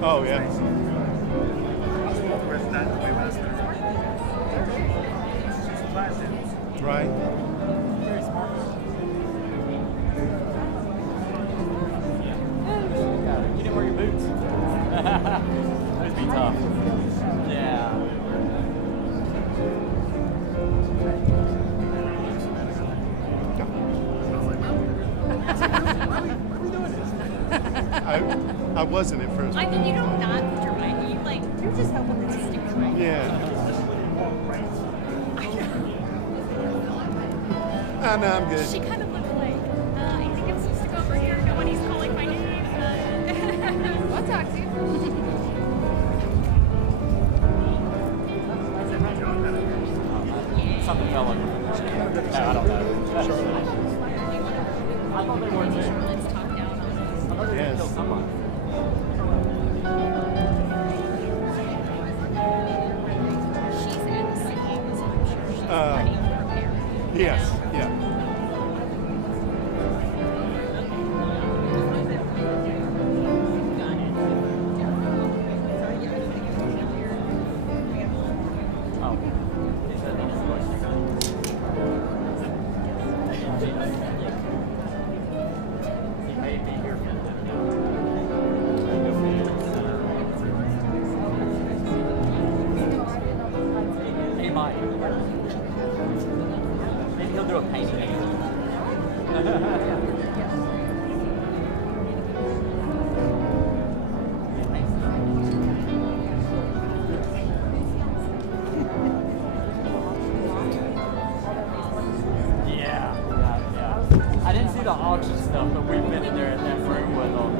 Oh, yeah. Right. Very smart. You didn't wear your boots. That'd be tough. Yeah. Why are we doing this? I wasn't at first. I mean, you don't not put your right. You like, you're just helping the stick right. Yeah. Oh, no, I'm good. She kind of looked like, I think I'm supposed to go over here. No one he's calling my name. I'll talk to you. Something fell over. No, I don't know. I thought they were too. Let's talk down on us. I thought they were going to Yes. kill somebody. She's at the singing, so I'm sure she's pretty prepared. Yes, yeah. He may be here. He might. Maybe he'll do a painting. Yeah. I didn't see the auction stuff, but we've been in there in that room with them.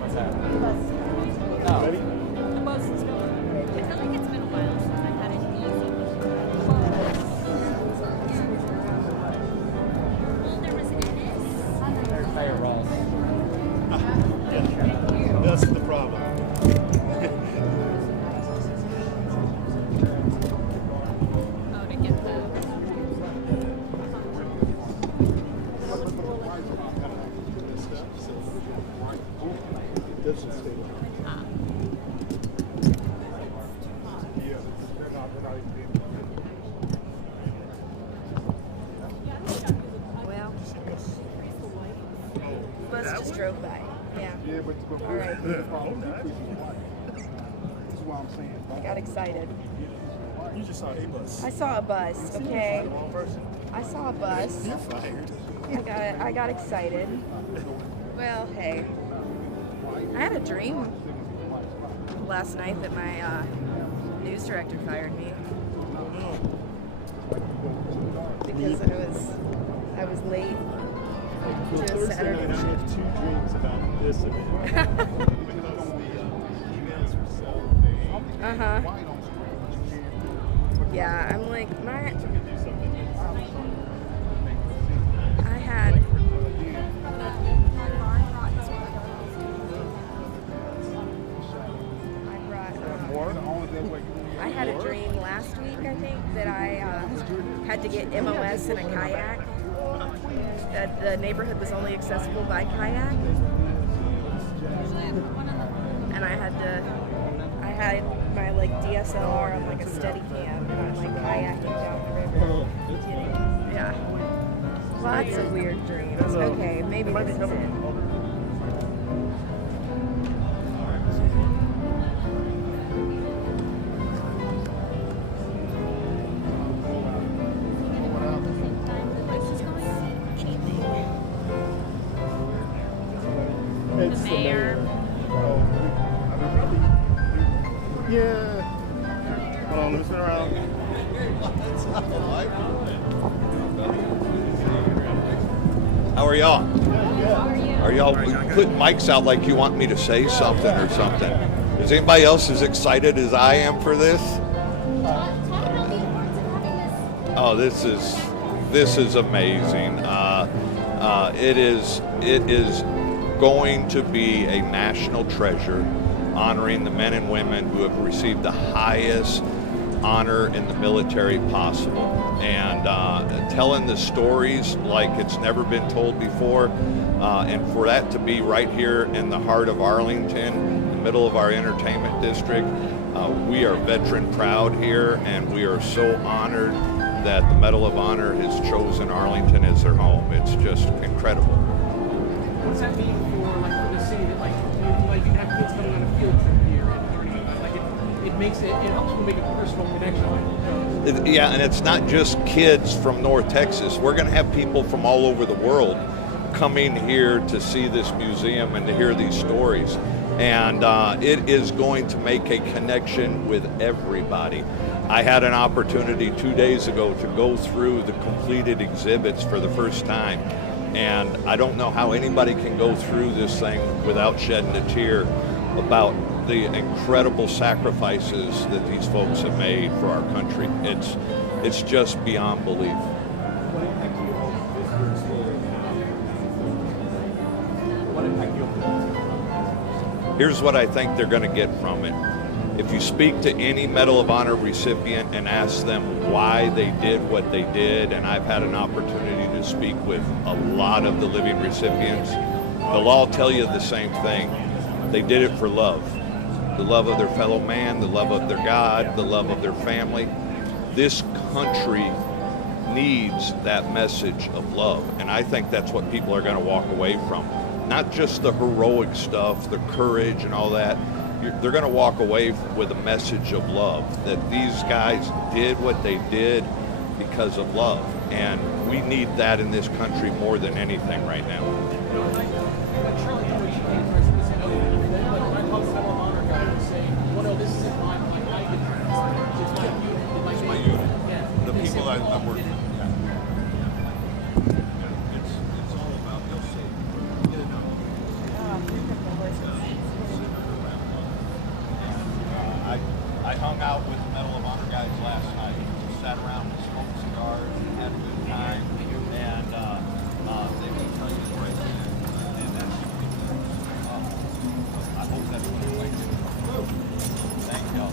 What's that? No. The bus is going. I feel like it's been a while since I had an easy. Well, there was Ennis. There's Mayor Ross. Yeah. That's the problem. Oh, to get the. Ah. Well, bus just drove by. Yeah. All right. I got excited. You just saw a bus. I saw a bus. Okay. I saw a bus. You're fired. I got excited. Well, hey. I had a dream last night that my news director fired me because I was late to a Saturday I night. have two dreams about this event. Because the emails were so vague. Uh-huh. Yeah, I'm like, I had I had a dream last week, I think, that I had to get MOS in a kayak. That the neighborhood was only accessible by kayak. And I had my like DSLR on like a steady cam and I'm like kayaking down the river. Yeah. Lots of weird dreams. Okay, maybe this is it. It's The mayor. Yeah. Hold on, let me spin around. How are y'all? Are y'all putting mics out like you want me to say something or something? Is anybody else as excited as I am for this? Oh, this is amazing. It is going to be a national treasure, honoring the men and women who have received the highest honor in the military possible, and telling the stories like it's never been told before. And for that to be right here in the heart of Arlington, the middle of our entertainment district, we are veteran proud here, and we are so honored that the Medal of Honor has chosen Arlington as their home. It's just incredible. What does that mean for the city that you can have kids coming on a field trip here and learning about it? It helps them make a personal connection. Yeah, and it's not just kids from North Texas. We're going to have people from all over the world coming here to see this museum and to hear these stories. And it is going to make a connection with everybody. I had an opportunity 2 days ago to go through the completed exhibits for the first time. And I don't know how anybody can go through this thing without shedding a tear about the incredible sacrifices that these folks have made for our country. It's just beyond belief. Here's what I think they're going to get from it. If you speak to any Medal of Honor recipient and ask them why they did what they did, and I've had an opportunity to speak with a lot of the living recipients, they'll all tell you the same thing. They did it for love. The love of their fellow man, the love of their God, the love of their family. This country needs that message of love, and I think that's what people are going to walk away from. Not just the heroic stuff, the courage and all that. They're going to walk away with a message of love, that these guys did what they did because of love. And we need that in this country more than anything right now. The people I'm working with. I hung out with the Medal of Honor guys last night. We sat around and smoked cigars and had a good time. And they will tell you the right thing. And that's, I hope that's what it's like. Thank y'all.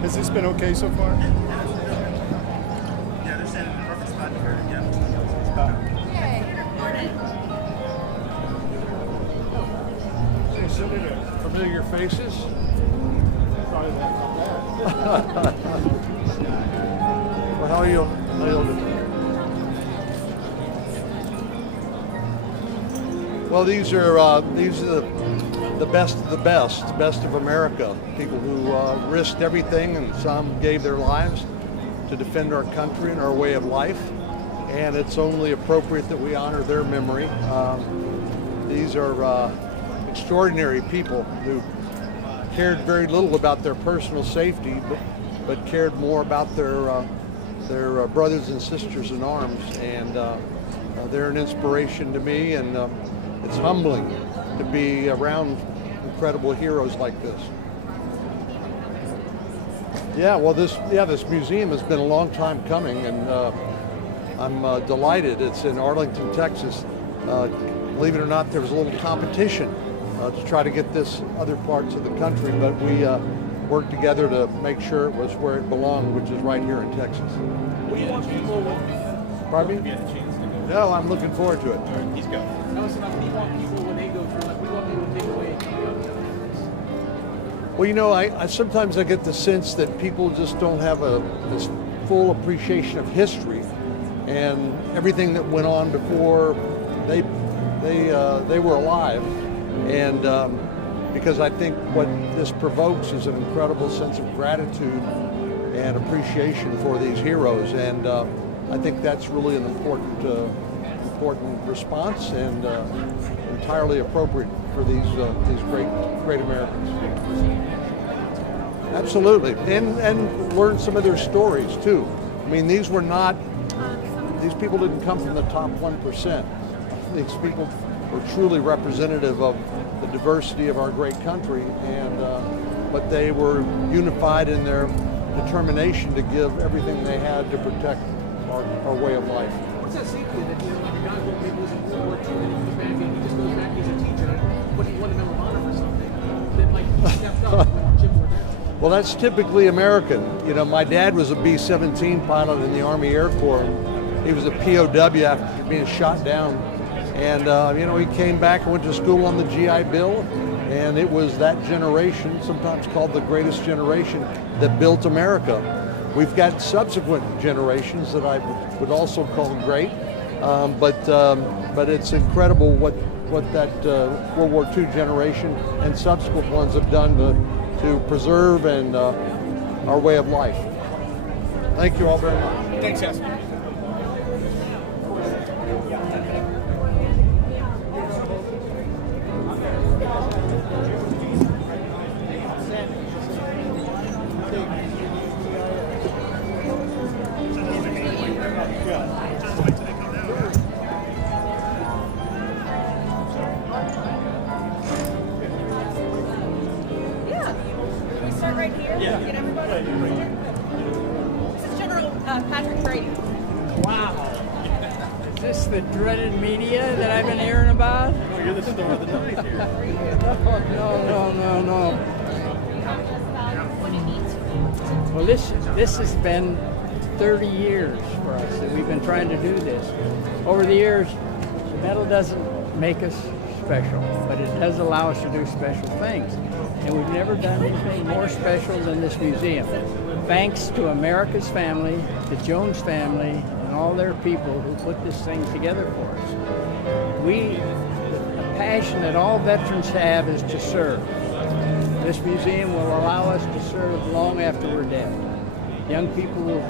Has this been okay so far? Yeah, they're sending the perfect spot to her. Yeah. Senator, Familiar faces? probably not bad. Well, how are you doing? Well, these are the best of the best of America. People who risked everything, and some gave their lives. to defend our country and our way of life, and it's only appropriate that we honor their memory. These are extraordinary people who cared very little about their personal safety, but cared more about their brothers and sisters in arms, and they're an inspiration to me, and it's humbling to be around incredible heroes like this. Yeah, well, this museum has been a long time coming, and I'm delighted. It's in Arlington, Texas. Believe it or not, there was a little competition to try to get this other parts of the country, but we worked together to make sure it was where it belonged, which is right here in Texas. What do you want people? Pardon me? No, I'm looking forward to it. He's going. I was about, what do you want people when they go through? Like, what do you want people to take away? Well, you know, I sometimes I get the sense that people just don't have this full appreciation of history and everything that went on before they were alive, and because I think what this provokes is an incredible sense of gratitude and appreciation for these heroes, and I think that's really an important response, and entirely appropriate for these great Americans. Absolutely, and learn some of their stories too. I mean, these people didn't come from the top 1%. These people were truly representative of the diversity of our great country, and but they were unified in their determination to give everything they had to protect our way of life. What's that secret that your guy who maybe was in World War II and he comes back and he just goes back, he's a teacher, but he won a Medal of Honor for something, that like he stepped up when Chip were there? Well, that's typically American. You know, my dad was a B-17 pilot in the Army Air Corps. He was a POW after being shot down. And, you know, he came back and went to school on the GI Bill. And it was that generation, sometimes called the greatest generation, that built America. We've got subsequent generations that I would also call great. But it's incredible what that World War II generation and subsequent ones have done to preserve and our way of life. Thank you all very much. Thanks, guys. Patrick Brady. Wow. Is this the dreaded media that I've been hearing about? Oh, you're the star of the night here. No. Well, this has been 30 years for us that we've been trying to do this. Over the years, the medal doesn't make us special, but it does allow us to do special things. And we've never done anything more special than this museum. Thanks to America's family, the Jones family, and all their people who put this thing together for us. The passion that all veterans have is to serve. This museum will allow us to serve long after we're dead. Young people will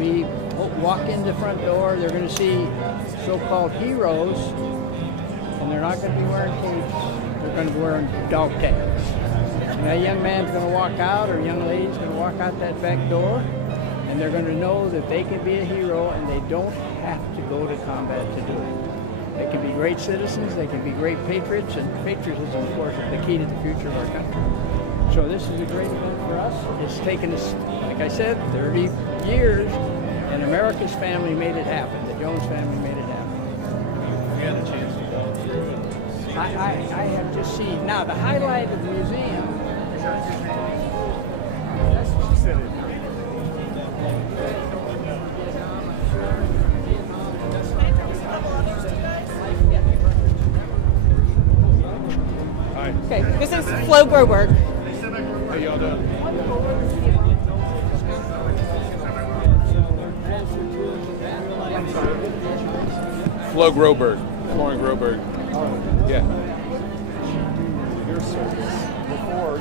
walk in the front door, they're going to see so-called heroes, and they're not going to be wearing capes, they're going to be wearing dog tags. And that young man's going to walk out, or young lady's going to walk out that back door, and they're going to know that they can be a hero and they don't have to go to combat to do it. They can be great citizens, they can be great patriots, and patriotism, of course, is the key to the future of our country. So this is a great event for us. It's taken us, like I said, 30 years, and America's family made it happen. The Jones family made it happen. We had a chance to walk through. I have just seen. Now, the highlight of the museum. That's what she said. Okay, this is Flo Groberg. How y'all doing? Flo Groberg. Lauren Groberg. Yeah. Your service before.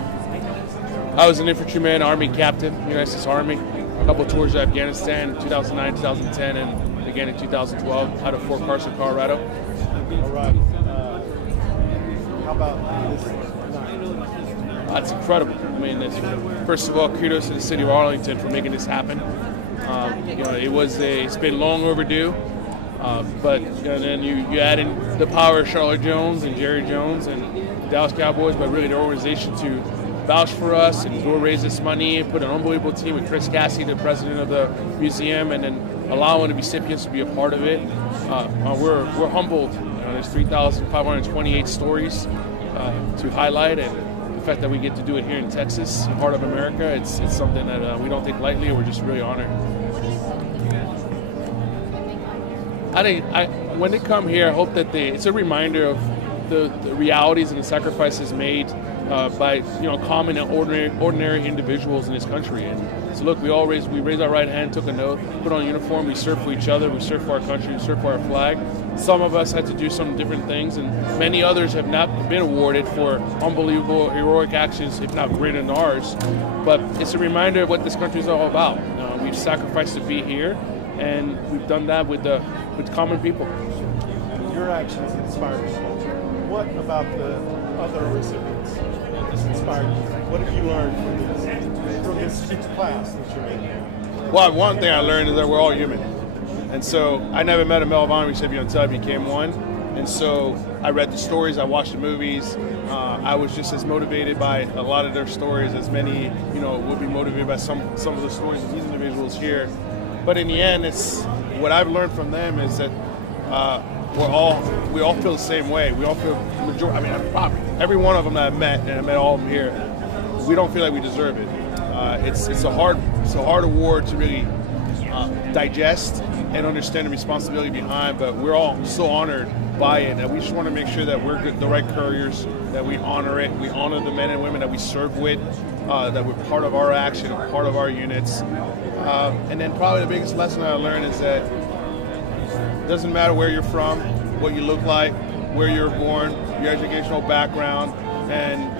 I was an infantryman, Army captain, United States Army. a couple tours to Afghanistan in 2009, 2010, and again in 2012 out of Fort Carson, Colorado. All right. How about this night? That's incredible. I mean, first of all, kudos to the city of Arlington for making this happen. It's been long overdue, but then you add in the power of Charlotte Jones and Jerry Jones and the Dallas Cowboys, but really the organization to vouch for us and go raise this money and put an unbelievable team with Chris Cassie, the president of the museum, and then allowing the recipients to be a part of it. We're humbled. There's 3,528 stories to highlight, and the fact that we get to do it here in Texas, heart of America, it's something that we don't take lightly. We're just really honored. When they come here, I hope that it's a reminder of the realities and the sacrifices made by common and ordinary individuals in this country. And so look, we raised our right hand, took an oath, put on a uniform, we serve for each other, we serve for our country, we serve for our flag. Some of us had to do some different things, and many others have not been awarded for unbelievable, heroic actions, if not greater than ours. But it's a reminder of what this country is all about. We've sacrificed to be here, and we've done that with common people. Your actions inspired people. What about the other recipients has inspired you? What have you learned from this class that you're in? Well, one thing I learned is that we're all human. And so I never met a Medal of Honor recipient until I became one. And so I read the stories, I watched the movies. I was just as motivated by a lot of their stories as many, would be motivated by some of the stories of these individuals here. But in the end, it's what I've learned from them is that we all feel the same way. We all feel probably every one of them that I've met, and I met all of them here, we don't feel like we deserve it. It's a hard award to really digest and understand the responsibility behind, but we're all so honored by it, and we just want to make sure that we're the right couriers, that we honor it, we honor the men and women that we serve with, that we're part of our action, part of our units. And then probably the biggest lesson I learned is that it doesn't matter where you're from, what you look like, where you're born, your educational background, and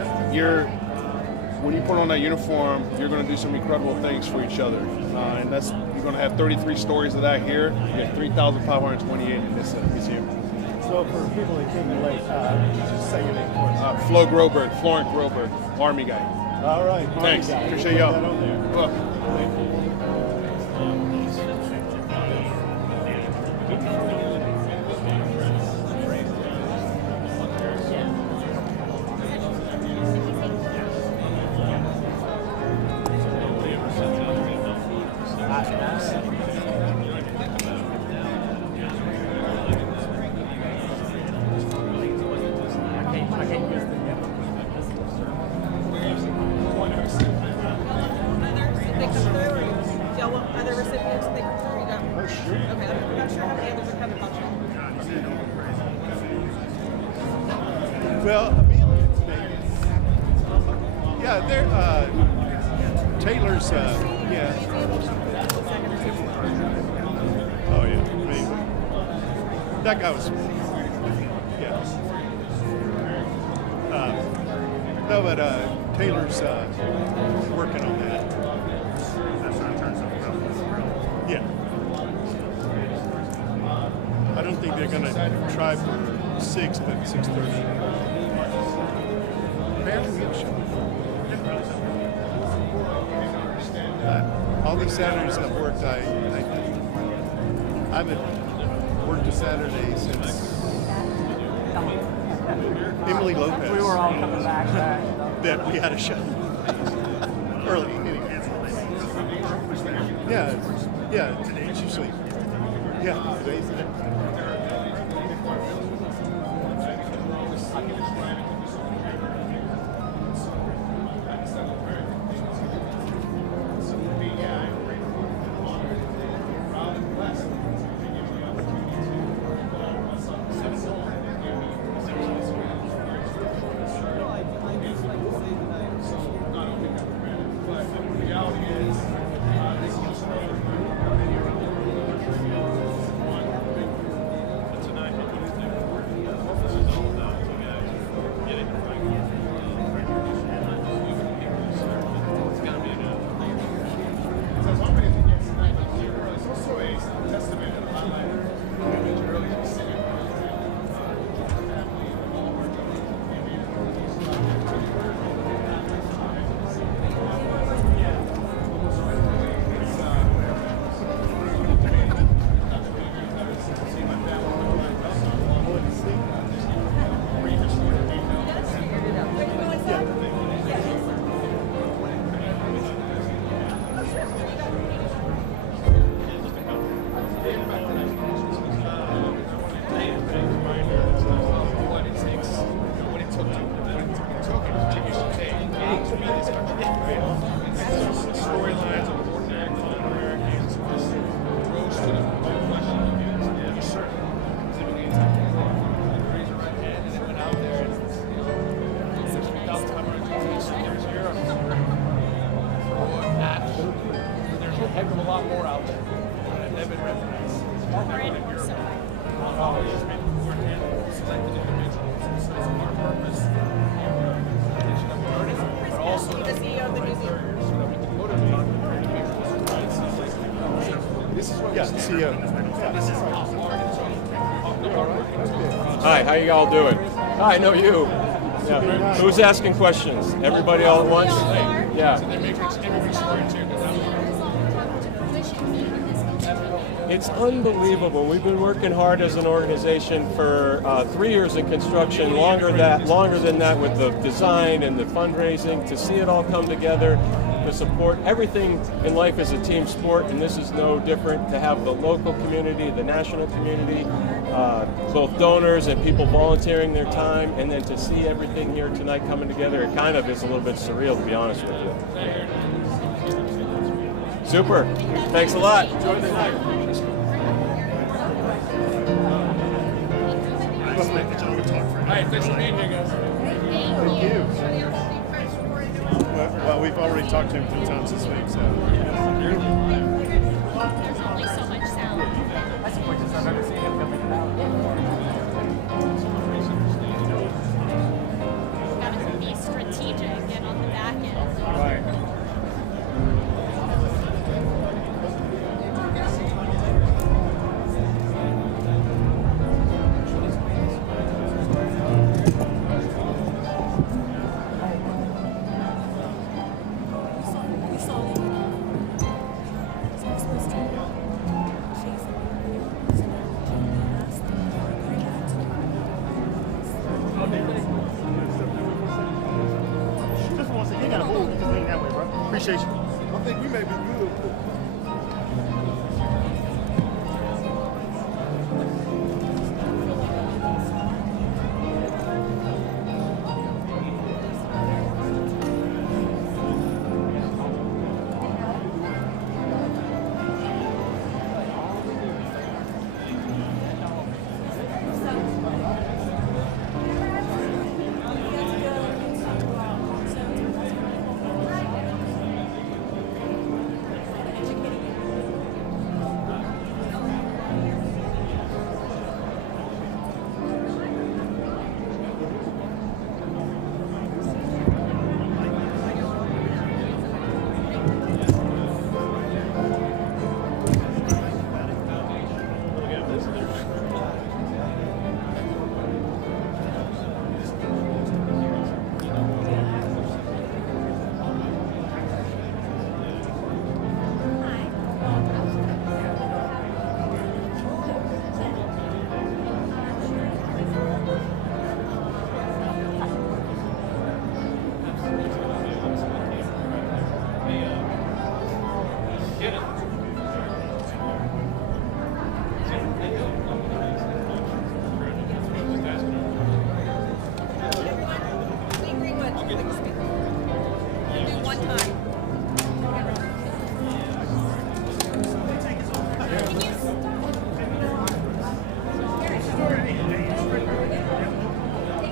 when you put on that uniform, you're going to do some incredible things for each other. And you're going to have 33 stories of that here. You have 3,528 in this museum. So for people that came late, just say your name for us. Florent Groberg, Army guy. All right. Thanks. Guy. Appreciate We'll y'all. put that on there. Well, Well, Amelia's maybe. Yeah, they're Taylor's. Yeah. Oh yeah, maybe. That guy was. Yeah. No, but Taylor's working on that. Yeah. I don't think they're gonna try for 6, but 6:30. All these Saturdays I've worked, I haven't worked a Saturday since Emily Lopez. We were all coming back. That we had a show early. Yeah. It's usually. Yeah. Today's it. But also The CEO of the museum. this is what Yes, the CEO. Hi, how you all doing? Hi, I know you. Yeah. Who's asking questions? Everybody all at once? Yeah. It's unbelievable. We've been working hard as an organization for 3 years in construction, longer than that with the design and the fundraising, to see it all come together, to support everything in life is a team sport, and this is no different, to have the local community, the national community, both donors and people volunteering their time, and then to see everything here tonight coming together, it kind of is a little bit surreal, to be honest with you. Super. Thanks a lot. Enjoy the night. Hey, thanks for being here, guys. Thank you. Well, we've already talked to him 3 times this week, so. There's only so much sound. That's the quickest I've ever seen him coming out. Gotta be strategic and on the back end. Right. Just one second. You gotta move. Just lean that way, bro. Appreciate you. I think we may be good.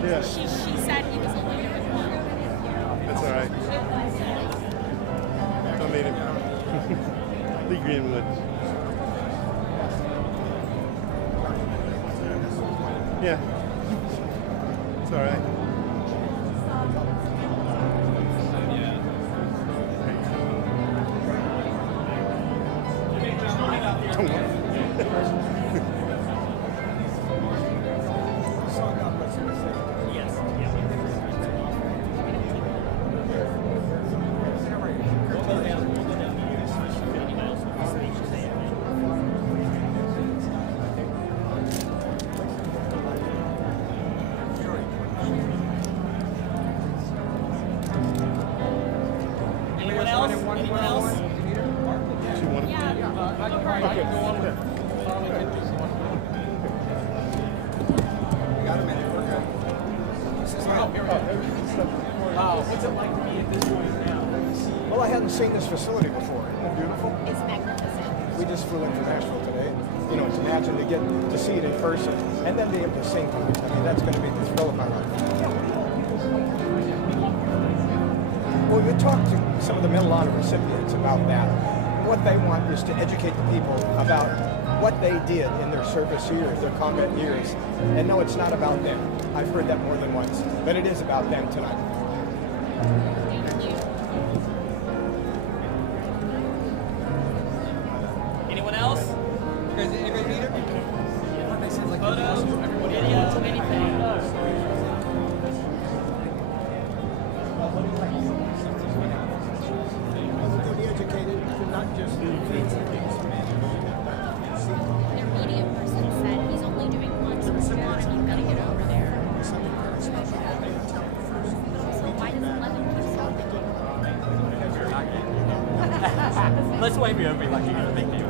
Yeah. She said he was only doing one. That's all right. I made him. Lee Greenwood. Yeah. It's all right. Don't worry. Anyone else? Anyone else? She wanted Wow, what's it like to be at this point now? Well, I hadn't seen this facility before. Isn't it beautiful? It's magnificent. We just flew in from Nashville today. You know, to imagine to get to see it in person and then be able to sing from it. I mean, that's going to be the thrill of my life. Well, we talked to some of the Medal of Honor recipients about that. What they want is to educate the people about what they did in their service years, their combat years. And no, it's not about them. I've heard that more than once, but it is about them tonight. Anyone else? Anybody need her? Photos, video, anything? To be educated, to not just do fancy things. Their media person said he's only doing one sport and you've got to get over there. So why does 11 keep stopping? Let's wave you over like you're gonna make you.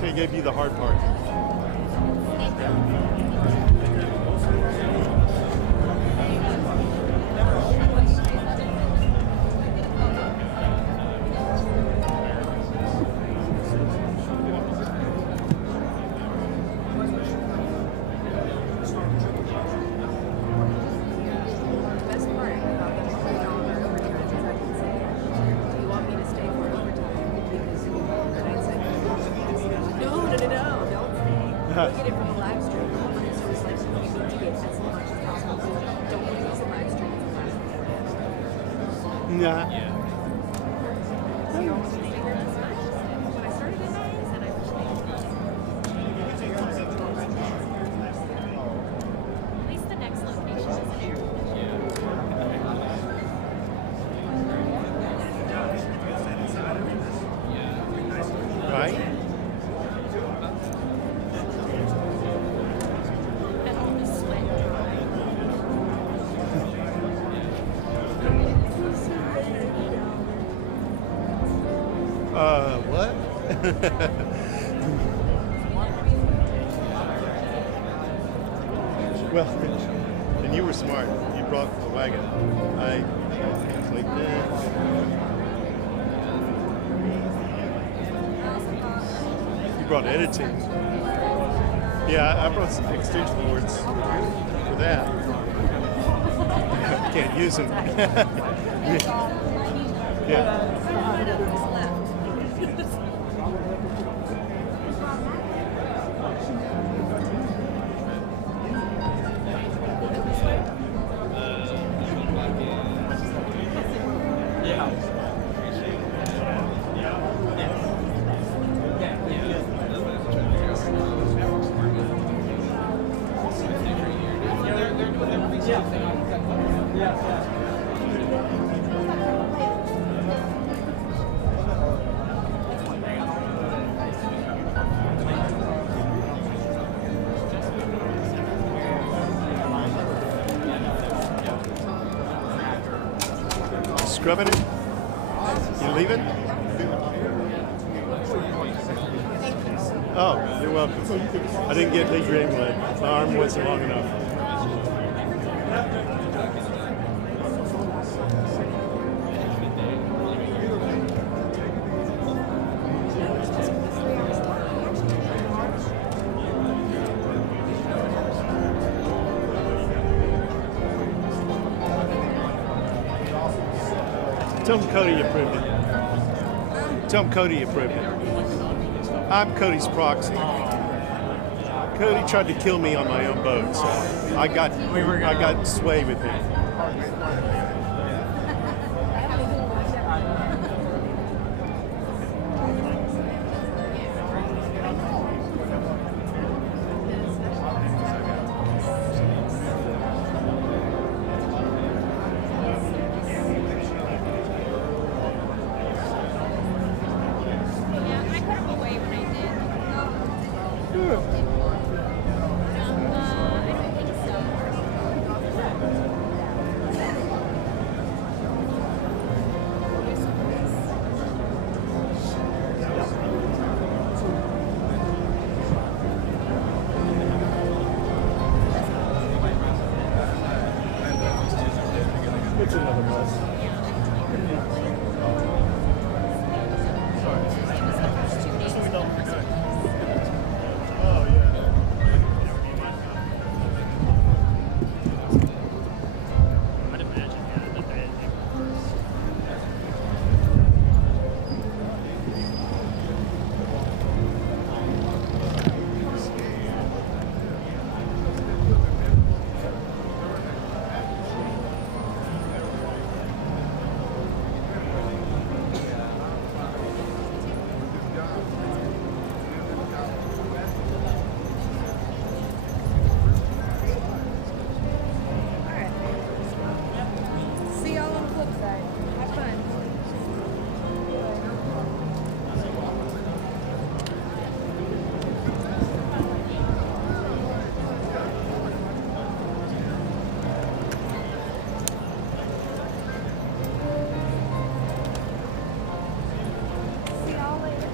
They gave you the hard part. Look at it from a live stream. So it's like you need to get as much as possible. Don't use the live stream as a Yeah. So you almost think as much. When I started in that, I said I wish At least the next location is there. Right? And all the sweat What? Well, and you were smart. You brought the wagon. I translate that. You brought editing. Yeah, I brought some extension boards for that. Can't use them. Yeah. Scrubbing it? You leaving? Oh, you're welcome. I didn't get to your anyway. My arm wasn't long enough. Tell him Cody approved it. Tell him Cody approved it. I'm Cody's proxy. Cody tried to kill me on my own boat, so I got sway with him. of us. See y'all on the flip side. Have fun. See y'all later.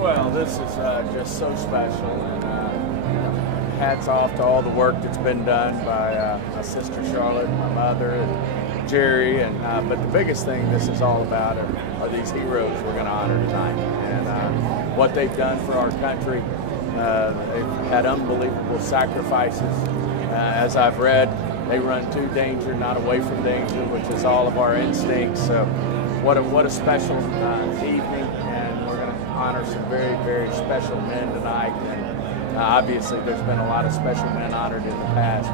Well, this is just so special, and hats off to all the work that's been done by my sister Charlotte, my mother, and Jerry, and but the biggest thing this is all about are these heroes we're going to honor tonight, and what they've done for our country. They've had unbelievable sacrifices. As I've read, they run to danger, not away from danger, which is all of our instincts. So what a special evening, and we're going to honor some very, very special men tonight. And obviously there's been a lot of special men honored in the past,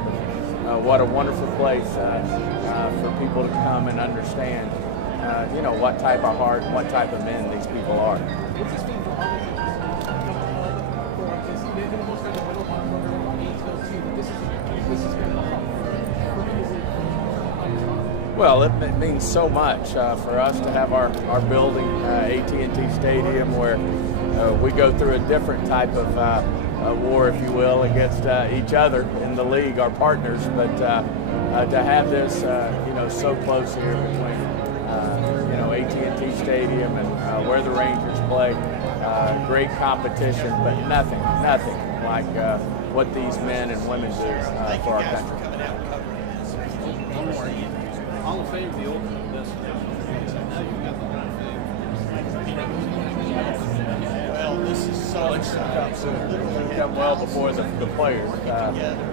but what a wonderful place for people to come and understand what type of heart, what type of men these people are. What's this mean for Arlington? Well, it means so much for us to have our building, AT&T Stadium, where we go through a different type of war, if you will, against each other in the league, our partners. But to have this, so close here between, AT&T Stadium and where the Rangers play, great competition, but nothing like what these men and women do for our country. Hall of Fame, the ultimate destination. Now you've got the Hall of Fame. Well, this is so literally come well before the players.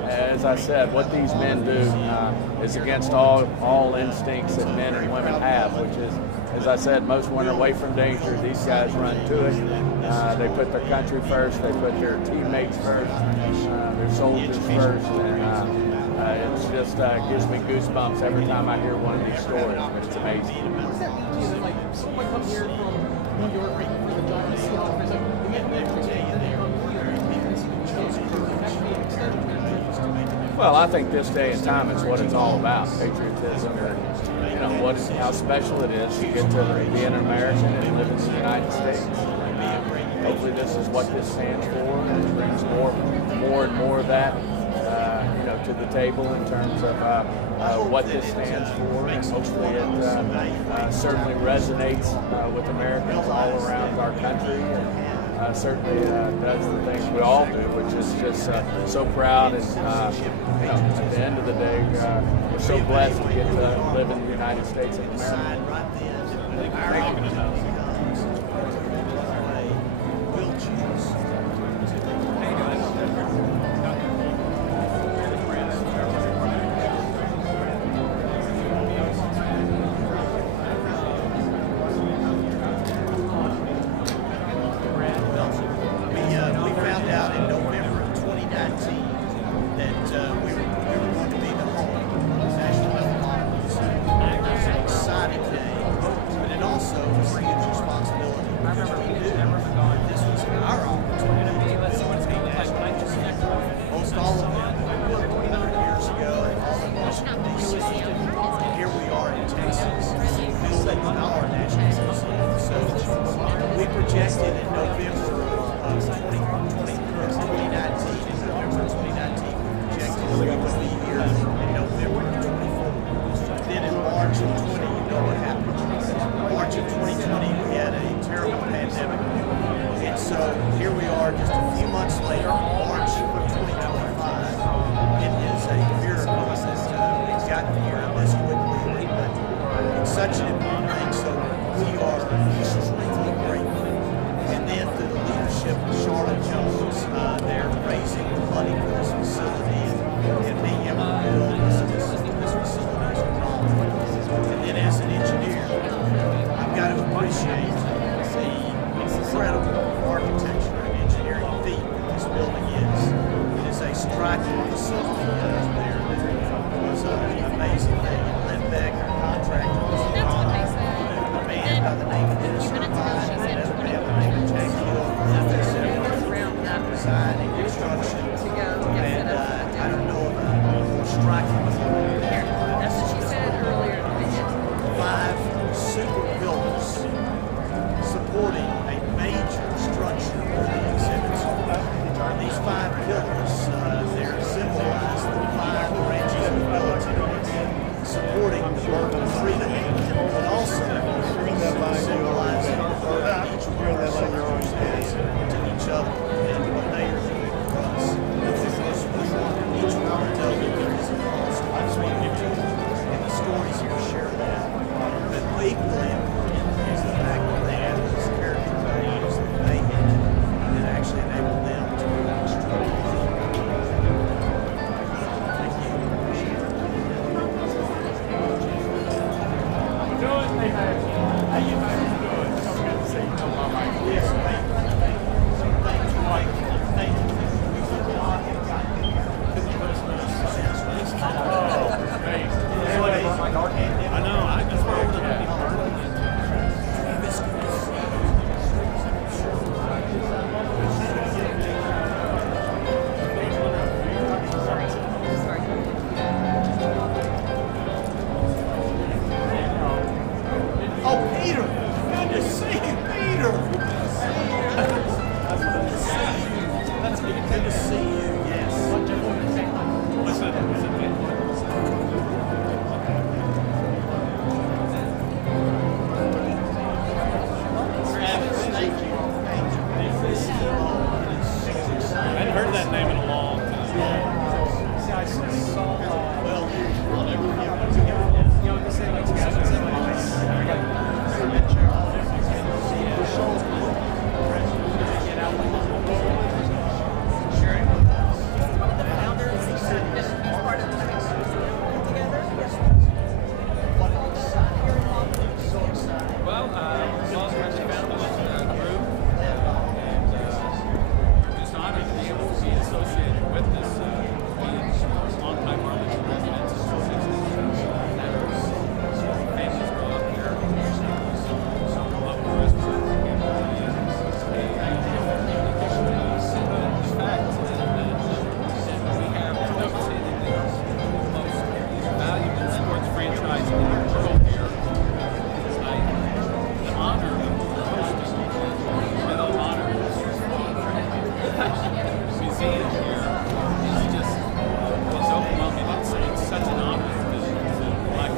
As I said, what these men do is against all instincts that men and women have, which is, as I said, most run away from danger. These guys run to it. They put their country first. They put their teammates first, their soldiers first, and it's just gives me goosebumps every time I hear one of these stories. It's amazing. What does that mean to you? Like, someone come here from New York for the Giants Seahawks, it's like, we have to come here because he chose to actually extend their trips to me. Well, I think this day and time is what it's all about, patriotism, and how special it is to get to be an American and live in the United States. Hopefully this is what this stands for, and it brings more and more of that to the table in terms of what this stands for, and hopefully it certainly resonates with Americans all around our country, and certainly does the things we all do, which is just so proud, and at the end of the day, we're so blessed to get to live in the United States of America. Thank you. These 5 pillars, they're symbolized that name in a long time. See, I saw, Well, Lost Friends and Family group, and we're just honored to be able to be associated with this. Being longtime Arlington residents since the 60s. Families grow up here. Love the restaurant. The fact that we have nominated the most valuable sports franchise in the world here. The honor of hosting the Medal of Honor museum here is just it's overwhelming. It's such an honor to like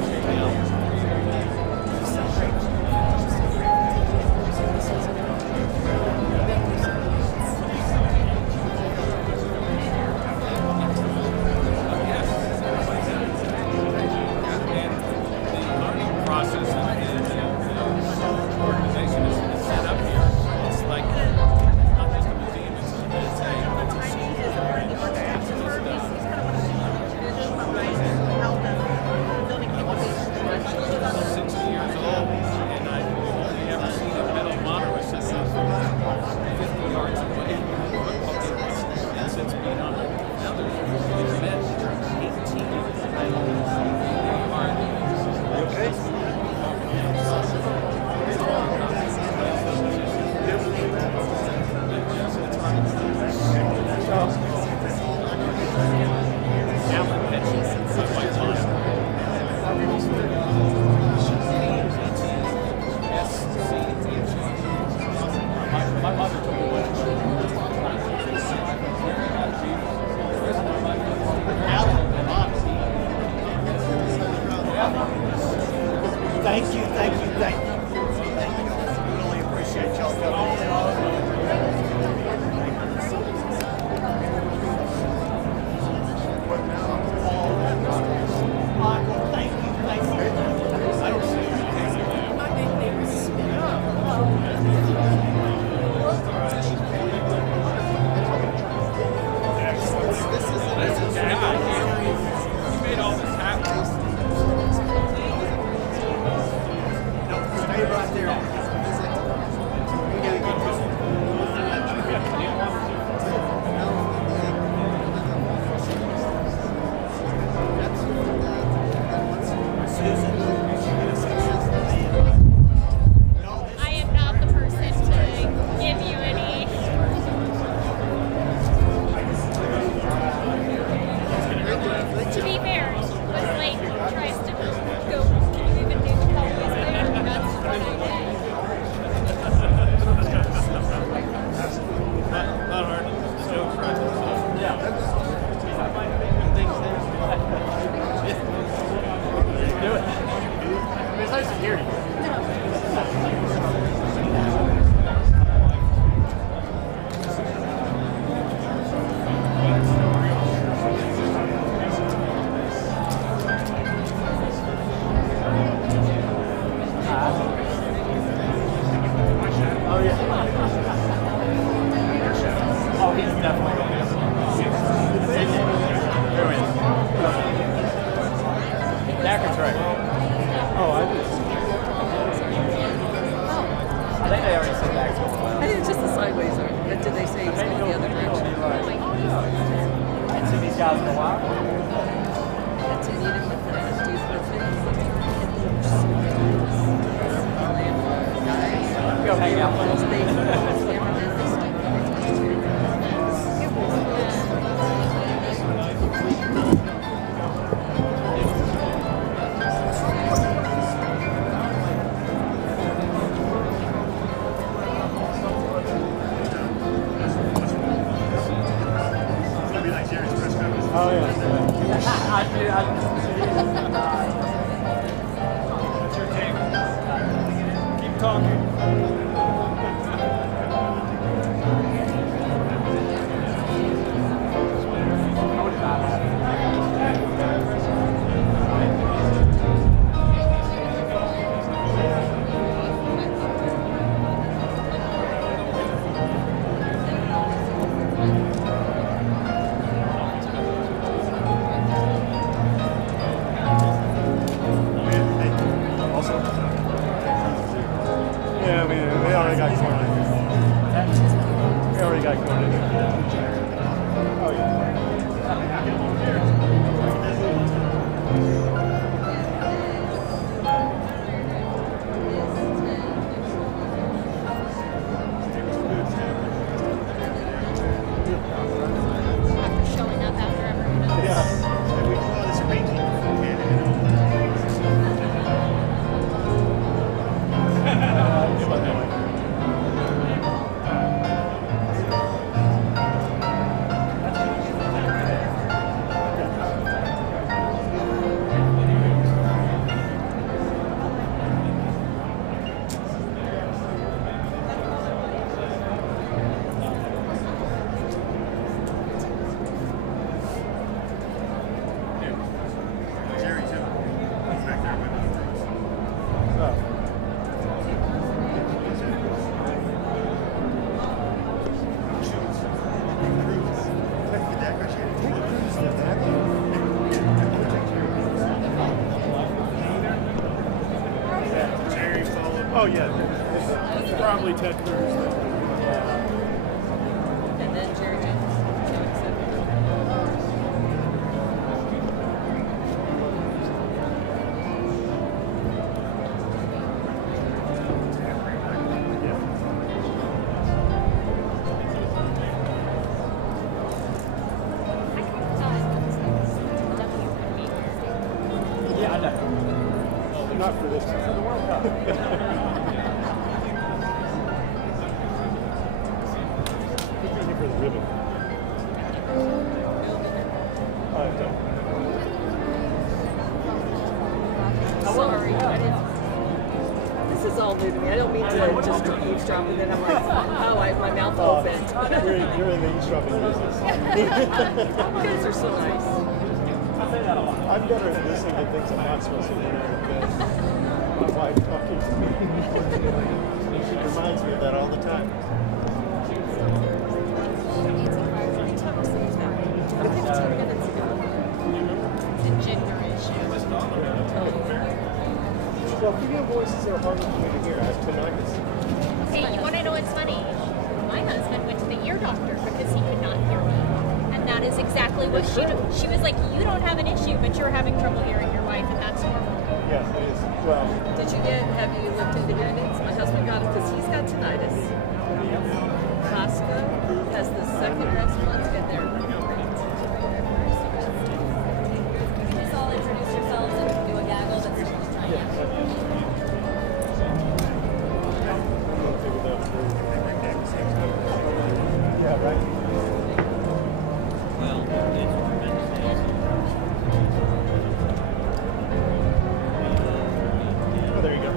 process and the organization is set up here. It's like not just a museum, it's I'm 60 years old, and I've only ever seen a Medal of Honor recipient 50 yards away. And since being on it, now there's been 18. Okay. My mother told me Thank you, thank you, thank you. Thank you. Really appreciate y'all coming. Michael, thank you, thank you. I don't see my nickname is You made all this happen. Stay right there. I am not the person to give you any. To be fair, when Leighton tries to go even do the police there, that's what I did. Not hard. The joke's right. do it. I mean, it's nice to hear you. Oh, yeah. Oh, he's definitely going to be. There he is. Dacker's right. Oh, I did. I think they already said Dacker. I think it's just the sideways. But did they say he's going the other direction? I haven't seen these guys in a while. That's it. Even with the dudes with Go hang out with us. Oh, yeah. That's your take. Keep talking. After showing up after everyone else. Oh yeah, probably Ted Cruz. And then Jerry Jones. Yeah, I know. Not for this time. For the World Cup. For the ribbon. Sorry, I didn't. This is all new to me. I don't mean to just eavesdrop, and then I'm like, oh, my mouth opened. You're in the eavesdropping business. You guys are so nice. I'm better at listening to things I'm not supposed to hear than my wife talking to me. She reminds me of that all the time. It's a gender issue. Well, female voices are harder for me to hear. I have tinnitus. Hey, you want to know what's funny? My husband went to the ear doctor because he could not hear me. And that is exactly what she was like, you don't have an issue, but you're having trouble hearing your wife, and that's normal. Yeah, it is. Well, Have you looked into hearing aids? My husband got it because he's got tinnitus. Costco has the second restaurant in there. Just all introduce yourselves and do a gaggle that's just trying yeah, right. Oh, there you go.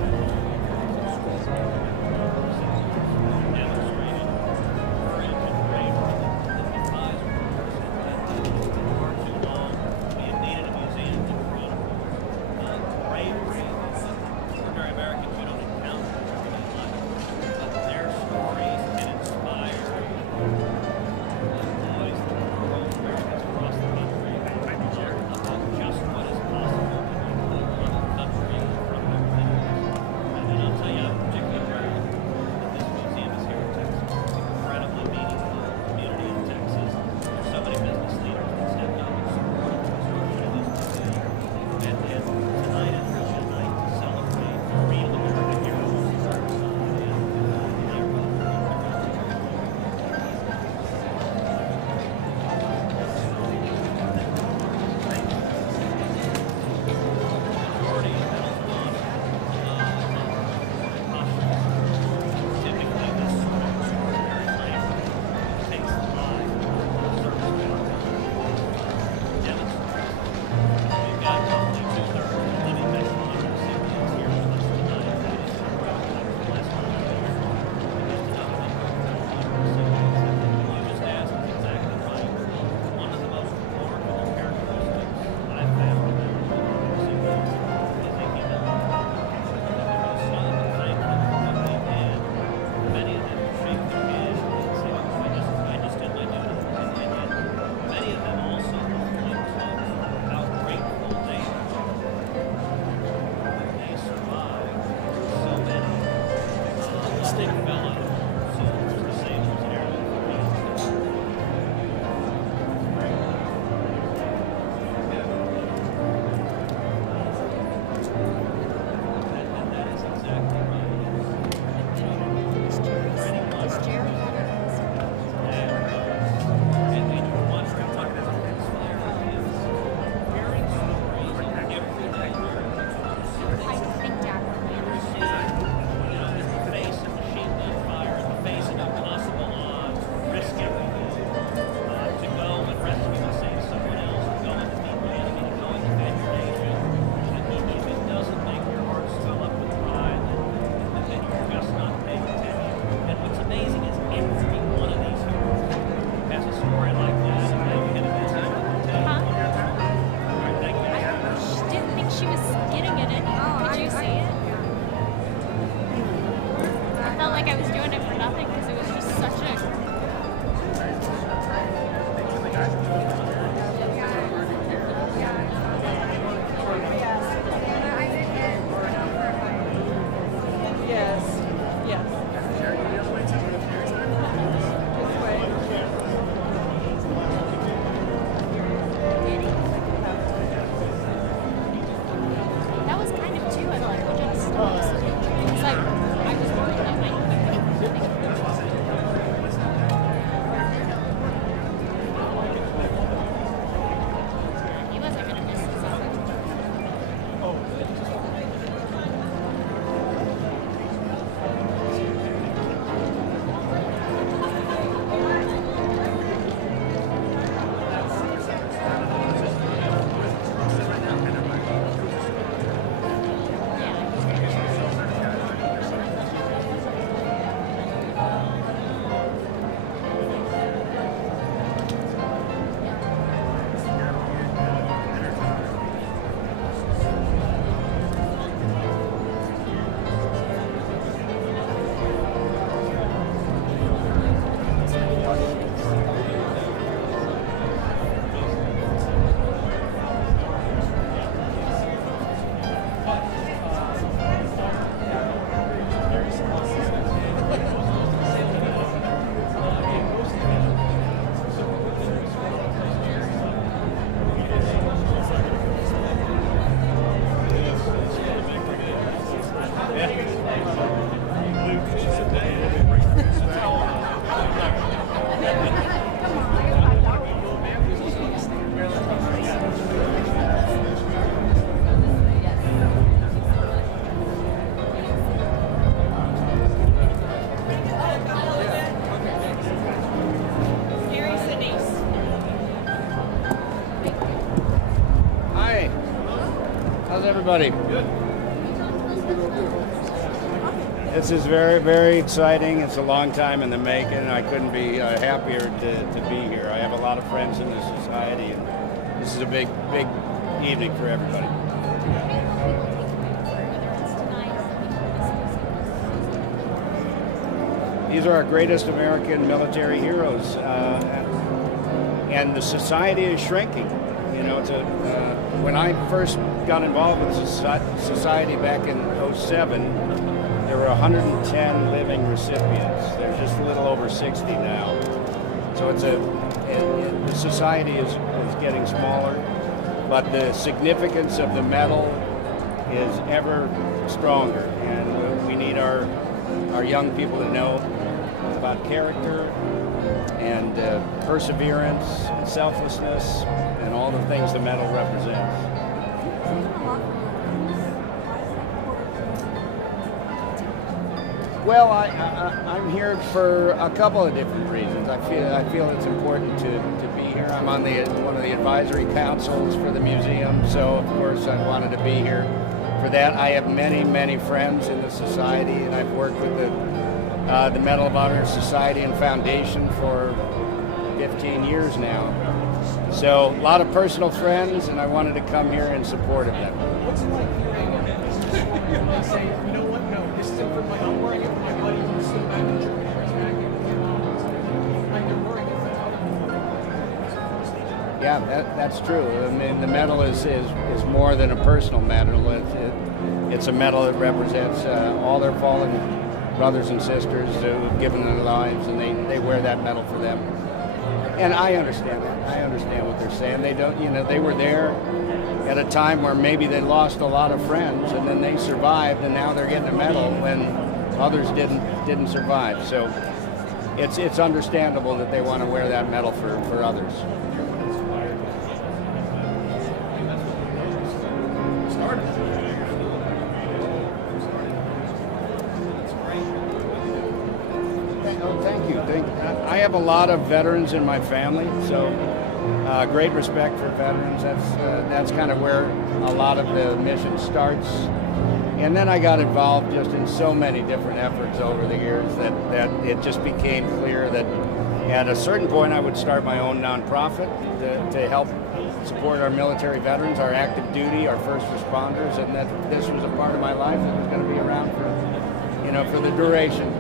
everybody? This is very, very exciting. It's a long time in the making, and I couldn't be happier to be here. I have a lot of friends in this society, and this is a big, big evening for everybody. These are our greatest American military heroes, and the society is shrinking. You know, when I first got involved with the society back in '07, there were 110 living recipients. There's just a little over 60 now. So the society is getting smaller, but the significance of the medal is ever stronger, and we need our young people to know about character and perseverance and selflessness and all the things the medal represents. Well, I'm here for a couple of different reasons. I feel it's important to be here. I'm on one of the advisory councils for the museum, so of course I wanted to be here for that. I have many, many friends in the society, and I've worked with the Medal of Honor Society and Foundation for 15 years now. So a lot of personal friends, and I wanted to come here in support of them. What's it like hearing they say, you know what, no, this isn't for my, I'm wearing it for my buddy who's still back in Germany, who's back in Vietnam, and they're wearing it for other people. Yeah, that's true. I mean, the medal is more than a personal medal. It's a medal that represents all their fallen brothers and sisters who have given their lives, and they wear that medal for them. And I understand that. I understand what they're saying. They don't, they were there at a time where maybe they lost a lot of friends, and then they survived, and now they're getting a medal when others didn't survive. So it's understandable that they want to wear that medal for others. Thank you. I have a lot of veterans in my family, so great respect for veterans. That's kind of where a lot of the mission starts. And then I got involved just in so many different efforts over the years that it just became clear that at a certain point I would start my own nonprofit to help support our military veterans, our active duty, our first responders, and that this was a part of my life that was going to be around for the duration.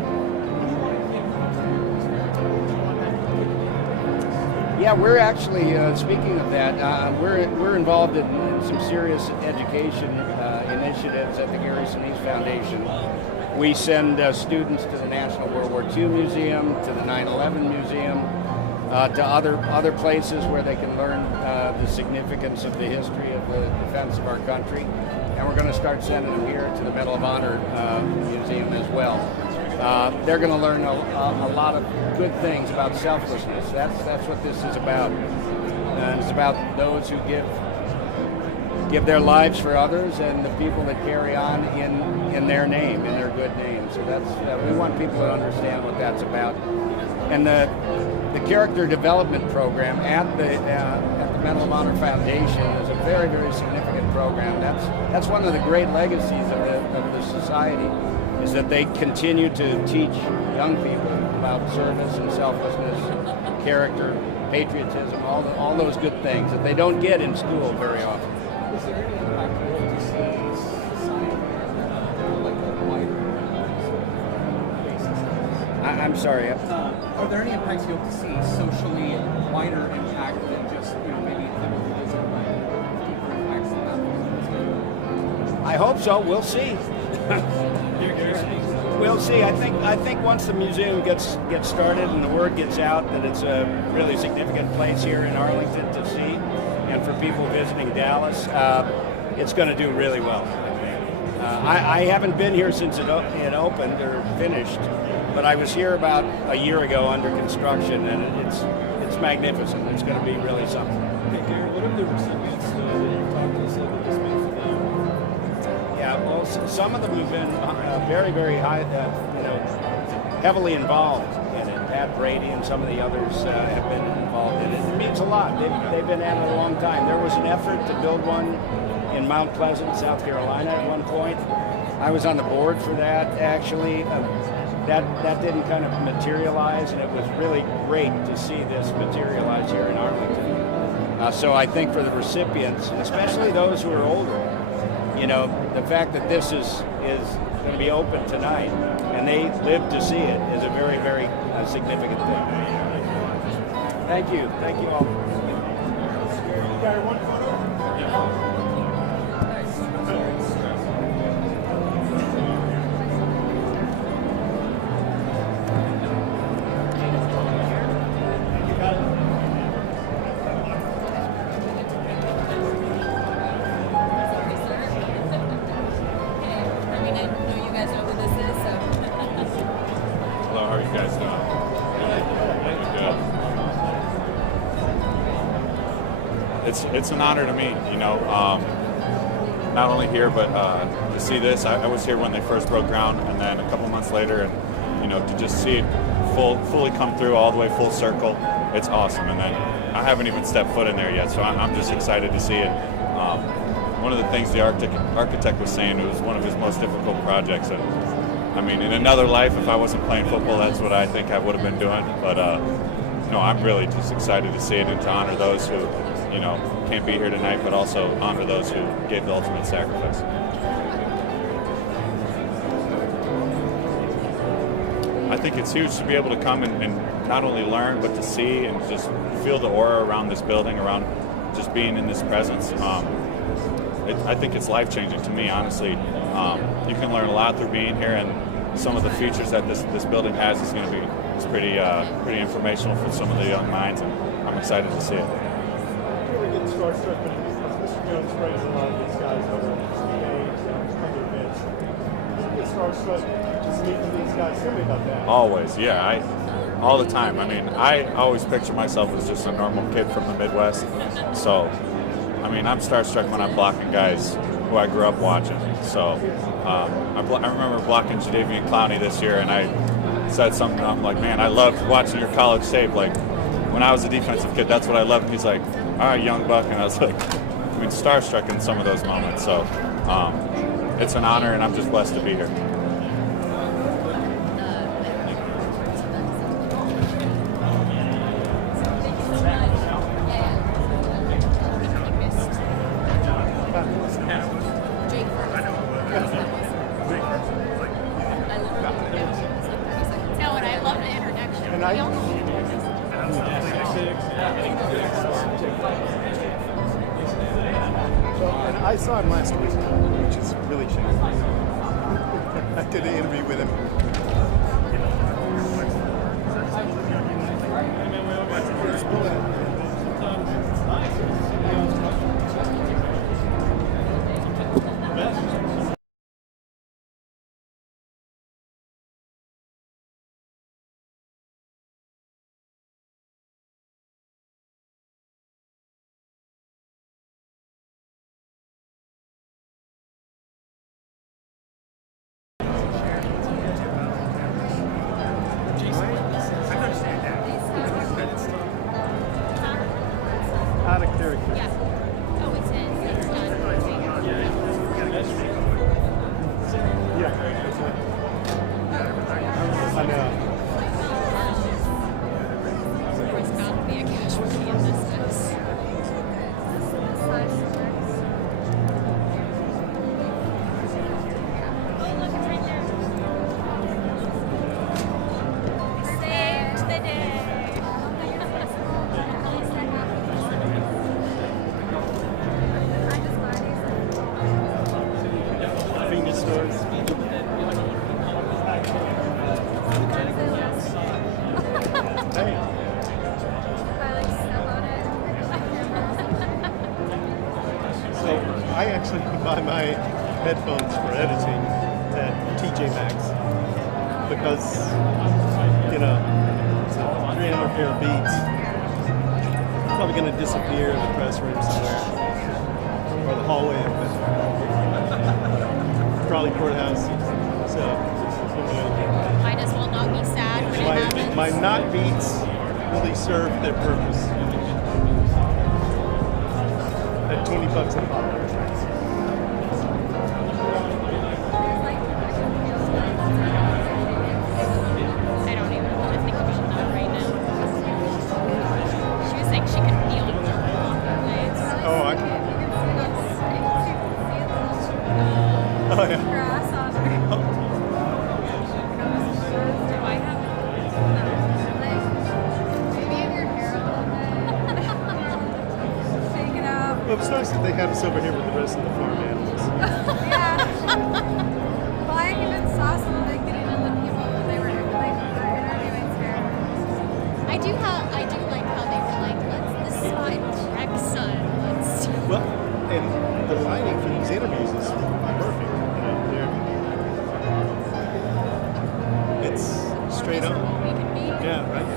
Yeah, we're actually, speaking of that, we're involved in some serious education initiatives at the Gary Sinise Foundation. We send students to the National World War II Museum, to the 9/11 Museum, to other places where they can learn the significance of the history of the defense of our country. And we're going to start sending them here to the Medal of Honor Museum as well. They're going to learn a lot of good things about selflessness. That's what this is about. And it's about those who give their lives for others and the people that carry on in their name, in their good name. So we want people to understand what that's about. And the character development program at the Medal of Honor Foundation is a very, very significant program. That's one of the great legacies of the society, is that they continue to teach young people about service and selflessness, character, patriotism, all those good things that they don't get in school very often. Is there any impact to see society like a wider basis? I'm sorry. Are there any impacts you hope to see socially, wider impact than just maybe liberalism, but deeper impacts than that? I hope so. We'll see. We'll see. I think once the museum gets started and the word gets out that it's a really significant place here in Arlington to see, and for people visiting Dallas, it's going to do really well. I haven't been here since it opened or finished, but I was here about a year ago under construction, and it's magnificent. It's going to be really something. Hey, Gary, what are the recipients that you talked to us about this means for them? Yeah, well, some of them have been very, very high, heavily involved in it. Pat Brady and some of the others have been involved in it. It means a lot. They've been at it a long time. There was an effort to build one in Mount Pleasant, South Carolina at one point. I was on the board for that, actually. That didn't kind of materialize, and it was really great to see this materialize here in Arlington. So I think for the recipients, and especially those who are older, you know, the fact that this is going to be open tonight and they live to see it is a very, very significant thing. Thank you. Thank you all. It's an honor to me, you know, not only here, but to see this. I was here when they first broke ground, and then a couple months later, and, you know, to just see it fully come through all the way full circle, it's awesome. And then I haven't even stepped foot in there yet, so I'm just excited to see it. One of the things the architect was saying, it was one of his most difficult projects. And I mean, in another life, if I wasn't playing football, that's what I think I would have been doing. But no, I'm really just excited to see it and to honor those who, you know, can't be here tonight, but also honor those who gave the ultimate sacrifice. I think it's huge to be able to come and not only learn, but to see and just feel the aura around this building, around just being in this presence. I think it's life-changing to me, honestly. You can learn a lot through being here, and some of the features that this building has is going to be pretty informational for some of the young minds, and I'm excited to see it. Starstruck, Mr. Jones trains a lot of these guys over other events. You get starstruck just meeting these guys. Tell me about that. Always, yeah. All the time. I mean, I always picture myself as just a normal kid from the Midwest. So, I mean, I'm starstruck when I'm blocking guys who I grew up watching. So, I remember blocking Jadeveon Clowney this year, and I said something. I'm like, man, I loved watching your college tape. Like, when I was a defensive kid, that's what I loved. He's like, all right, young buck, and I was like, I mean, starstruck in some of those moments. So it's an honor, and I'm just blessed to be here. No, and I love the introduction. And I saw him last week, which is really shameful. I did an interview with him. Out of character. Yeah. Oh, it's in. It's done. Yeah. I know. There's got to be a casualty in this mess. Oh, look, it's right there. Saved the day. Convenience stores. Hey. So I actually buy my headphones for editing at TJ Maxx because, you know, it's a 300 pair of Beats. Probably going to disappear in the press room somewhere or the hallway of the Crawley Courthouse. So, Might as well not be sad when it happens. my not Beats really serve their purpose. At $20 a pop. like she can feel the waves. Oh, I can. Oh, yeah. Grass on her. Do I have maybe in your hair a little bit? Shake it out. Well, it's nice that they have us over here with the rest of the farm animals. Yeah. Well, I even saw some of the people when they were like interviewing Sarah. I do like how they were like, this is my direct son. Well, and the lighting for these interviews is perfect. You know, it's straight on. Yeah, right.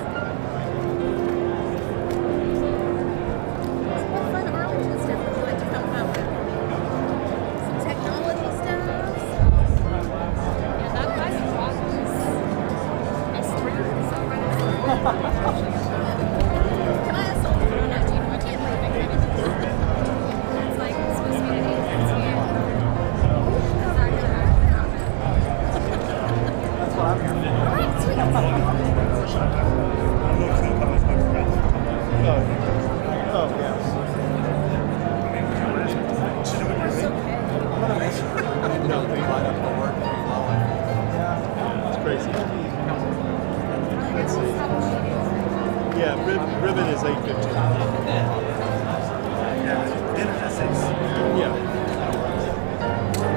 What fun Arlington stuff would you like to come up with? Some technology stuff? Yeah, that guy's a rock. Can I ask something? I can't believe it. It's like supposed to be an 8:30. That's what I'm here for. All right, sweet. Oh, yeah. No, they line up the work. It's crazy. Let's see. Yeah, ribbon is 8:15. Dinner's at 6. Yeah.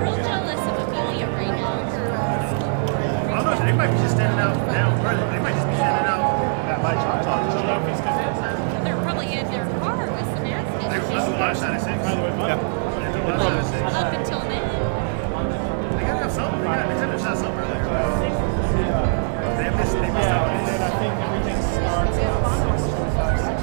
Real jealous of Amelia right now. I don't know, they might be just standing out now further. They might just be standing out by Choctaw. They're probably in their car with some ass They were supposed to launch at 6. Yeah. Up until then. They gotta have something. They gotta have something there. They missed out. And then I think everything starts at 6:45.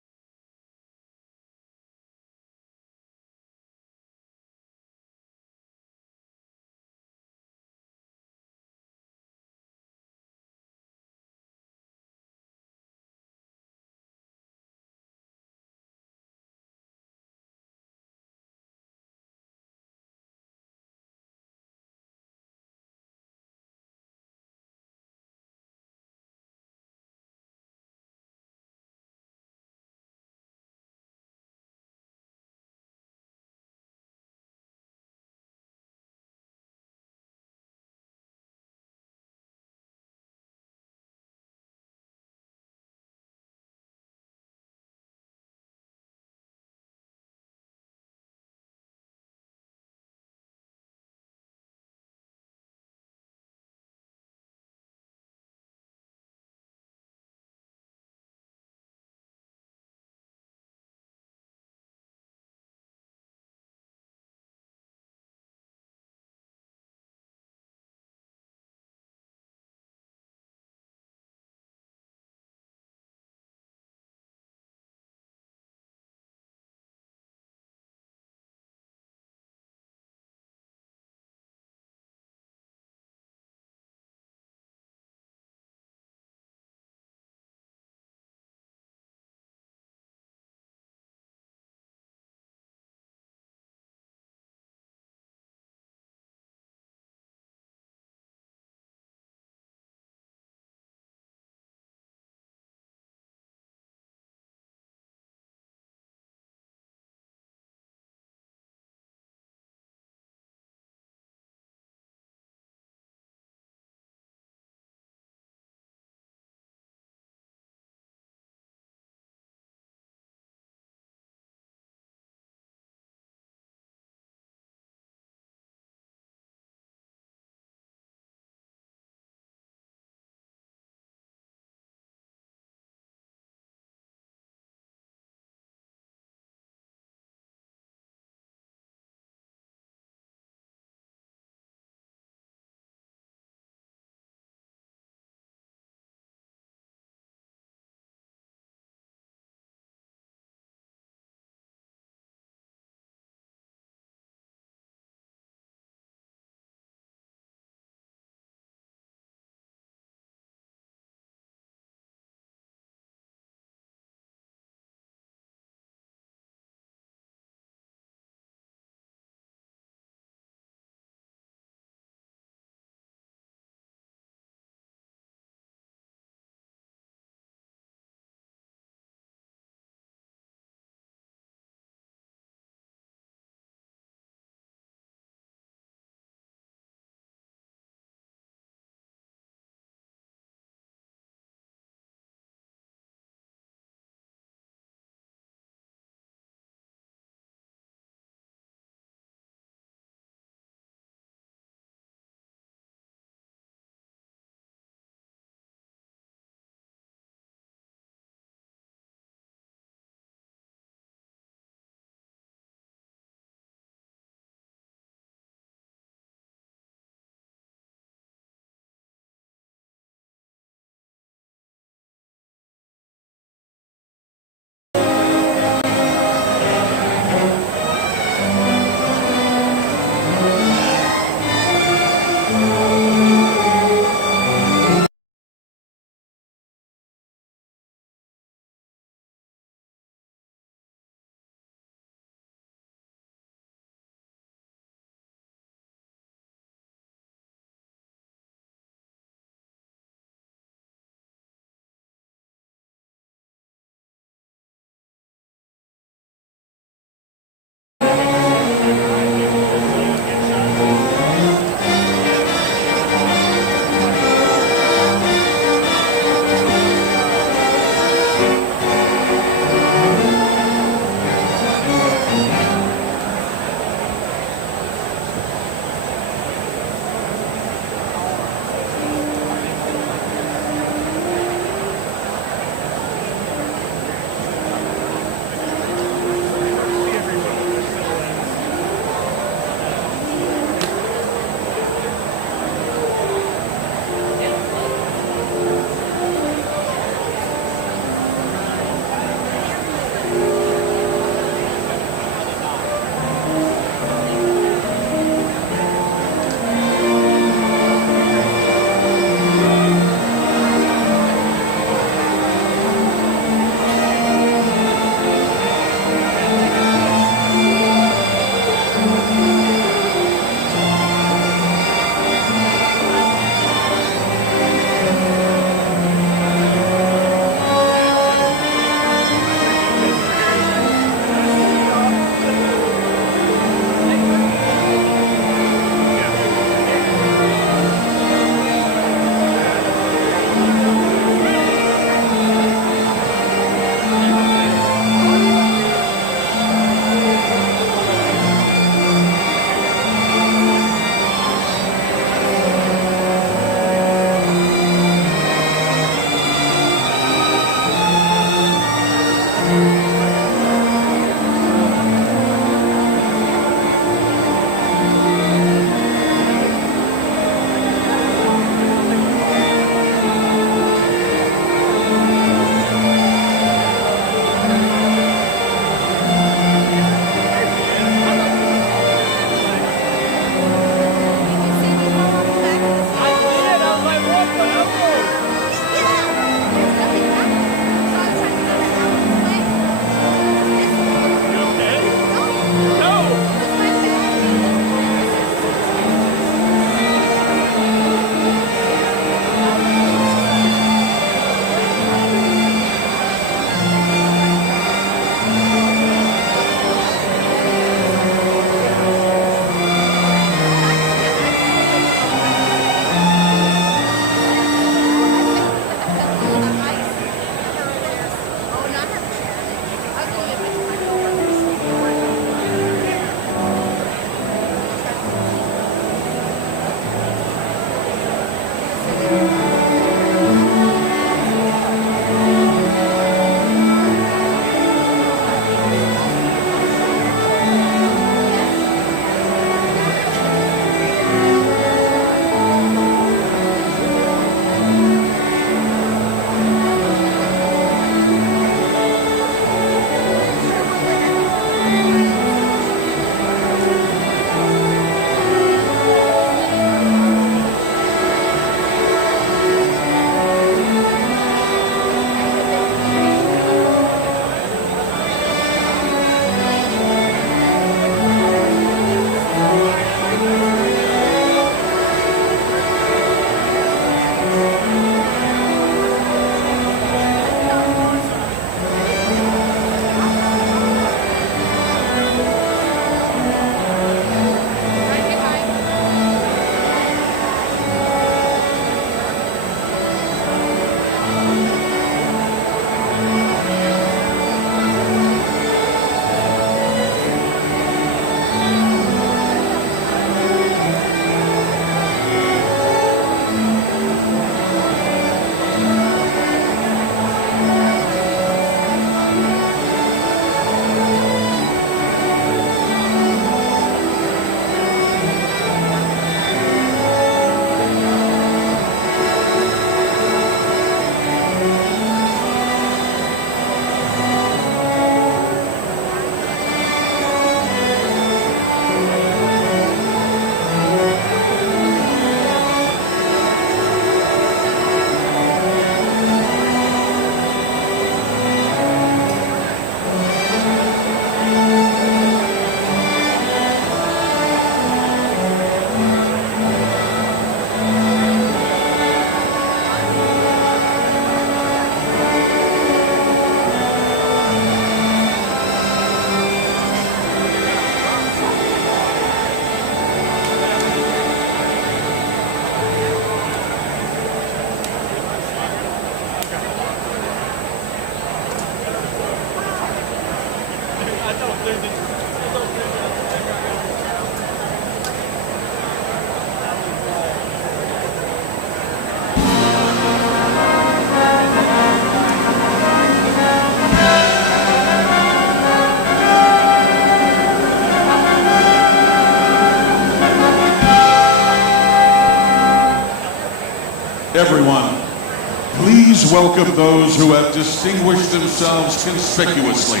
Let's welcome those who have distinguished themselves conspicuously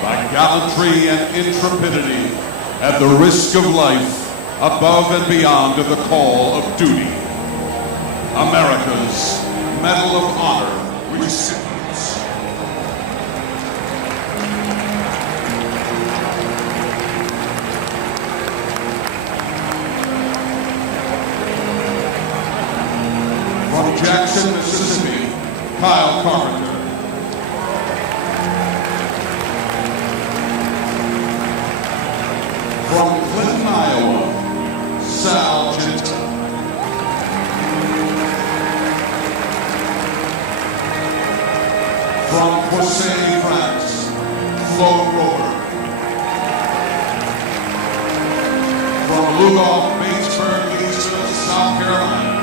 by gallantry and intrepidity at the risk of life, above and beyond of the call of duty. America's Medal of Honor recipients. From Jackson, Mississippi, Kyle Carpenter. From Clinton, Iowa, Sal Genta. From Poissy, France, Flo Rover. From Lugoff, Batesburg, Leesville, South Carolina,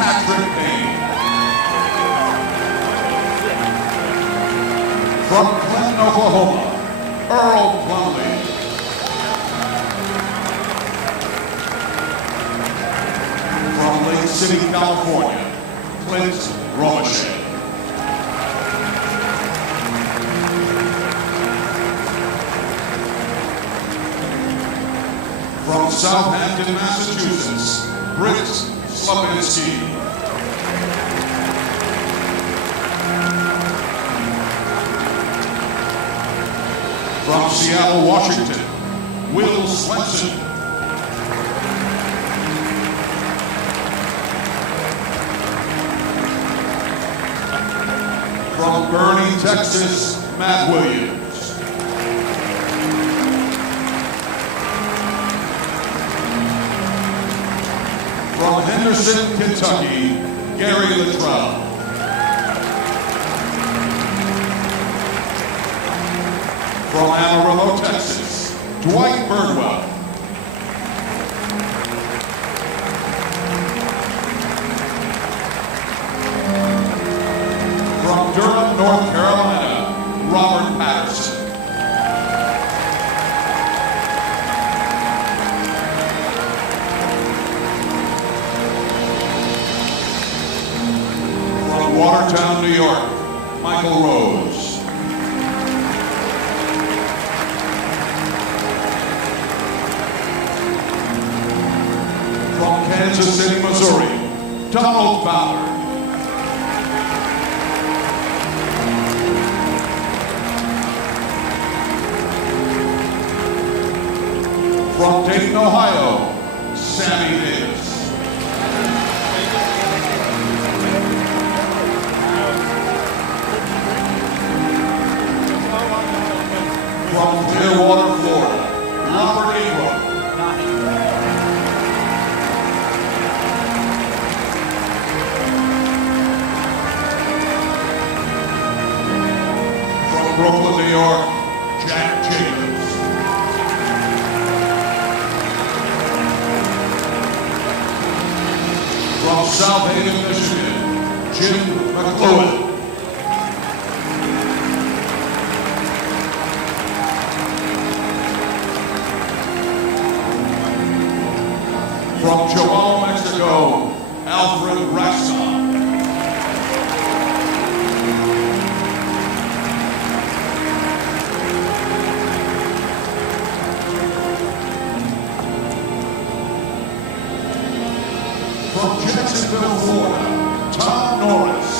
Patrick Payne. From Clinton, Oklahoma, Earl Plumley. From Lake City, California, Clint Romeshay. From Southampton, Massachusetts, Britt Slavinsky. From Seattle, Washington, Will Swenson. From Bernie, Texas, Matt Williams. From Henderson, Kentucky, Gary Luttrell. From Amarillo, Texas, Dwight Birdwell. From Durham, North Carolina, Robert Patterson. From Watertown, New York, Michael Rose. From Kansas City, Missouri, Donald Ballard. From Dayton, Ohio, Sammy Davis. From Clearwater, Florida, Robert Ingram. From Brooklyn, New York, Jack Jacobs. From South Haven, Michigan, Jim McLuhan. From Chihuahua, Mexico, Alfred Raxon. From Jacksonville, Florida, Tom Norris.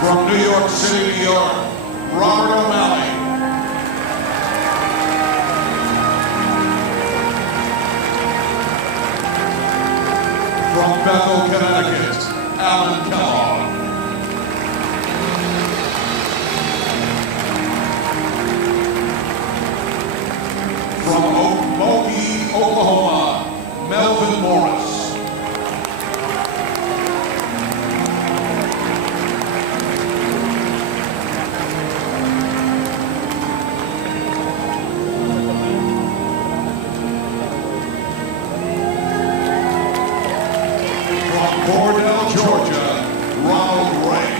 From New York City, New York, Robert O'Malley. From Bethel, Connecticut, Alan Kellogg. From Okmulgee, Oklahoma, Melvin Morris. From Cordell, Georgia, Ronald Ray.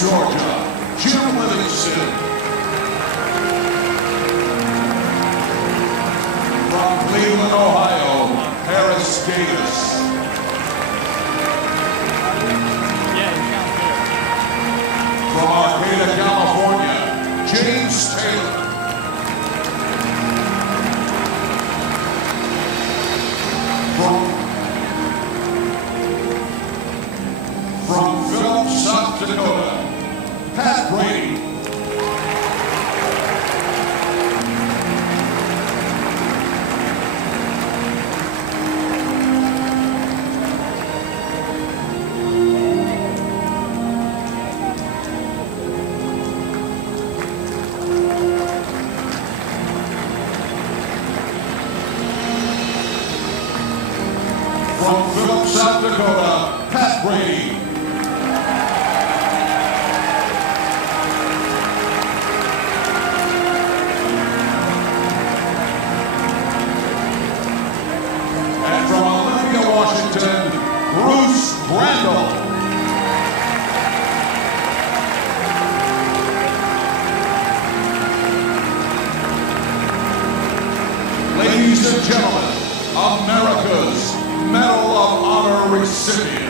Georgia, Jim Livingston. From Cleveland, Ohio, Harris Davis. From Arcata, California, James Taylor. From Phillips, South Dakota, Pat Brady. From Phillips, South Dakota, Pat Brady. And from Olympia, Washington, Bruce Randall. Ladies and gentlemen, America's Medal of Honor recipients.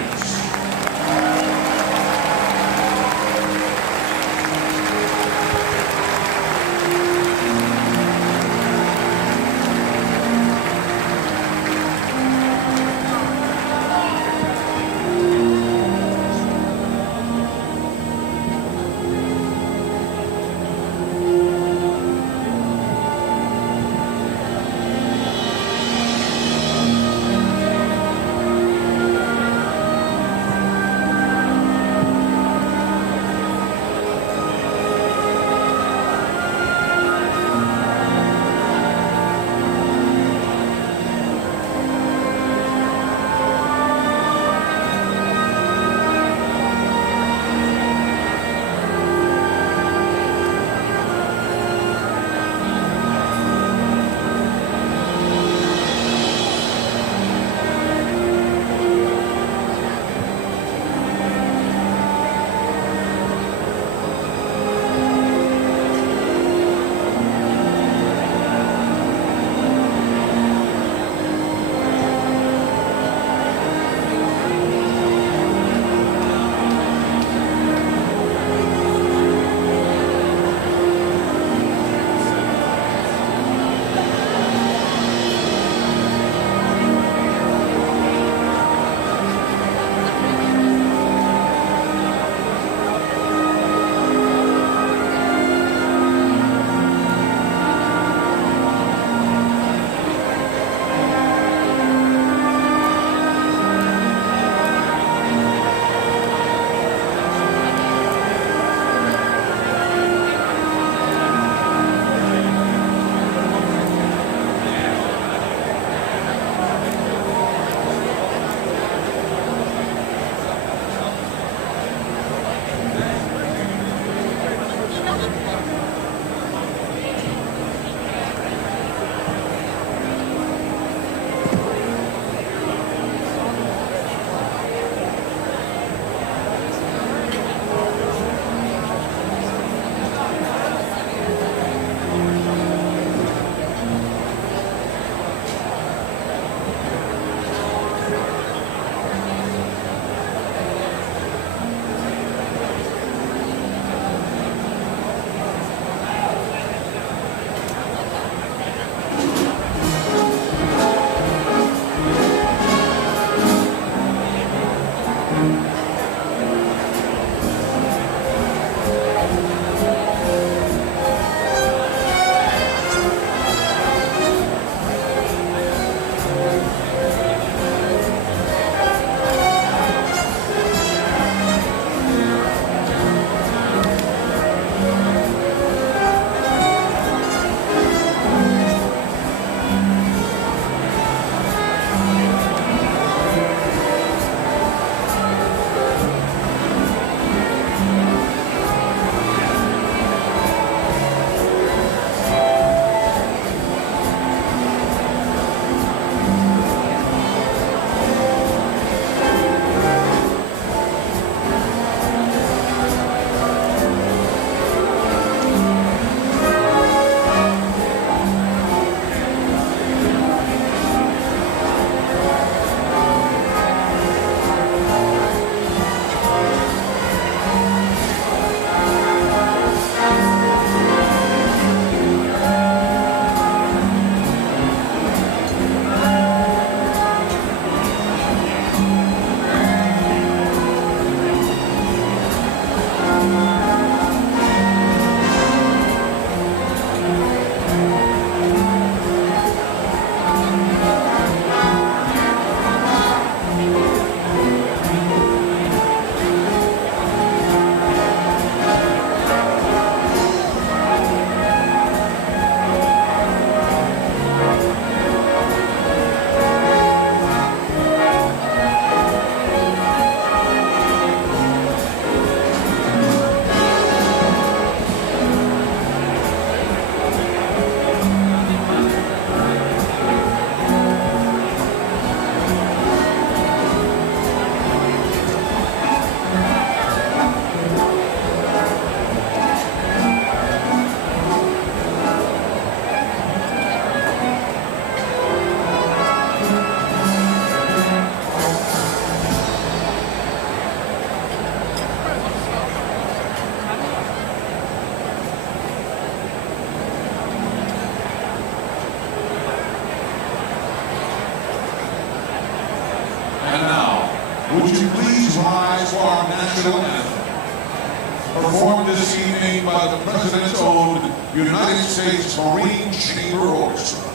performed this evening by the President's own United States Marine Chamber Orchestra.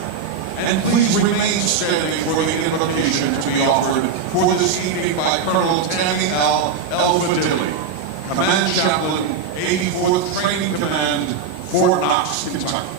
And please remain standing for the invocation to be offered for this evening by Colonel Tammy L. Elfadilli, Command Chaplain, 84th Training Command, Fort Knox, Kentucky.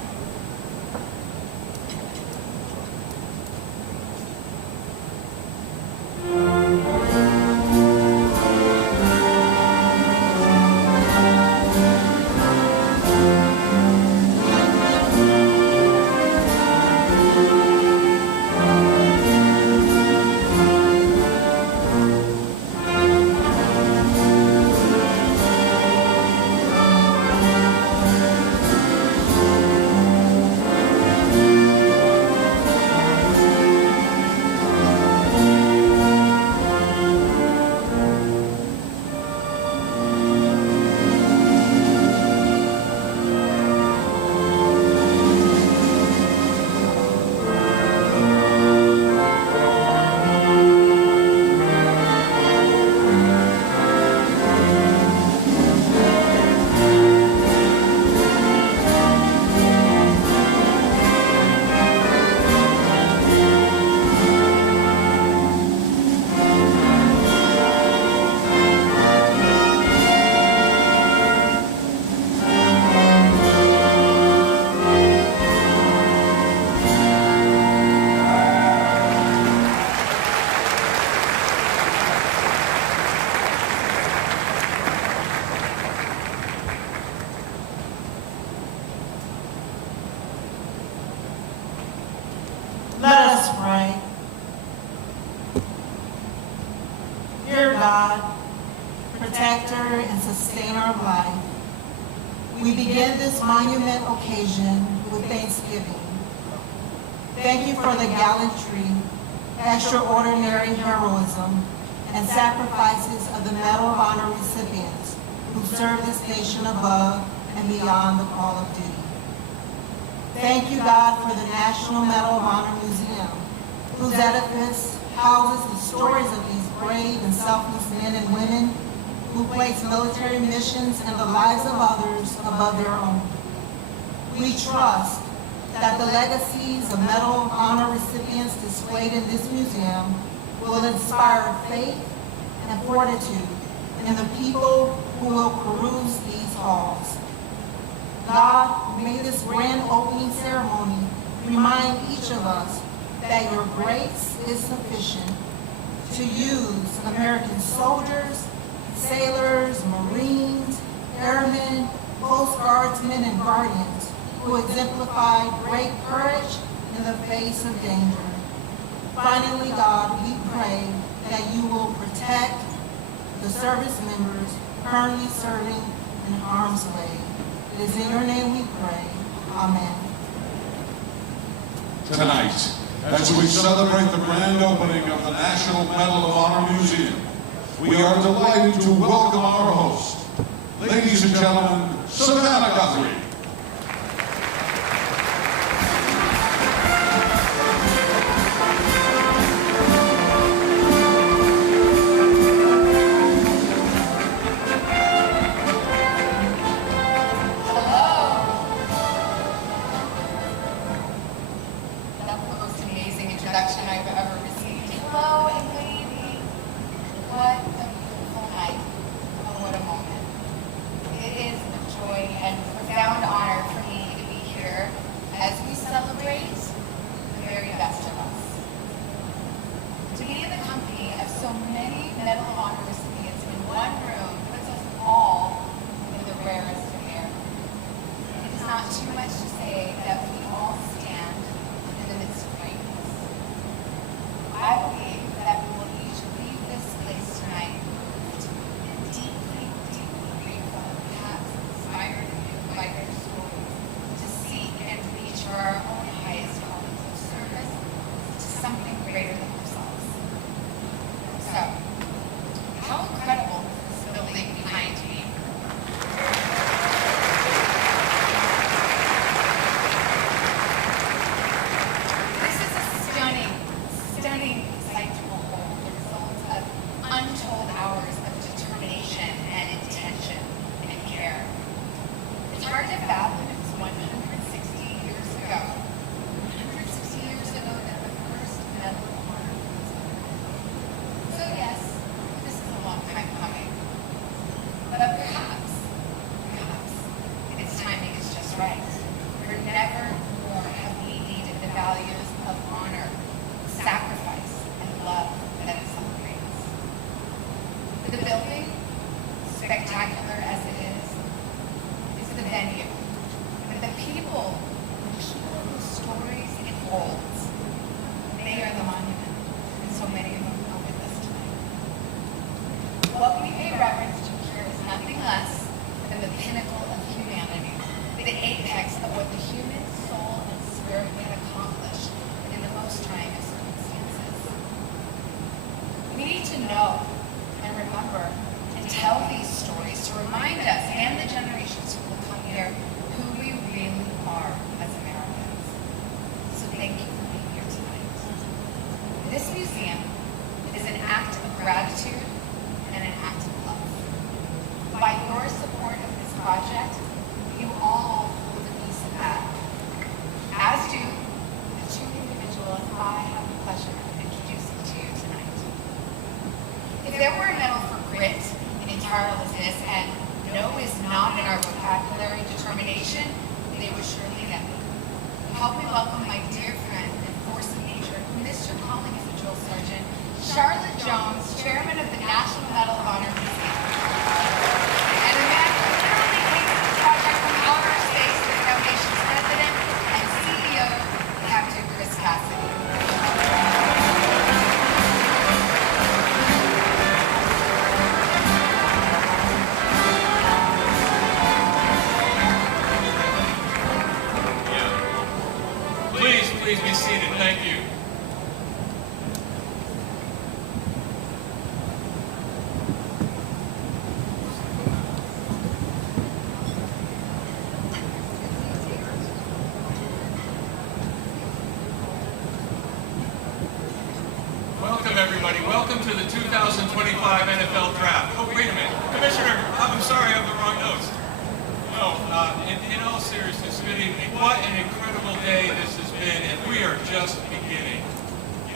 Let us pray. Dear God, protector and sustainer of life, we begin this monument occasion with thanksgiving. Thank you for the gallantry, extraordinary heroism, and sacrifices of the Medal of Honor recipients who serve this nation above and beyond the call of duty. Thank you, God, for the National Medal of Honor Museum, whose edifice houses the stories of these brave and selfless men and women who place military missions and the lives of others above their own. We trust that the legacies of Medal of Honor recipients displayed in this museum will inspire faith and fortitude in the people who will peruse these halls. God, may this grand opening ceremony remind each of us that your grace is sufficient to use American soldiers, sailors, Marines, airmen, Coast Guardsmen, and Guardians who exemplify great courage in the face of danger. Finally, God, we pray that you will protect the service members currently serving in harm's way. It is in your name we pray. Amen. Tonight, as we celebrate the grand opening of the National Medal of Honor Museum, we are delighted to welcome our host, ladies and gentlemen, Savannah Guthrie. Profound started at Valentine's 160 years ago. 160 years ago that the first Medal of Honor was awarded. So yes, this is a long time coming. But perhaps, its timing is just right. For never more have we needed the values of honor, sacrifice, and love that it celebrates. The building, spectacular as it is the venue. But the people whose stories it holds, they are the monument, and so many of them are with us tonight. What we pay reverence to here is nothing less than the pinnacle of humanity, the apex of what the human soul and spirit can accomplish in the most trying of circumstances. We need to know and remember and tell these stories to remind us and the generations who will come here who we really are as Americans. So thank you for being here tonight. This museum is an act of gratitude and an act of love. By your support of this project, you all hold a piece of that, as do the two individuals I have the pleasure of introducing to you tonight. If there were a medal for grit and tirelessness, and no is not in our vocabulary, determination, they were surely them. Help me welcome my dear friend and force of nature, Mr. Calling as a drill sergeant, Charlotte Jones, chairman of the National Medal of Honor Museum. And a man who literally takes this project from outer space, the foundation's president and CEO, Captain Chris Cassidy. Please be seated. Thank you. Welcome, everybody. Welcome to the 2025 NFL Draft. Oh, wait a minute. Commissioner, I'm sorry, I have the wrong notes. No, in all seriousness, what an incredible day this has been, and we are just beginning.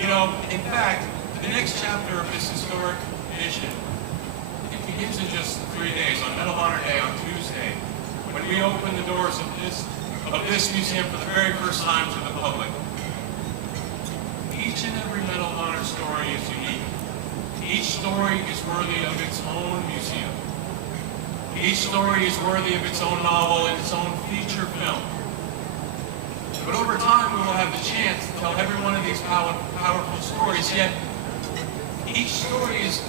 You know, in fact, the next chapter of this historic mission, it begins in just 3 days, on Medal of Honor Day, on Tuesday, when we open the doors of this museum for the very first time to the public. Each and every Medal of Honor story is unique. Each story is worthy of its own museum. Each story is worthy of its own novel and its own feature film. But over time, we will have the chance to tell every one of these powerful stories, yet each story is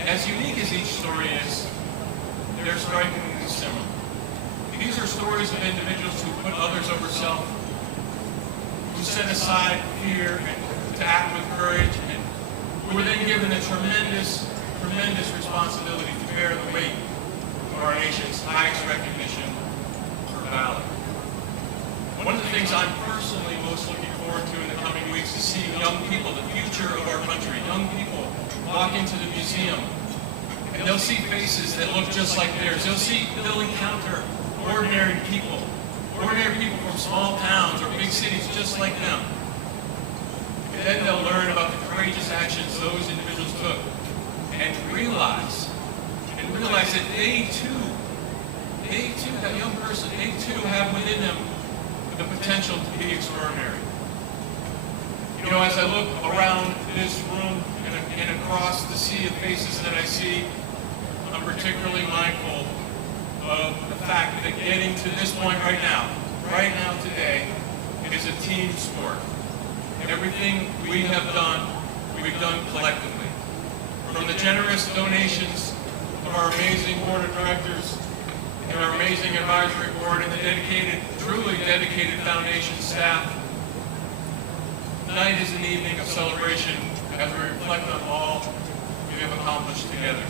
as unique as each story is, they're strikingly similar. These are stories of individuals who put others over self, who set aside fear and to act with courage, and who were then given a tremendous responsibility to bear the weight of our nation's highest recognition for valor. One of the things I'm personally most looking forward to in the coming weeks is seeing young people, the future of our country, young people walk into the museum, and they'll see faces that look just like theirs. They'll encounter ordinary people from small towns or big cities just like them. And then they'll learn about the courageous actions those individuals took, and realize that they too, that young person, they too have within them the potential to be extraordinary. You know, as I look around this room and across the sea of faces that I see, I'm particularly mindful of the fact that getting to this point right now today, it is a team sport. Everything we have done, we've done collectively. From the generous donations of our amazing board of directors and our amazing advisory board and the truly dedicated foundation staff, tonight is an evening of celebration as we reflect on all we have accomplished together.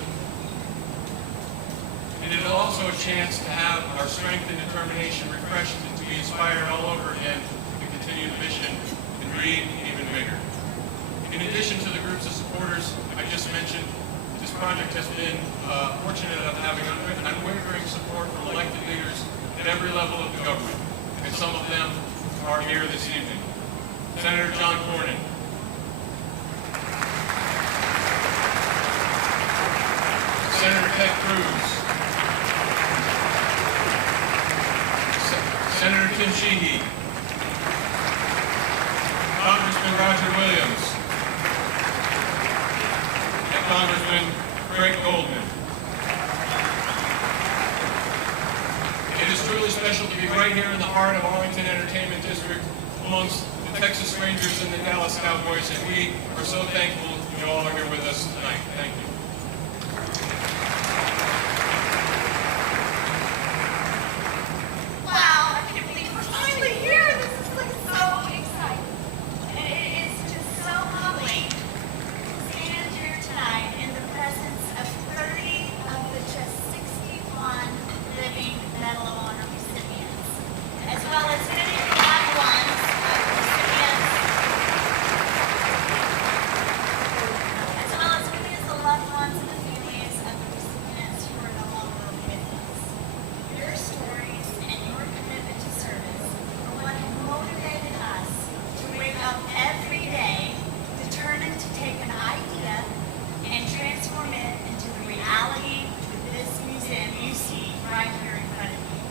And it is also a chance to have our strength and determination refreshed and to be inspired all over again to continue the mission and breathe even bigger. In addition to the groups of supporters I just mentioned, this project has been fortunate of having unwavering support from elected leaders and every level of the government, and some of them are here this evening. Senator John Cornyn, Senator Ted Cruz, Senator Tim Sheehy, Congressman Roger Williams, and Congressman Greg Goldman. It is truly special to be right here in the heart of Arlington Entertainment District amongst the Texas Rangers and the Dallas Cowboys, and we are so thankful you all are here with us tonight. Thank you. Wow, I can't believe we're finally here. This is like so exciting. And it is just so lovely to stand here tonight in the presence of 30 of the just 61 living Medal of Honor recipients, as well as many loved ones of recipients, as well as many of the loved ones and the families of the recipients who are no longer with us. Your stories and your commitment to service are what have motivated us to wake up every day determined to take an idea and transform it into the reality with this museum you see right here in front of you.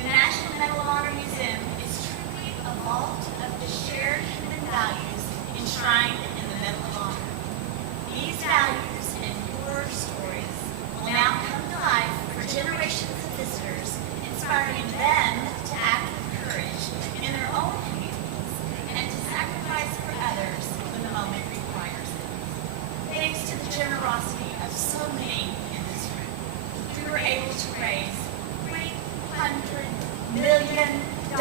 The National Medal of Honor Museum is truly a vault of the shared human values enshrined in the Medal of Honor. These values and your stories will now come to life for generations of visitors, inspiring them to act with courage in their own communities and to sacrifice for others when the moment requires it. Thanks to the generosity of so many in this room, we were able to raise $300 million to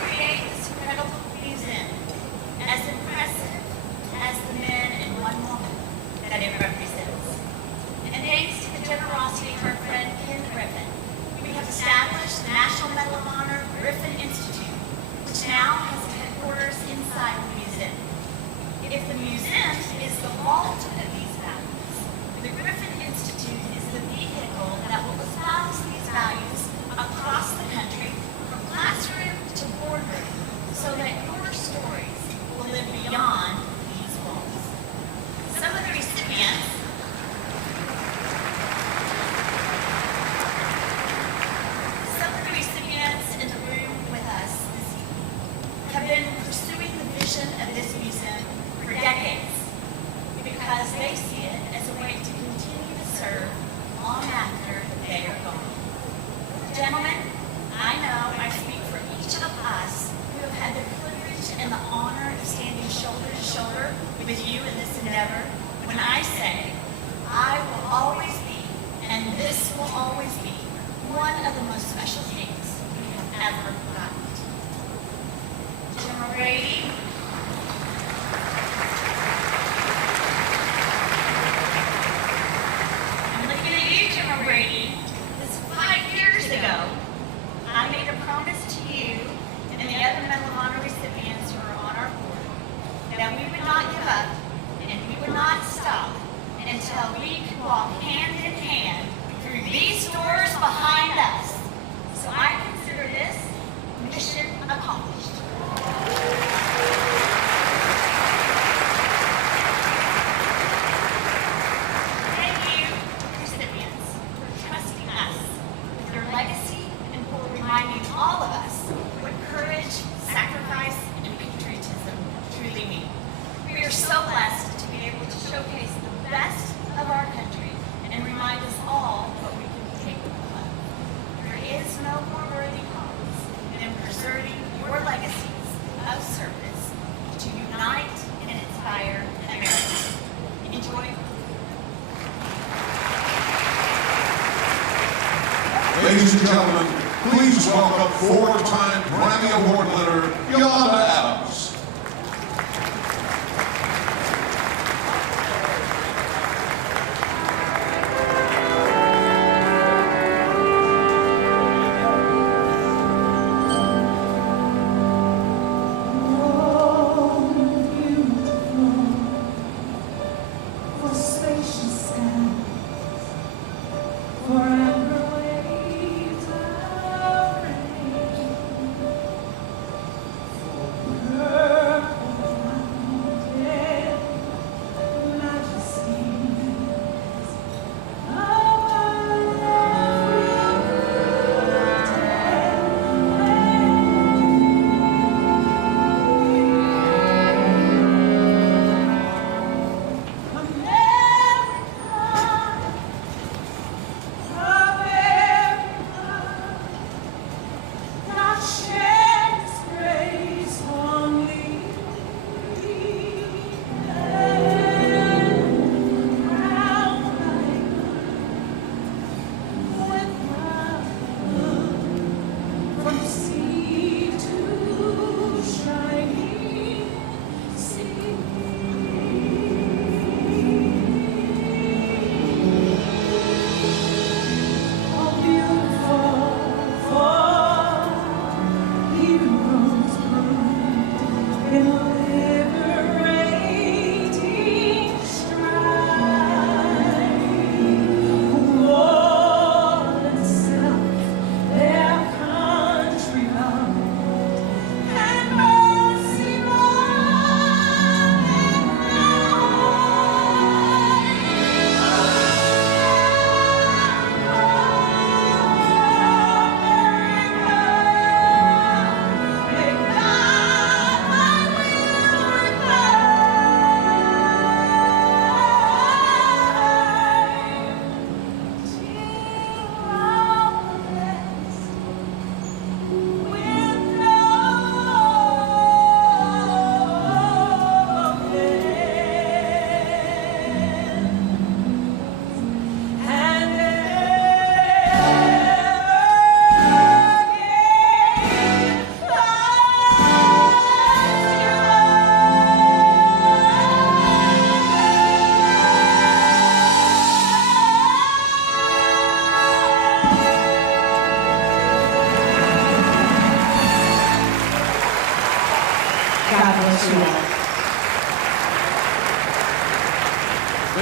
create this incredible museum, as impressive as the men and one woman that it represents. And thanks to the generosity of our friend Ken Griffin, we have established the National Medal of Honor Griffin Institute, which now has headquarters inside the museum. If the museum is the vault of these values, the Griffin Institute is the vehicle that will espouse these values across the country, from classroom to boardroom, so that your stories will live beyond these walls. Some of the recipients in the room with us this evening have been pursuing the vision of this museum for decades because they see it as a way to continue to serve long after they are gone. Gentlemen, I know I speak for each of us who have had the privilege and the honor of standing shoulder to shoulder with you in this endeavor when I say I will always be, and this will always be, one of the most special things we have ever gotten. General Brady, I'm looking at you, General Brady. This 5 years ago, I made a promise to you and the other Medal of Honor recipients who are on our board that we would not give up and we would not stop until we could walk hand in hand through these doors behind us. So I consider this mission accomplished. Thank you, recipients, for trusting us with your legacy and for reminding all of us what courage, sacrifice, and patriotism truly mean. We are so blessed to be able to showcase the best of our country and remind us all what we can be capable of. There is no more worthy cause than preserving your legacies of service to unite and inspire America. Enjoy. Ladies and gentlemen, please welcome four-time Grammy Award winner Yolanda Adams.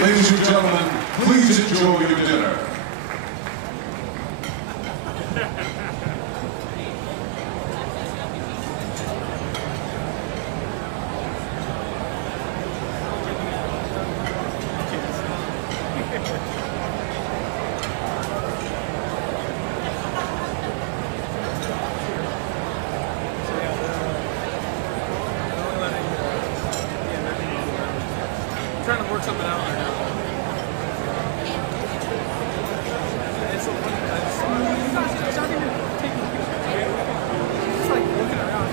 Ladies and gentlemen, please enjoy your dinner. I'm trying to work something out right now. It's so funny. It's not even taking pictures. It's just like looking around.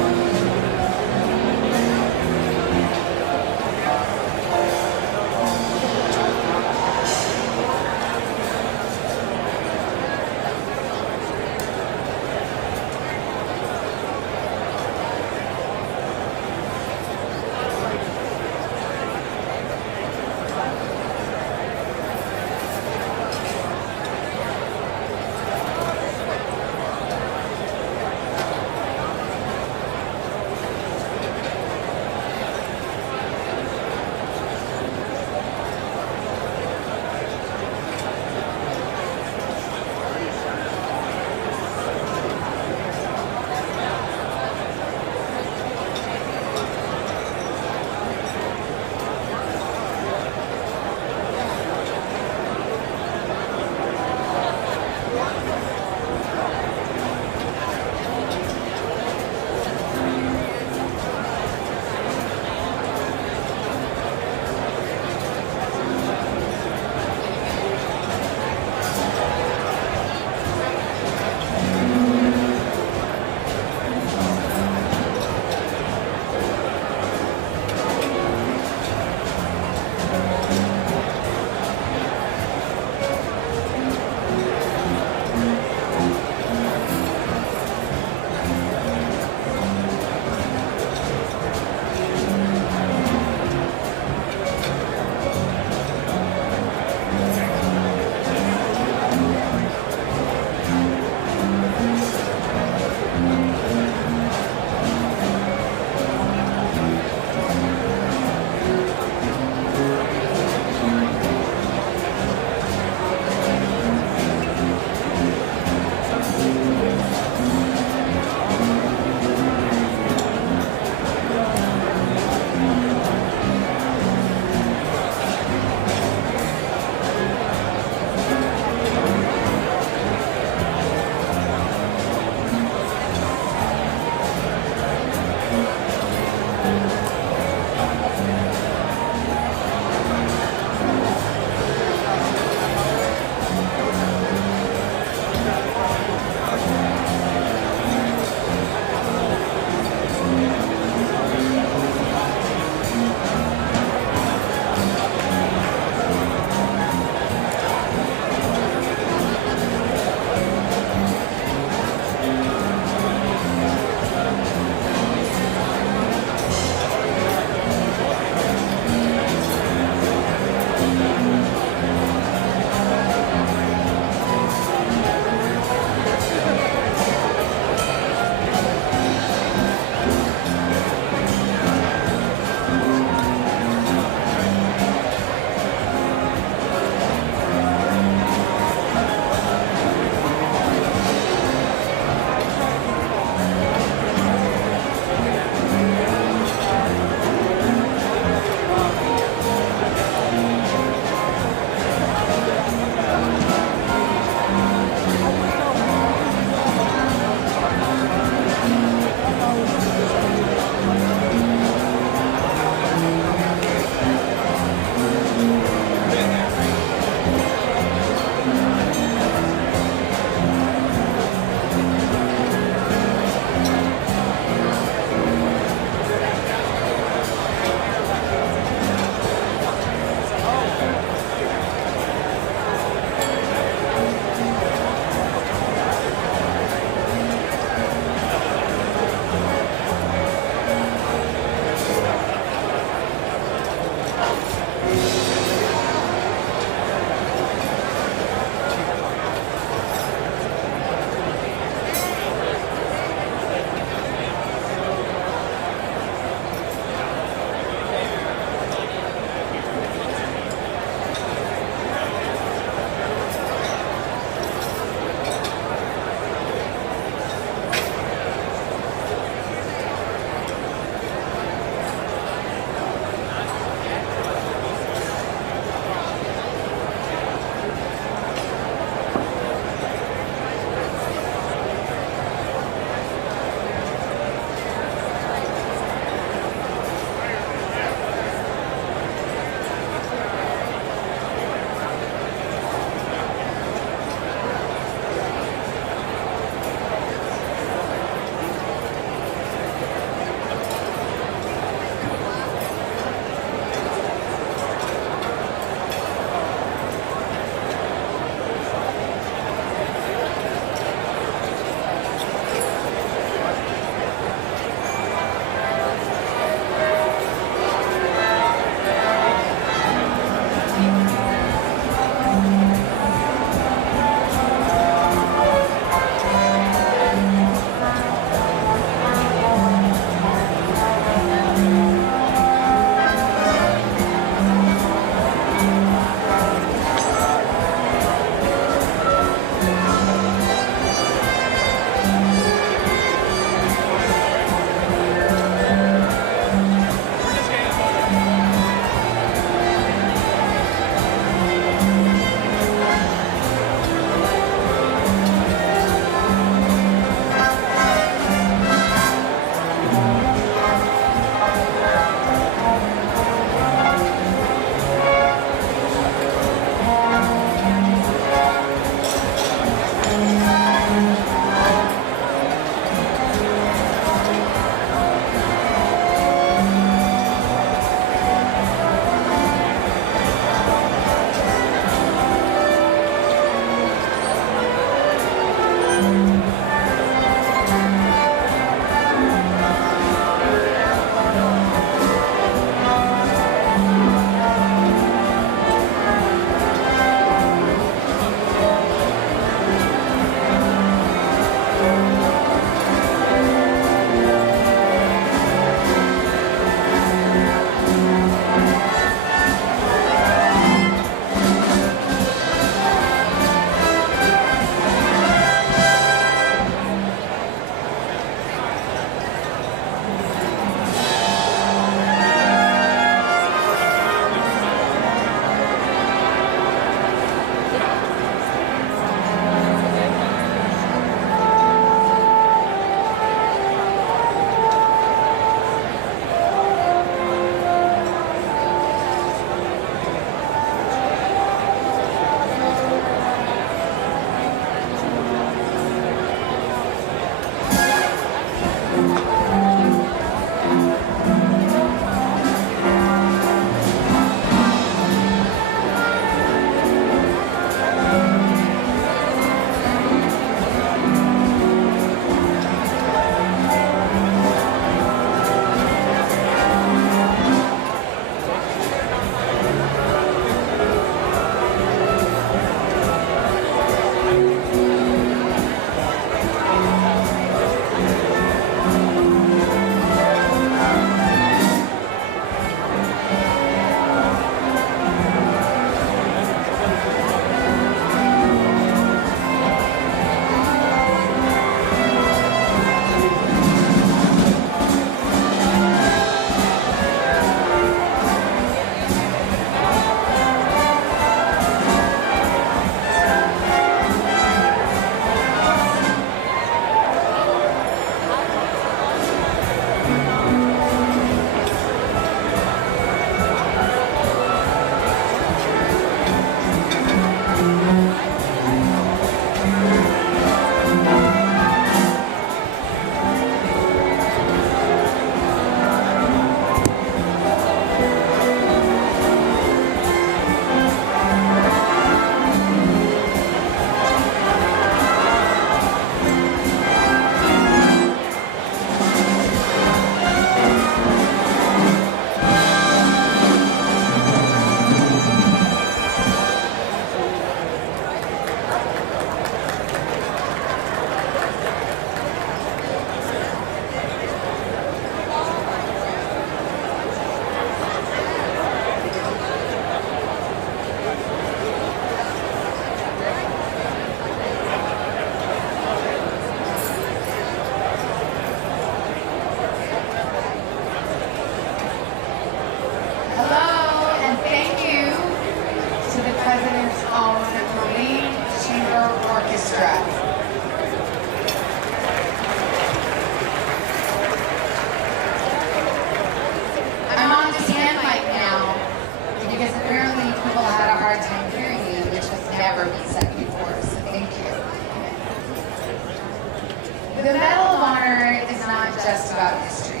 The Medal of Honor is not just about history.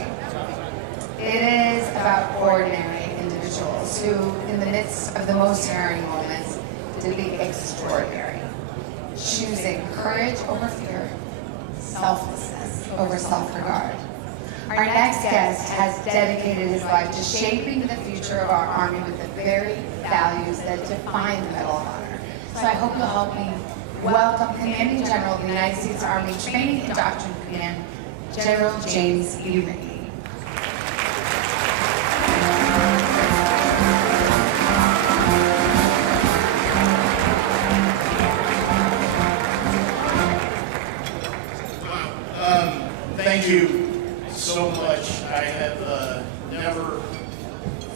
It is about ordinary individuals who, in the midst of the most harrowing moments, did the extraordinary, choosing courage over fear, selflessness over self-regard. Our next guest has dedicated his life to shaping the future of our Army with the very values that define the Medal of Honor. So I hope you'll help me welcome Commanding General of the United States Army Training and Doctrine Command, General James E. Riney. Thank you so much. I have never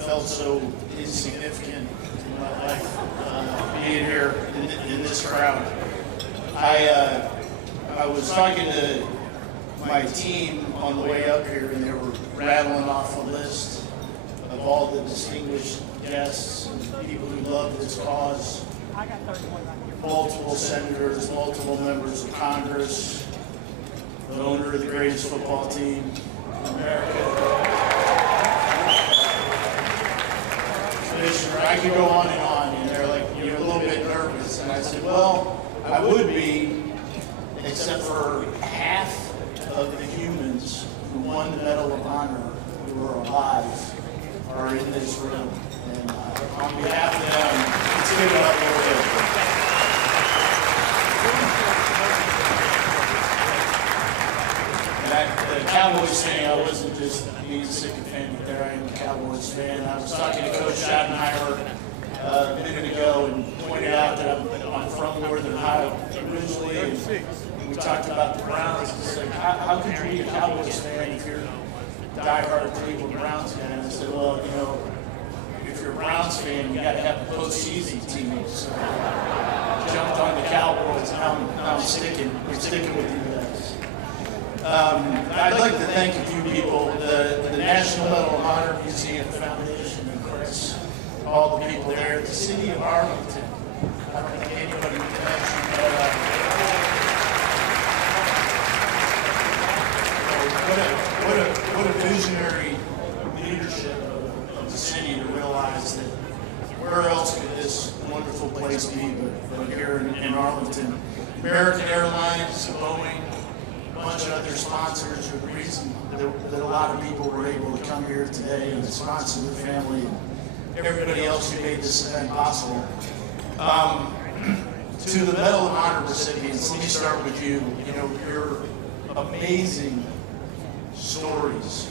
felt so insignificant in my life being here in this crowd. I was talking to my team on the way up here, and they were rattling off a list of all the distinguished guests and people who love this cause. Multiple senators, multiple members of Congress, the owner of the greatest football team in America. Commissioner, I could go on, and they're like, you're a little bit nervous. And I said, well, I would be, except for half of the humans who won the Medal of Honor who are alive are in this room. And on behalf of them, let's give it up a little bit. The Cowboys fan, I wasn't just being a sycophant there. I am a Cowboys fan. I was talking to Coach Schottenheimer a minute ago and pointed out that I'm from Northern Ohio originally. And we talked about the Browns. It's like, how could you be a Cowboys fan if you're a diehard Cleveland Browns fan? And I said, well, you know, if you're a Browns fan, you got to have a postseason team. So I jumped on the Cowboys, and now I'm sticking with you guys. I'd like to thank a few people, the National Medal of Honor Museum Foundation and Chris, all the people there, the city of Arlington. I don't think anybody can mention what a visionary leadership of the city to realize that where else could this wonderful place be but here in Arlington. American Airlines, Boeing, a bunch of other sponsors are the reason that a lot of people were able to come here today, and the sponsor, the family, and everybody else who made this event possible. To the Medal of Honor recipients, let me start with you. You know, your amazing stories.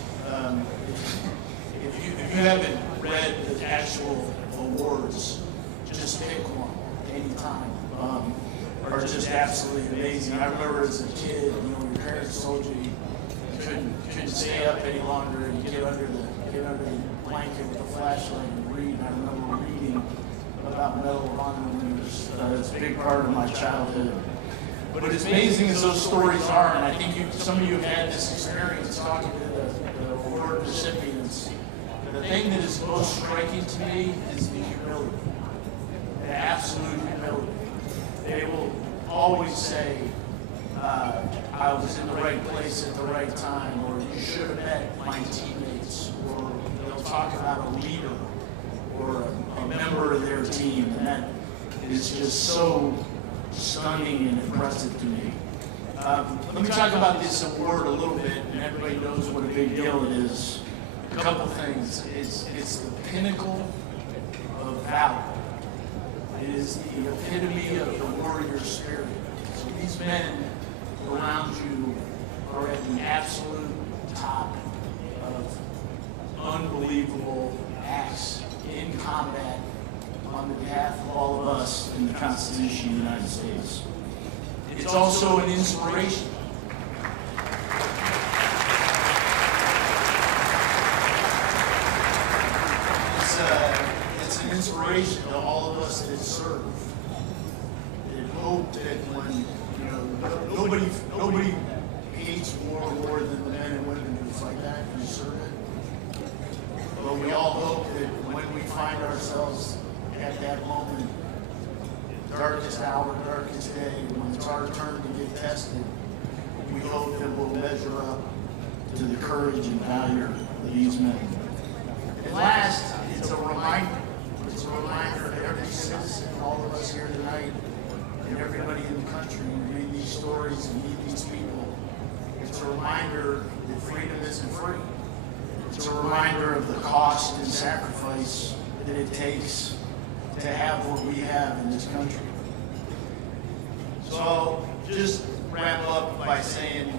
If you haven't read the actual awards, just pick one anytime. Are just absolutely amazing. I remember as a kid, you know, your parents told you you couldn't stay up any longer, and you get under the blanket with a flashlight and read. And I remember reading about Medal of Honor winners. It's a big part of my childhood. But as amazing as those stories are, and I think some of you have had this experience talking to the award recipients, the thing that is most striking to me is the humility, the absolute humility. They will always say, I was in the right place at the right time, or you should have met my teammates, or they'll talk about a leader or a member of their team, and that is just so stunning and impressive to me. Let me talk about this award a little bit, and everybody knows what a big deal it is. A couple things. It's the pinnacle of valor. It is the epitome of the warrior spirit. So these men around you are at the absolute top of unbelievable acts in combat on behalf of all of us in the Constitution of the United States. It's also an inspiration. It's an inspiration to all of us that serve. And hope that when, you know, nobody hates war more than the men and women who fight that and serve it. But we all hope that when we find ourselves at that moment, darkest hour, darkest day, when it's our turn to get tested, we we hope that we'll measure up to the courage and valor of these men. And last, it's a reminder. It's a reminder to every citizen, all of us here tonight, and everybody in the country who read these stories and meet these people. It's a reminder that freedom isn't free. It's a reminder of the cost and sacrifice that it takes to have what we have in this country. So I'll just wrap up by saying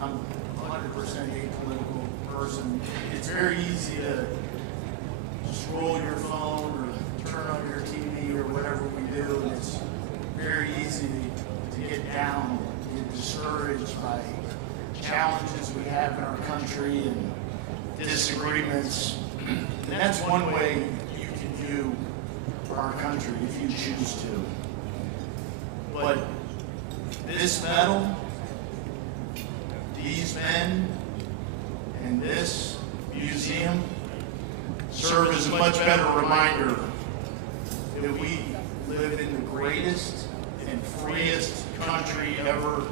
I'm 100% apolitical person. It's very easy to just roll your phone or turn on your TV or whatever we do, and it's very easy to get down, get discouraged by challenges we have in our country and disagreements. And that's one way you can view our country if you choose to. But this medal, these men, and this museum serve as a much better reminder that we live in the greatest and freest country ever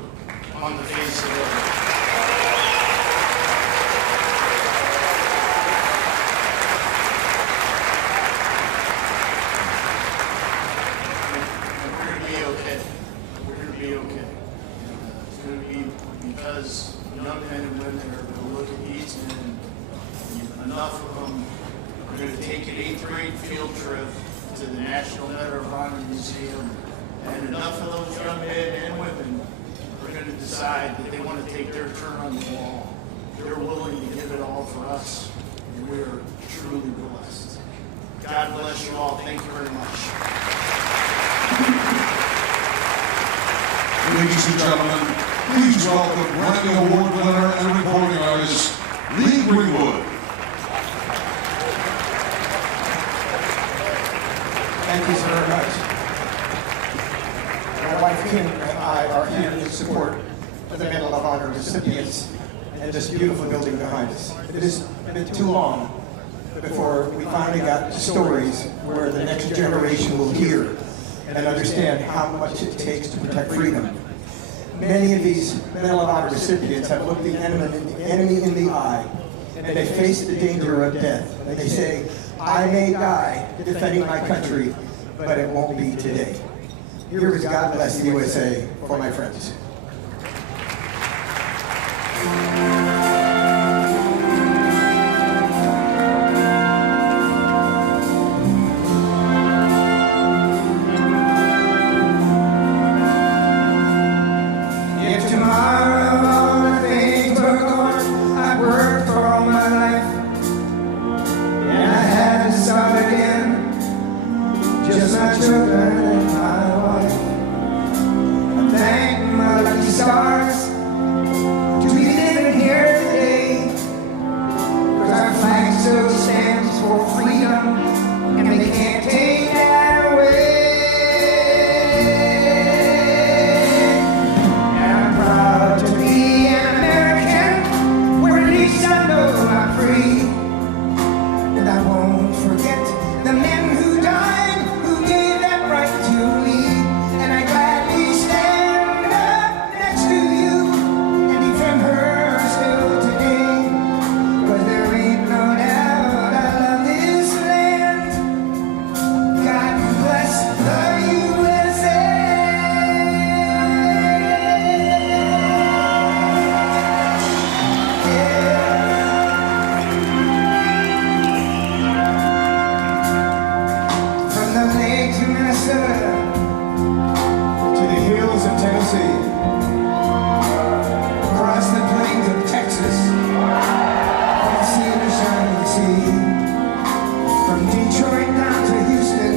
on the face of the earth. We're going to be okay. We're going to be okay. It's going to be because young men and women are going to look at these men, and enough of them are going to take an 8th grade field trip to the National Medal of Honor Museum, and enough of those young men and women are going to decide that they want to take their turn on the wall. They're willing to give it all for us, and we are truly blessed. God bless you all. Thank you very much. Ladies and gentlemen, please welcome Grammy Award winner and recording artist, Lee Greenwood. Thank you so very much. My wife Kim and I are here in support of the Medal of Honor recipients and this beautiful building behind us. It has been too long before we finally got stories where the next generation will hear and understand how much it takes to protect freedom. Many of these Medal of Honor recipients have looked the enemy in the eye, and they face the danger of death. And they say, I may die defending my country, but it won't be today. Here is God Bless the USA for my friends. If tomorrow all the things were gone, I worked for all my life, and I had to start again, just my children and my wife. I thank my lucky stars to be living here today, 'cause our flag still stands for freedom, and they can't take that away. Proud to be an American, where at least I know I'm free. And I won't forget the men who died, who gave that right to me. And I gladly stand up next to you and defend her still today. 'Cause there ain't no doubt I love this land. God bless the USA. From the lakes of Minnesota To the hills of Tennessee, across the plains of Texas, from the sea to shining sea, from Detroit down to Houston,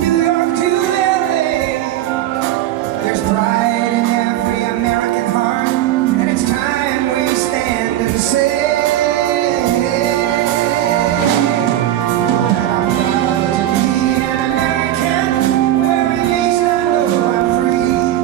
New York to LA. There's pride in every American heart, and it's time we stand and say, I'm proud to be an American, where at least I know I'm free.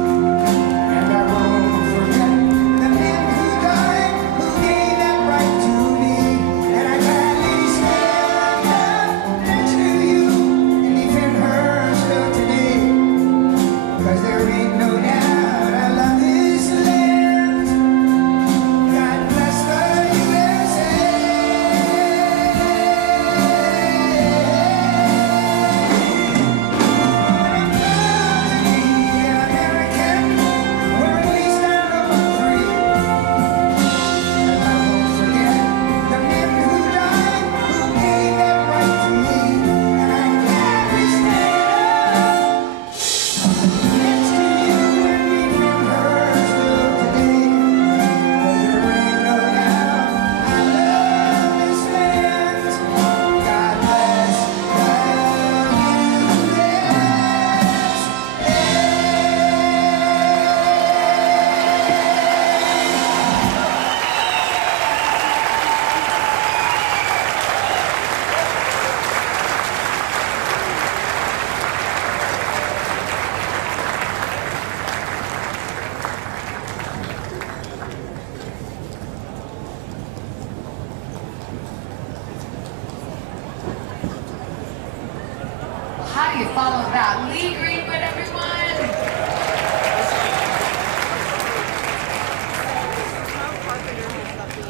you follow that? Lee Greenwood, everyone.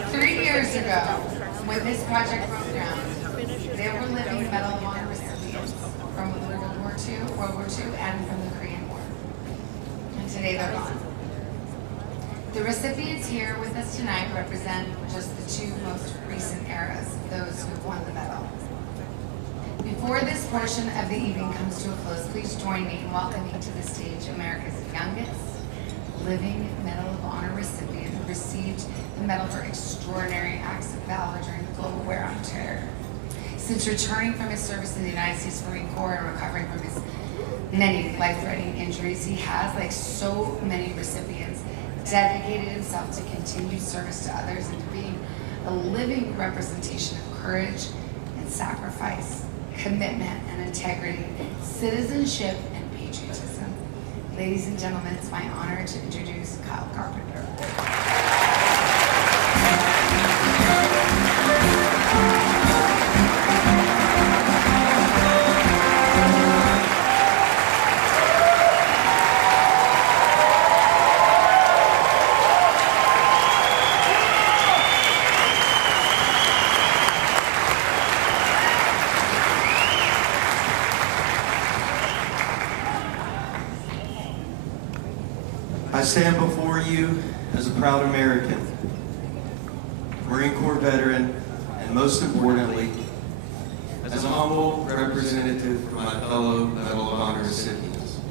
3 years ago, when this project broke ground, they were living Medal of Honor recipients from World War II, and from the Korean War. And today they're gone. The recipients here with us tonight represent just the two most recent eras of those who won the medal. Before this portion of the evening comes to a close, please join me in welcoming to the stage America's youngest living Medal of Honor recipient who received the Medal for Extraordinary Acts of Valor during the global war on terror. Since returning from his service in the United States Marine Corps and recovering from his many life-threatening injuries, he has, like so many recipients, dedicated himself to continued service to others and to being a living representation of courage and sacrifice, commitment and integrity, citizenship and patriotism. Ladies and gentlemen, it's my honor to introduce Kyle Carpenter. I stand before you as a proud American, Marine Corps veteran, and most importantly, as a humble representative for my fellow Medal of Honor recipients.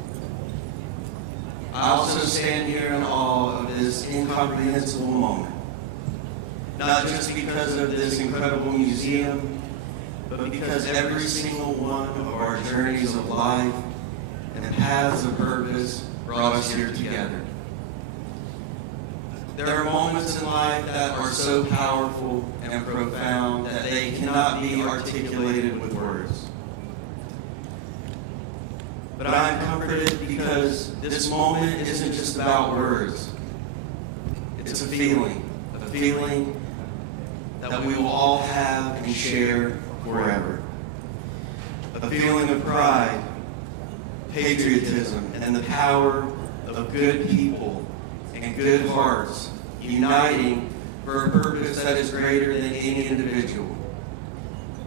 I also stand here in awe of this incomprehensible moment, not just because of this incredible museum, but because every single one of our journeys of life and paths of purpose brought us here together. There are moments in life that are so powerful and profound that they cannot be articulated with words. But I am comforted because this moment isn't just about words. It's a feeling that we will all have and share forever. A feeling of pride, patriotism, and the power of good people and good hearts uniting for a purpose that is greater than any individual,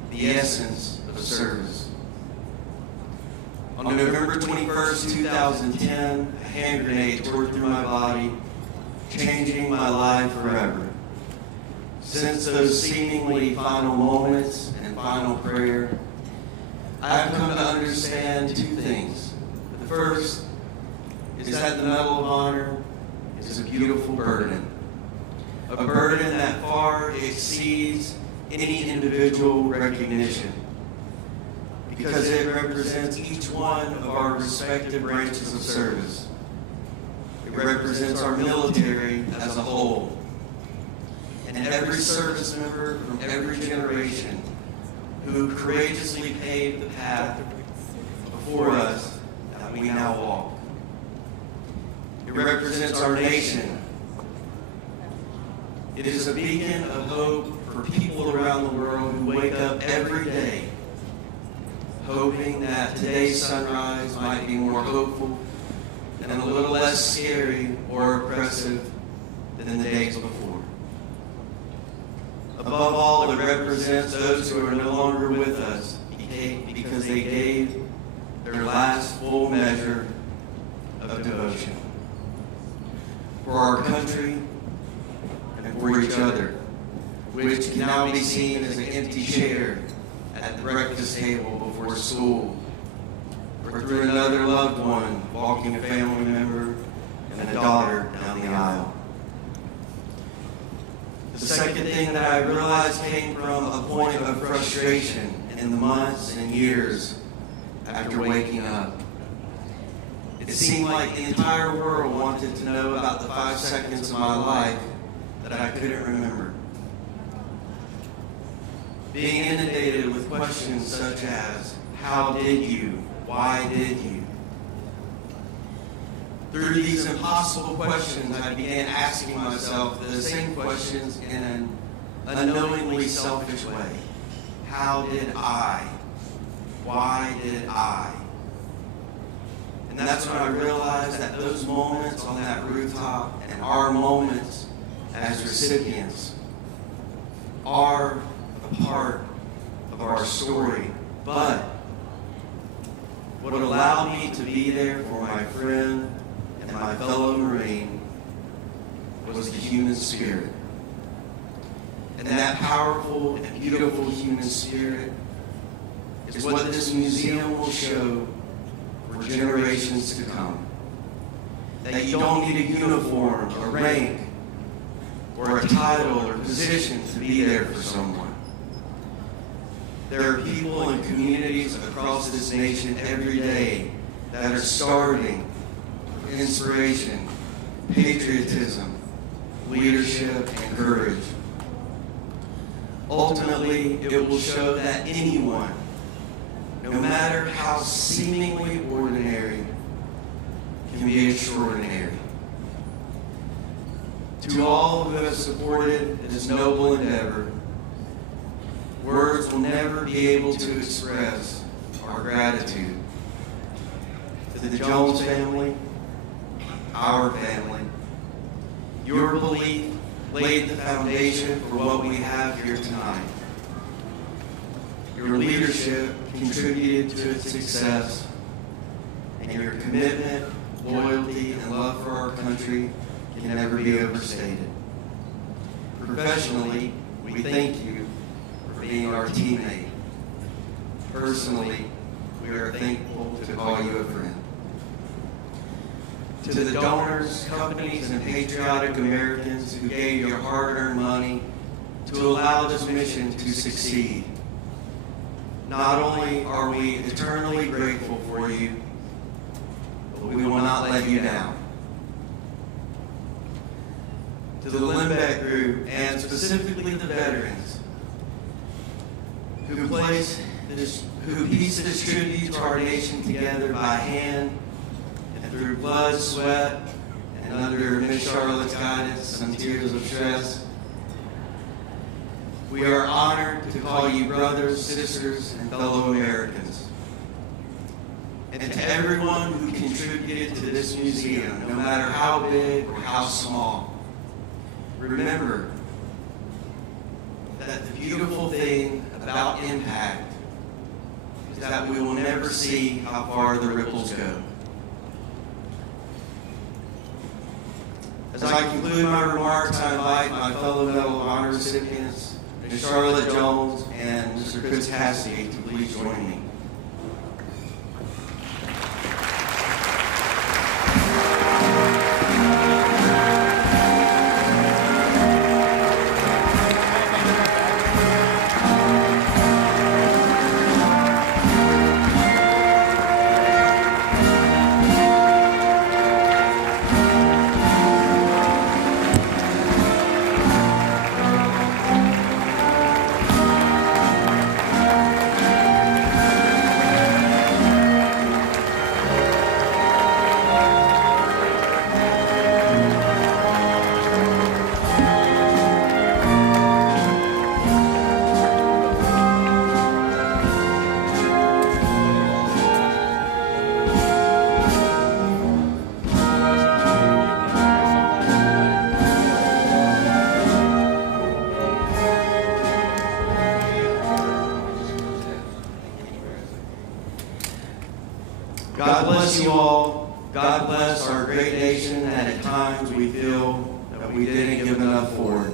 the essence of service. On November 21st, 2010, a hand grenade tore through my body, changing my life forever. Since those seemingly final moments and final prayer, I have come to understand two things. The first is that the Medal of Honor is a beautiful burden. A burden that far exceeds any individual recognition, because it represents each one of our respective branches of service. It represents our military as a whole, and every service member from every generation who courageously paved the path before us that we now walk. It represents our nation. It is a beacon of hope for people around the world who wake up every day hoping that today's sunrise might be more hopeful and a little less scary or oppressive than the days before. Above all, it represents those who are no longer with us because they gave their last full measure of devotion for our country and for each other, which can now be seen as an empty chair at the breakfast table before school, or through another loved one walking a family member and a daughter down the aisle. The second thing that I realized came from a point of frustration in the months and years after waking up. It seemed like the entire world wanted to know about the 5 seconds of my life that I couldn't remember. Being inundated with questions such as, how did you? Why did you? Through these impossible questions, I began asking myself the same questions in an unknowingly selfish way. How did I? Why did I? And that's when I realized that those moments on that rooftop and our moments as recipients are a part of our story. But what allowed me to be there for my friend and my fellow Marine was the human spirit. And that powerful and beautiful human spirit is what this museum will show for generations to come. That you don't need a uniform, a rank, or a title or position to be there for someone. There are people and communities across this nation every day that are starving for inspiration, patriotism, leadership, and courage. Ultimately, it will show that anyone, no matter how seemingly ordinary, can be extraordinary. To all who have supported this noble endeavor, words will never be able to express our gratitude. To the Jones family, our family, your belief laid the foundation for what we have here tonight. Your leadership contributed to its success, and your commitment, loyalty, and love for our country can never be overstated. Professionally, we thank you for being our teammate. Personally, we are thankful to call you a friend. To the donors, companies, and patriotic Americans who gave your hard-earned money to allow this mission to succeed, not only are we eternally grateful for you, but we will not let you down. To the Limbeck Group, and specifically the veterans, who pieced this tribute to our nation together by hand and through blood, sweat, and under Miss Charlotte's guidance, some tears of stress. We are honored to call you brothers, sisters, and fellow Americans. And to everyone who contributed to this museum, no matter how big or how small, remember that the beautiful thing about impact is that we will never see how far the ripples go. As I conclude my remarks, I invite my fellow Medal of Honor recipients, Ms. Charlotte Jones and Mr. Chris Cassidy, to please join me. God bless you all. God bless our great nation that at times we feel that we didn't give enough for it.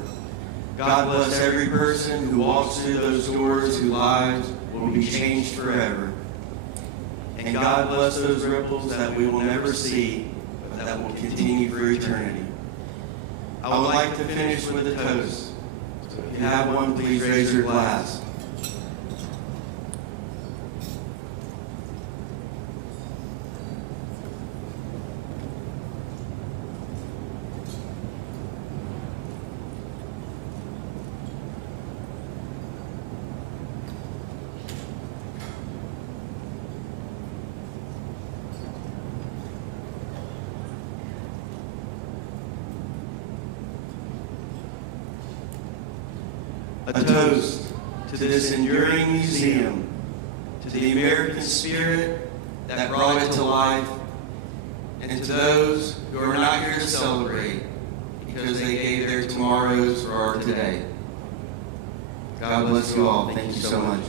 God bless every person who walks through those doors whose lives will be changed forever. And God bless those ripples that we will never see, but that will continue for eternity. I would like to finish with a toast. So if you have one, please raise your glass. A toast to this enduring museum, to the American spirit that brought it to life, and to those who are not here to celebrate because they gave their tomorrows for our today. God bless you all. Thank you so much.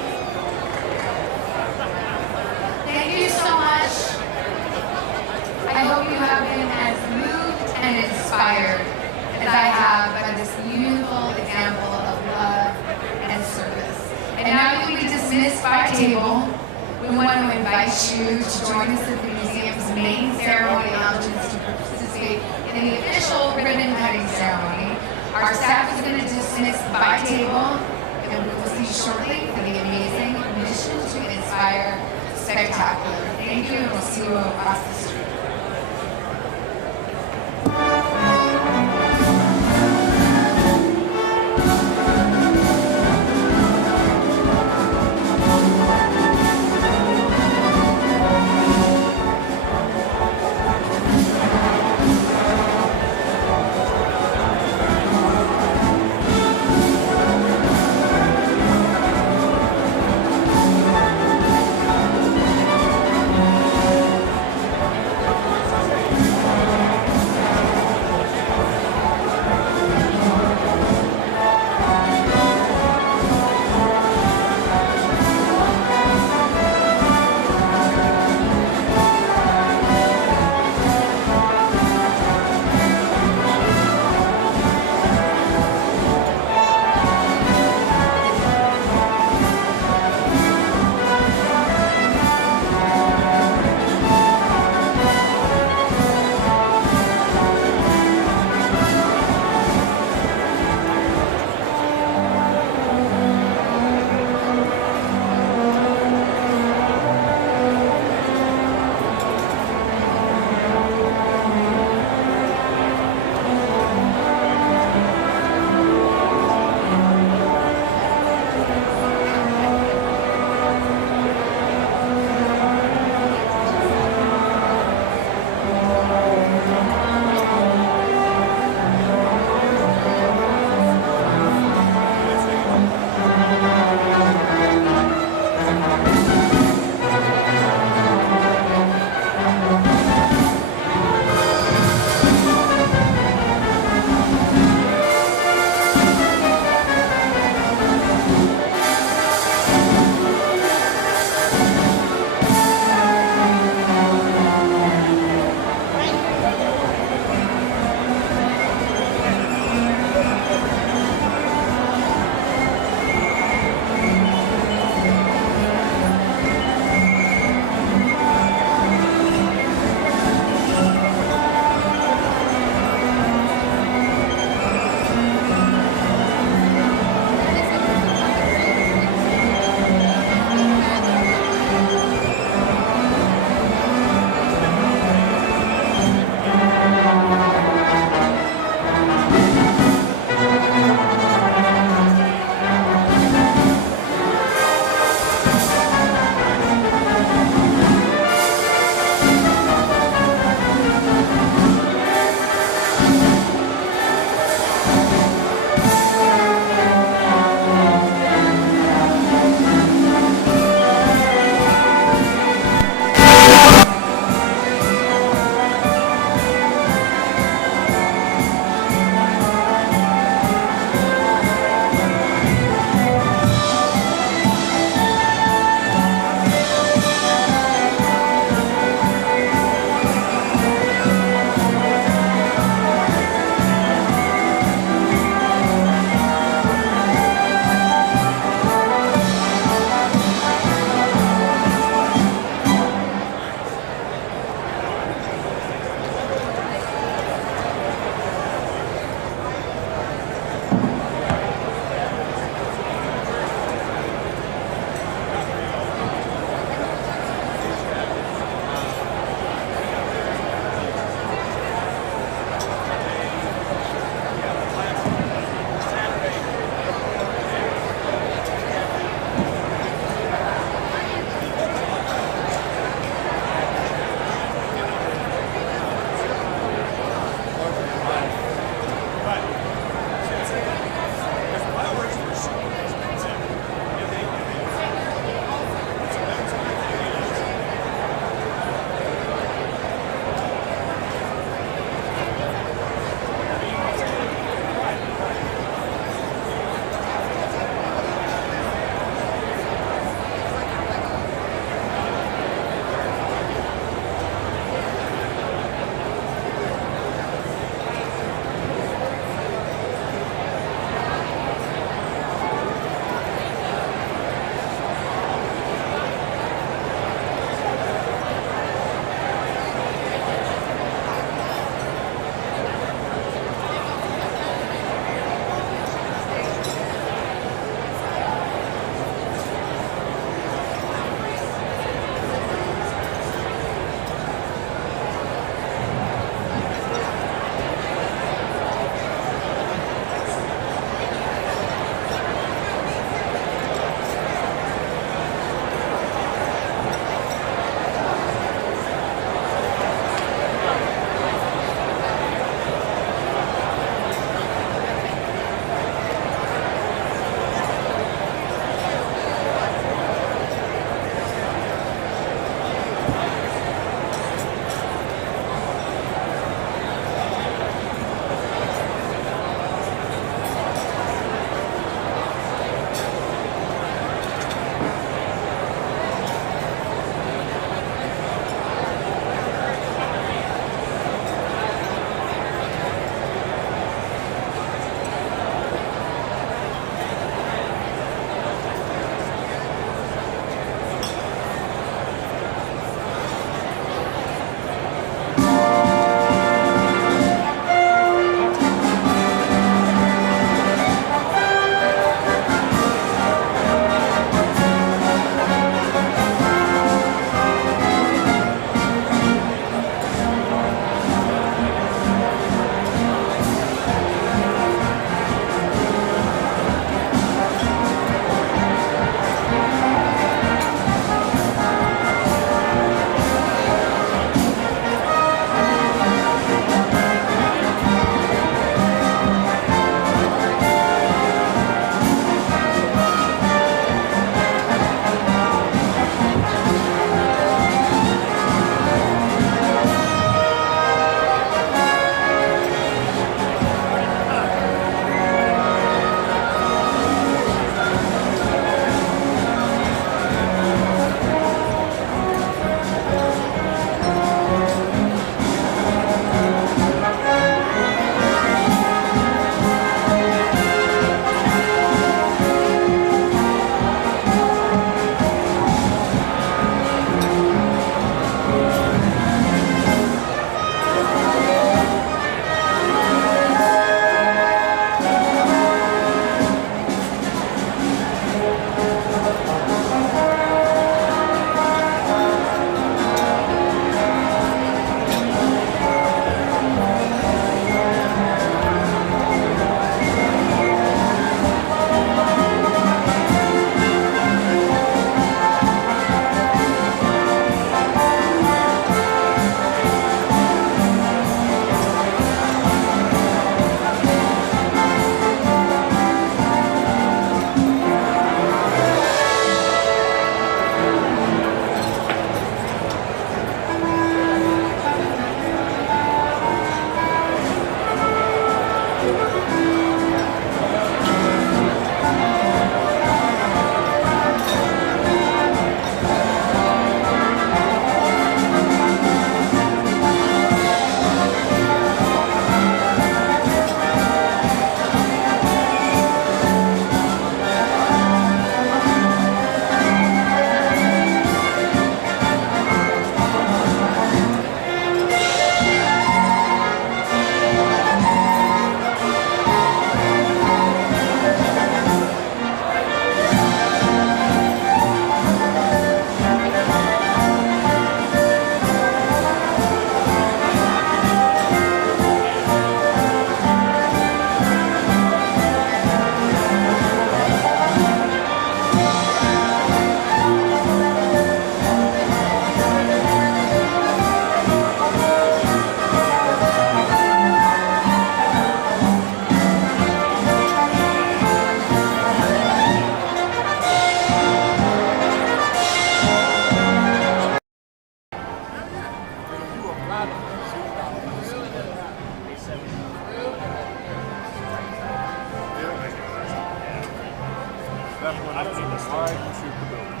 that one up to the side and shoot the building.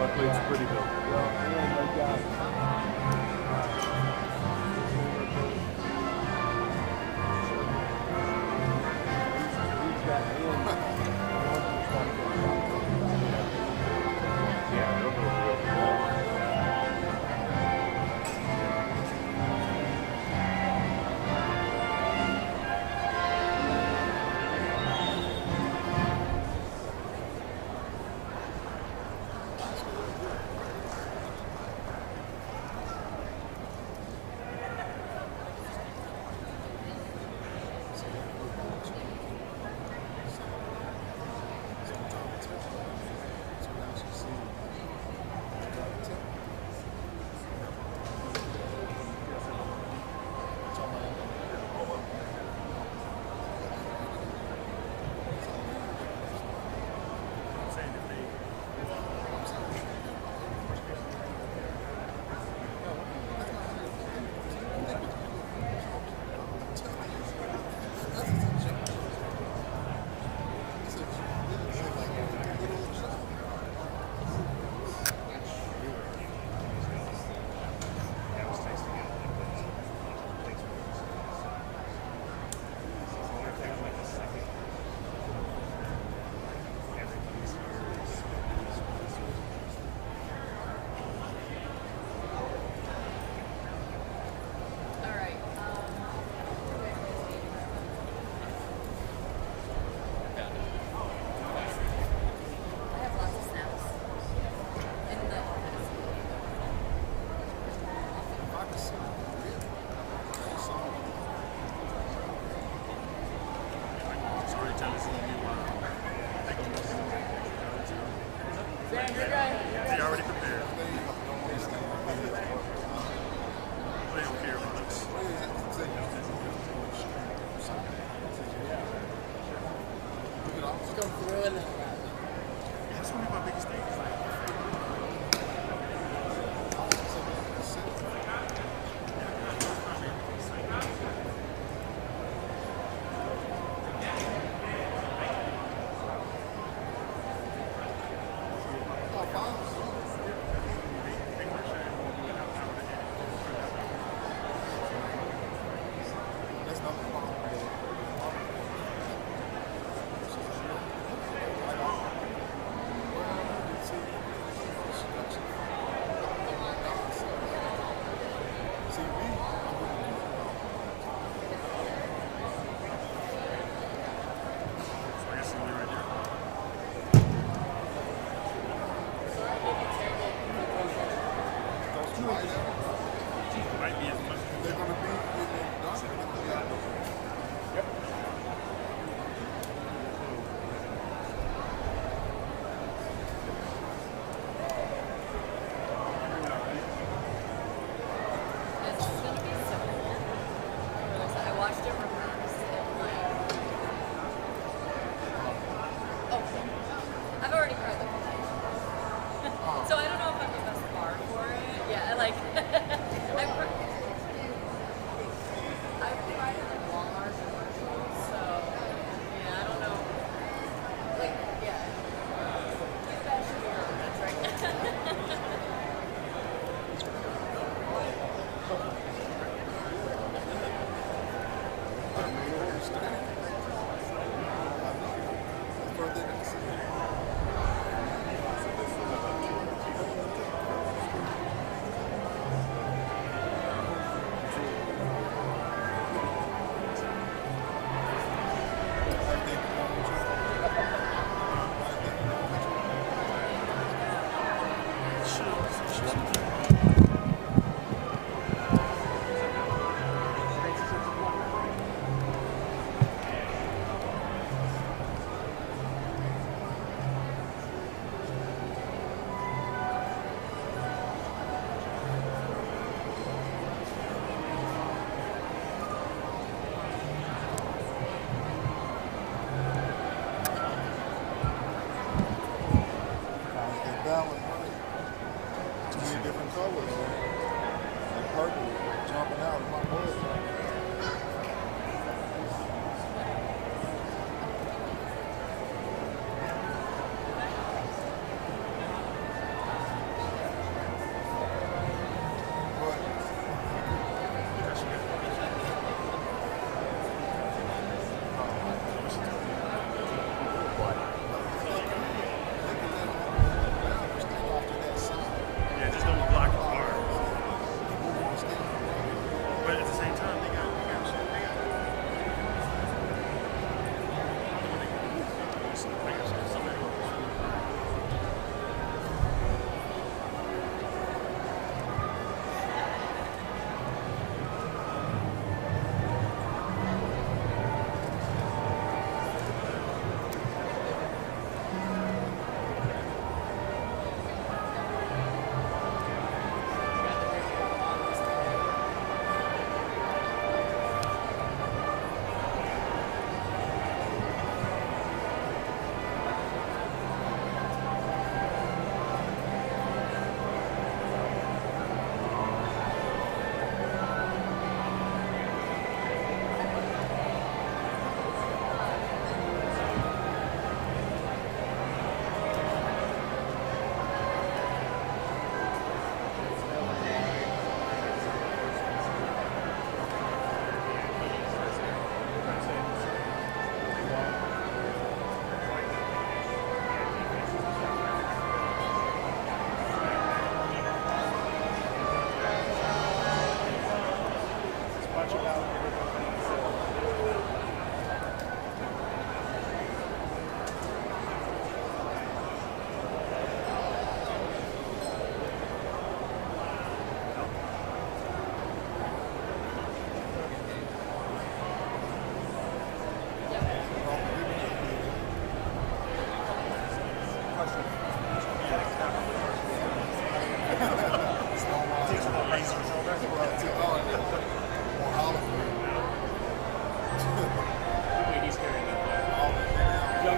Luckily, it's a pretty building.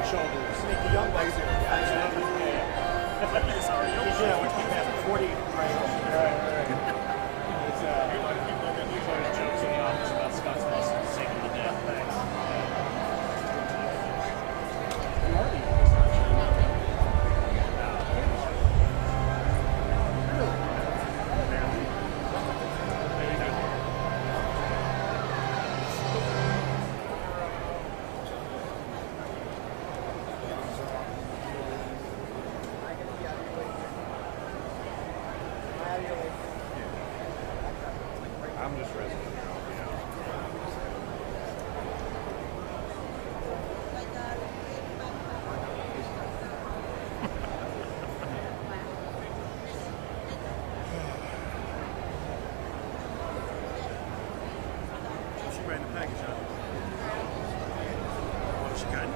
shoulders. Make the young boys do it. Yeah, we keep having 40 right. It's jokes in the office about Scott's muscles sinking to death. I'm just resting here. She ran the package out. What she got?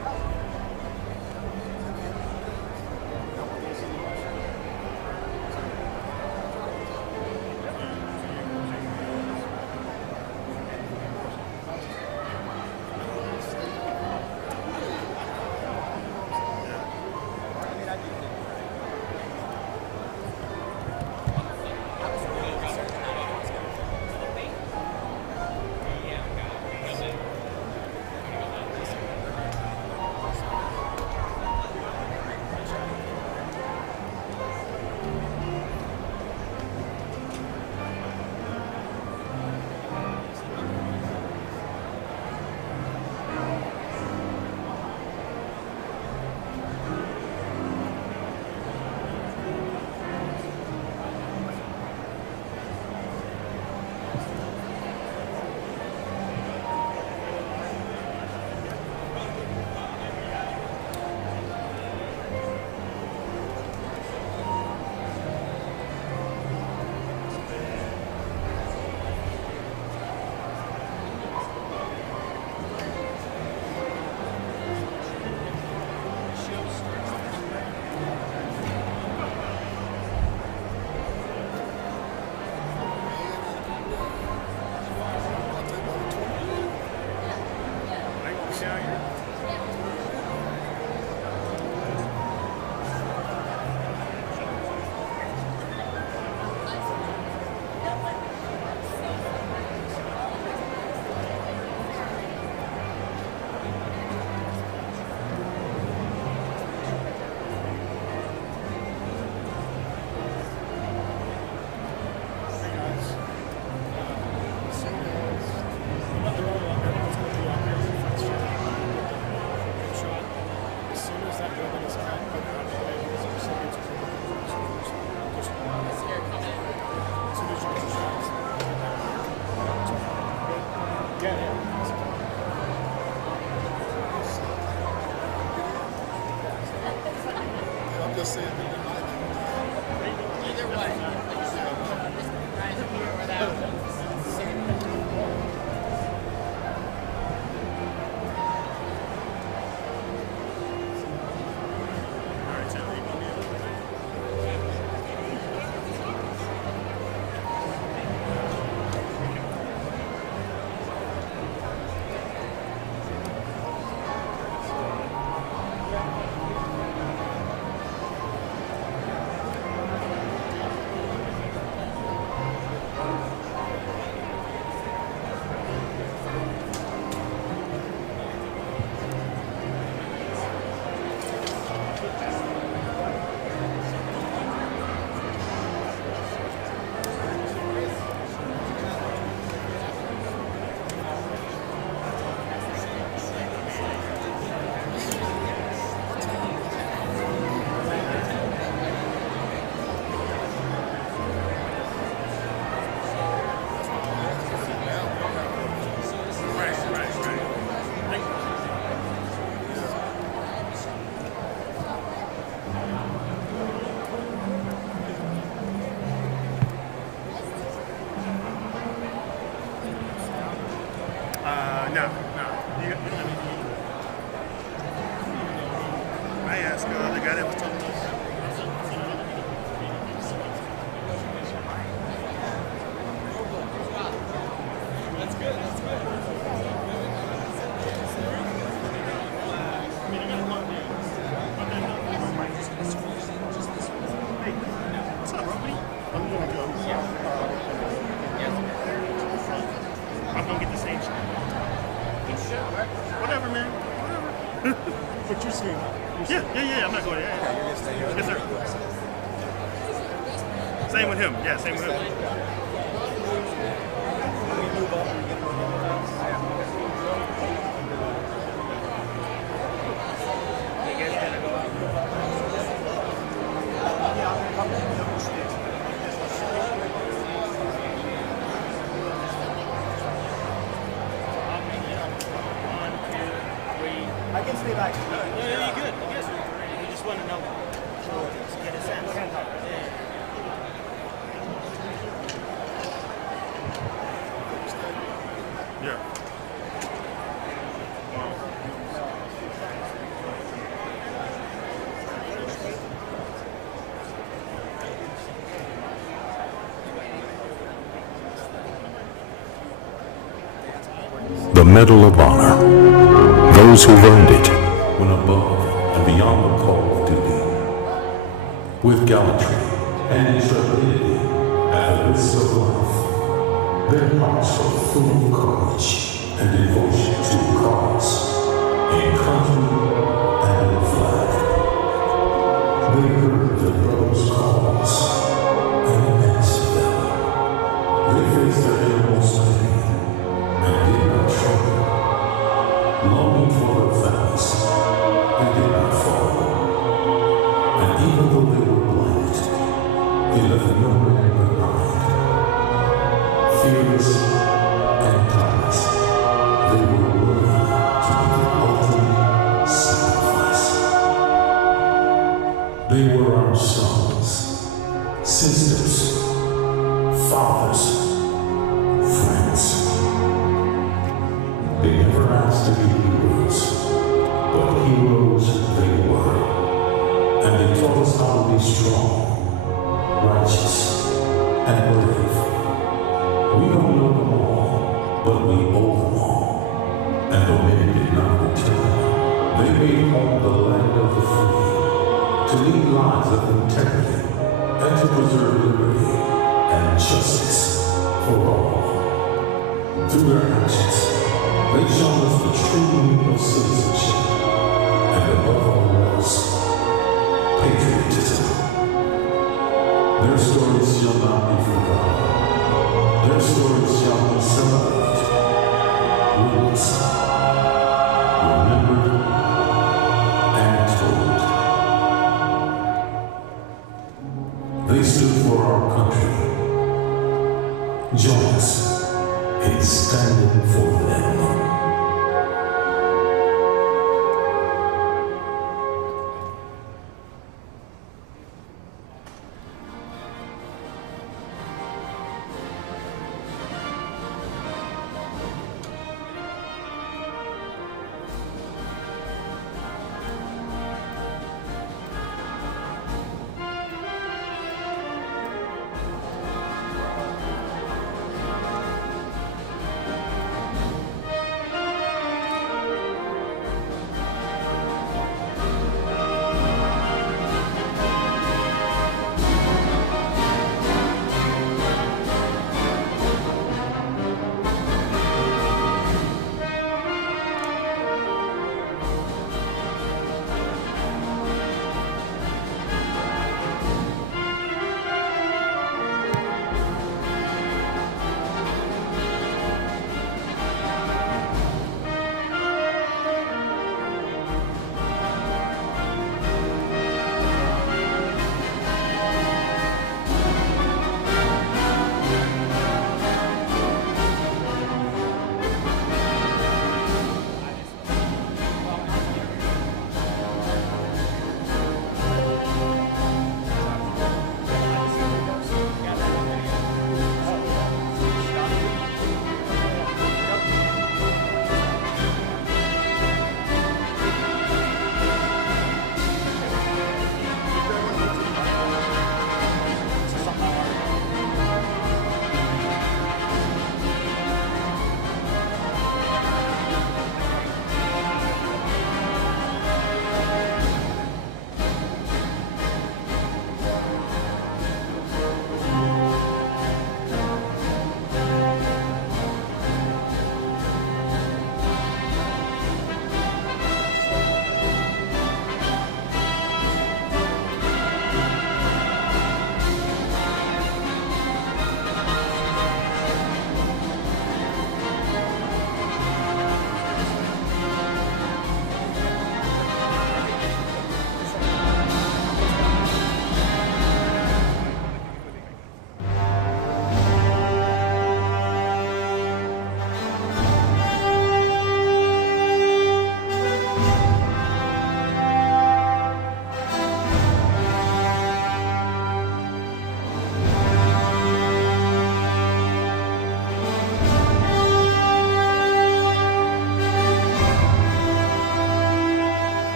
I'm just saying that either way. Right here without No. I asked the guy that was talking to us. That's good. That's good. I mean, I got one. Whatever, man. Whatever. But you're seeing. Yeah. I'm not going. Yeah. Okay, you're gonna stay here. Yes, sir. Same with him. Yeah, same with him. I can stay back. No, you're good. Yes, we just want to know. Get a sense. Yeah. The Medal of Honor. Those who've earned it went above and beyond the call of duty. With gallantry and intrepidity at the risk of life, their hearts were full of courage and devotion to the cause, in country and in flag. They heard their brothers' calls and answered them. They faced their innermost pain and did not trouble. Longing for their families, they did not follow. And even though they were blinded, they left no man behind. Fearless and tireless, they were willing to be the ultimate sacrifice. They were our sons, sisters, fathers, friends. They never asked to be heroes, but heroes they were. And they taught us how to be strong, righteous, and brave. We don't know them all, but we owe them all. And though many did not return, they made home the land of the free, to lead lives of integrity, and to preserve liberty and justice for all. Through their actions, they showed us the true meaning of citizenship, and above all else, patriotism. Their stories shall not be forgotten. Their stories shall be celebrated, witnessed, remembered, and told. They stood for our country. Join us in standing for them.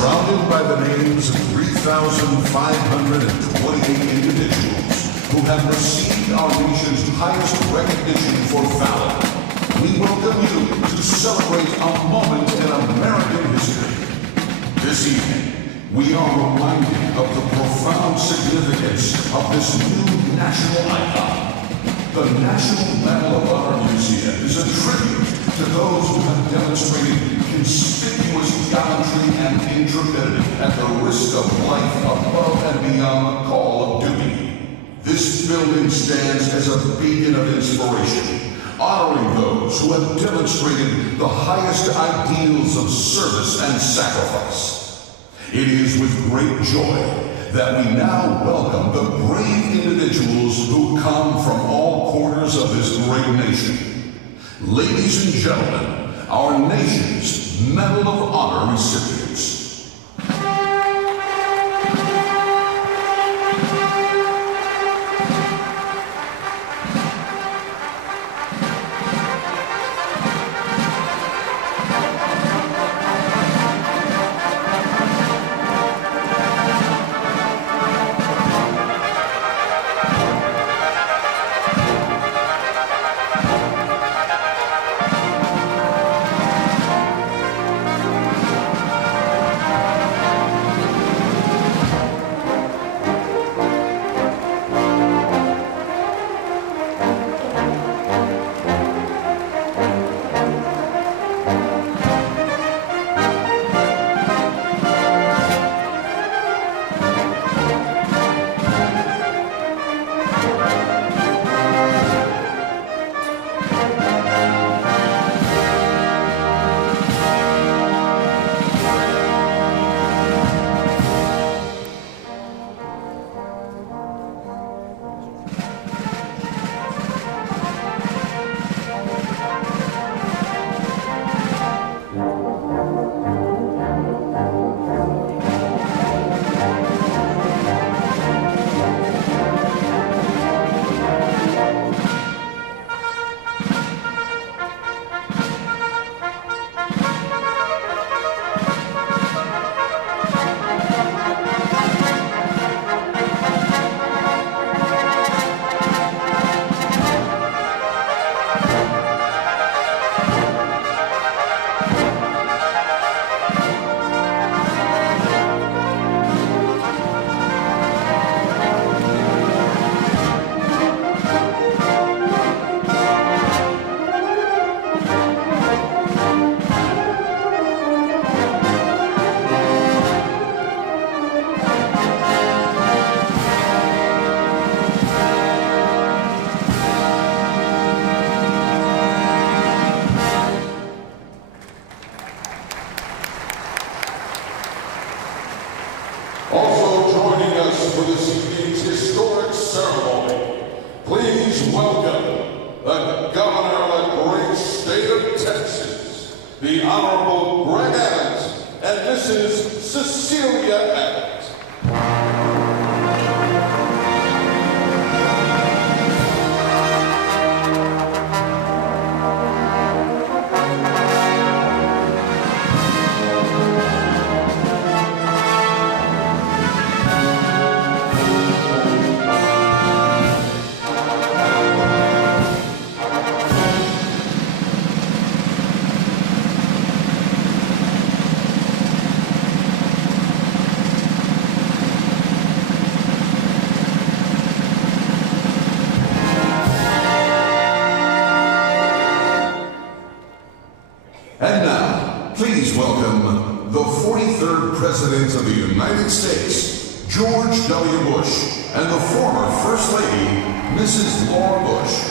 surrounded by the names of 3,528 individuals who have received our nation's highest recognition for valor. We welcome you to celebrate a moment in American history. This evening, we are reminded of the profound significance of this new national icon. The National Medal of Honor Museum is a tribute to those who have demonstrated conspicuous gallantry and intrepidity at the risk of life above and beyond the call of duty. This building stands as a beacon of inspiration, honoring those who have demonstrated the highest ideals of service and sacrifice. It is with great joy that we now welcome the brave individuals who come from all corners of this great nation. Ladies and gentlemen, our nation's Medal of Honor recipients. Also joining us for this evening's historic ceremony, please welcome the Governor of the great state of Texas, the Honorable Greg Adams and Mrs. Cecilia Adams. And now, please welcome the 43rd President of the United States, George W. Bush, and the former First Lady, Mrs. Laura Bush.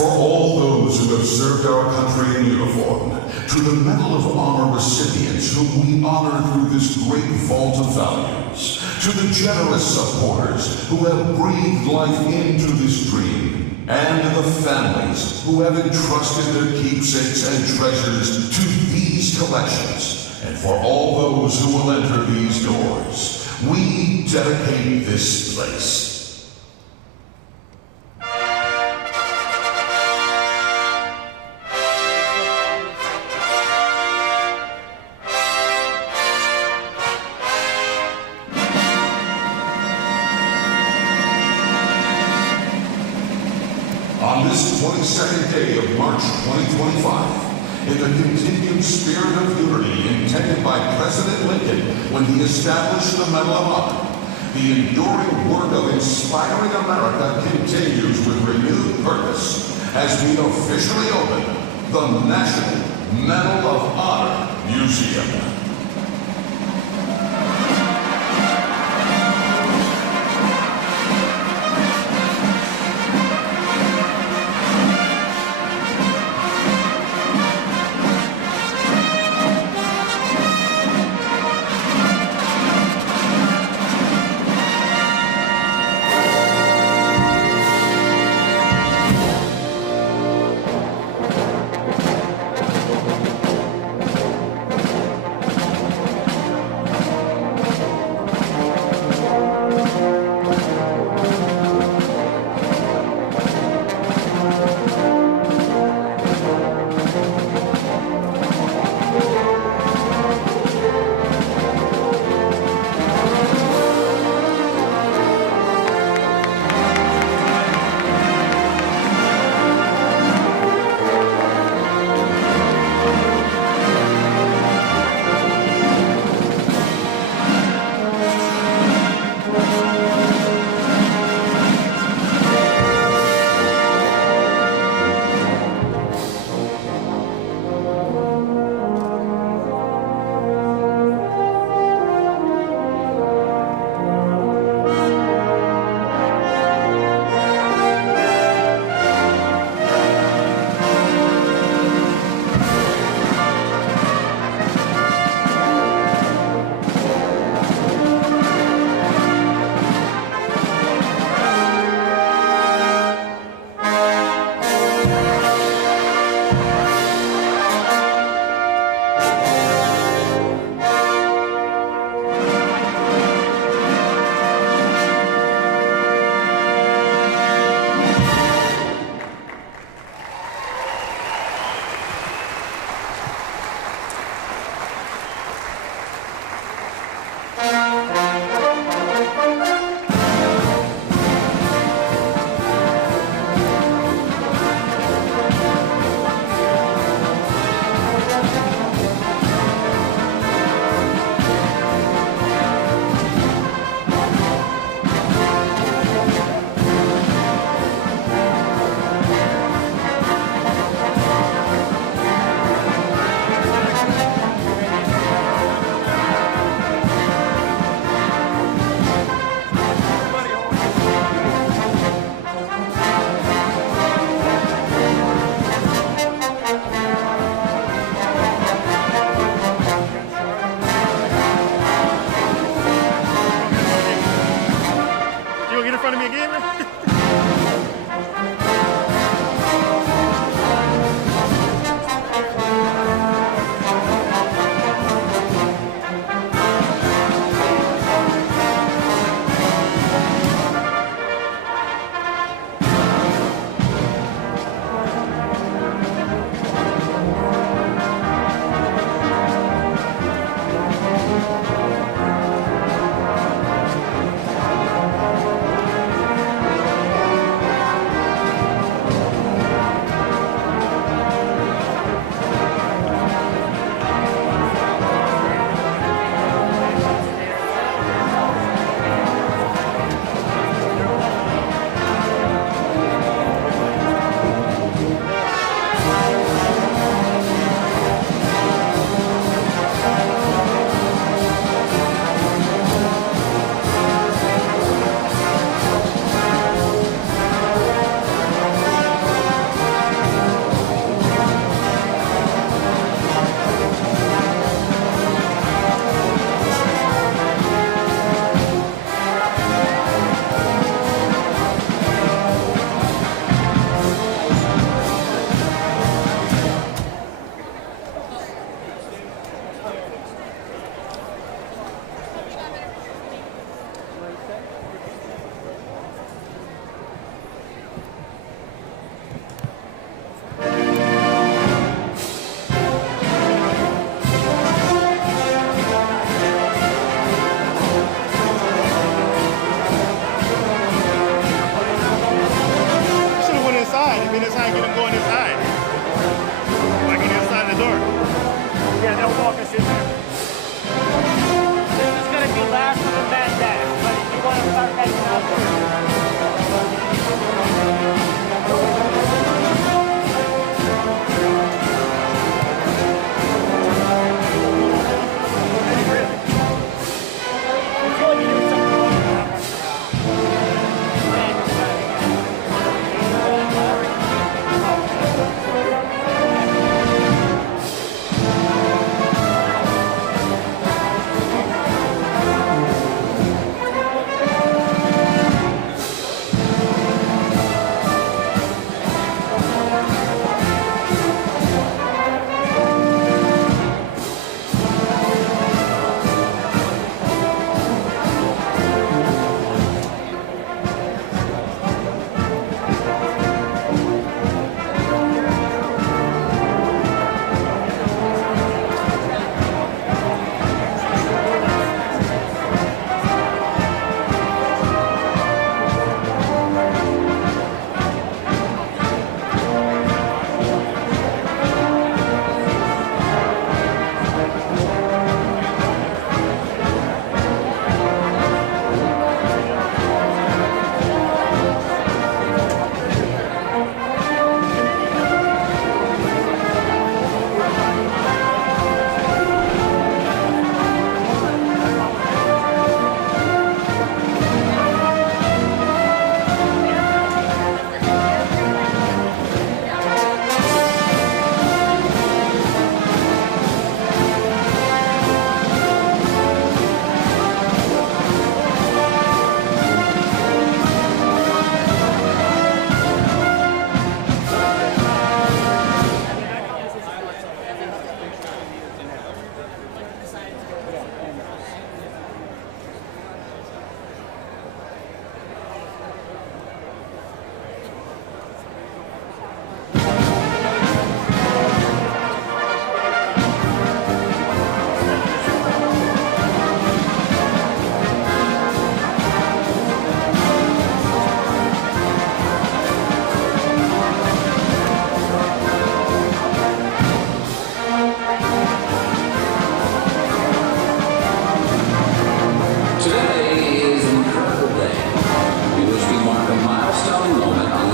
For all those who have served our country in uniform, to the Medal of Honor recipients whom we honor through this great vault of values, to the generous supporters who have breathed life into this dream, and the families who have entrusted their keepsakes and treasures to these collections, and for all those who will enter these doors, we dedicate this place. On this 22nd day of March 2025, in the continued spirit of unity intended by President Lincoln when he established the Medal of Honor, the enduring work of inspiring America continues with renewed purpose as we officially open the National Medal of Honor Museum.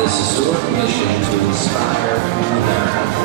this historic mission to inspire America.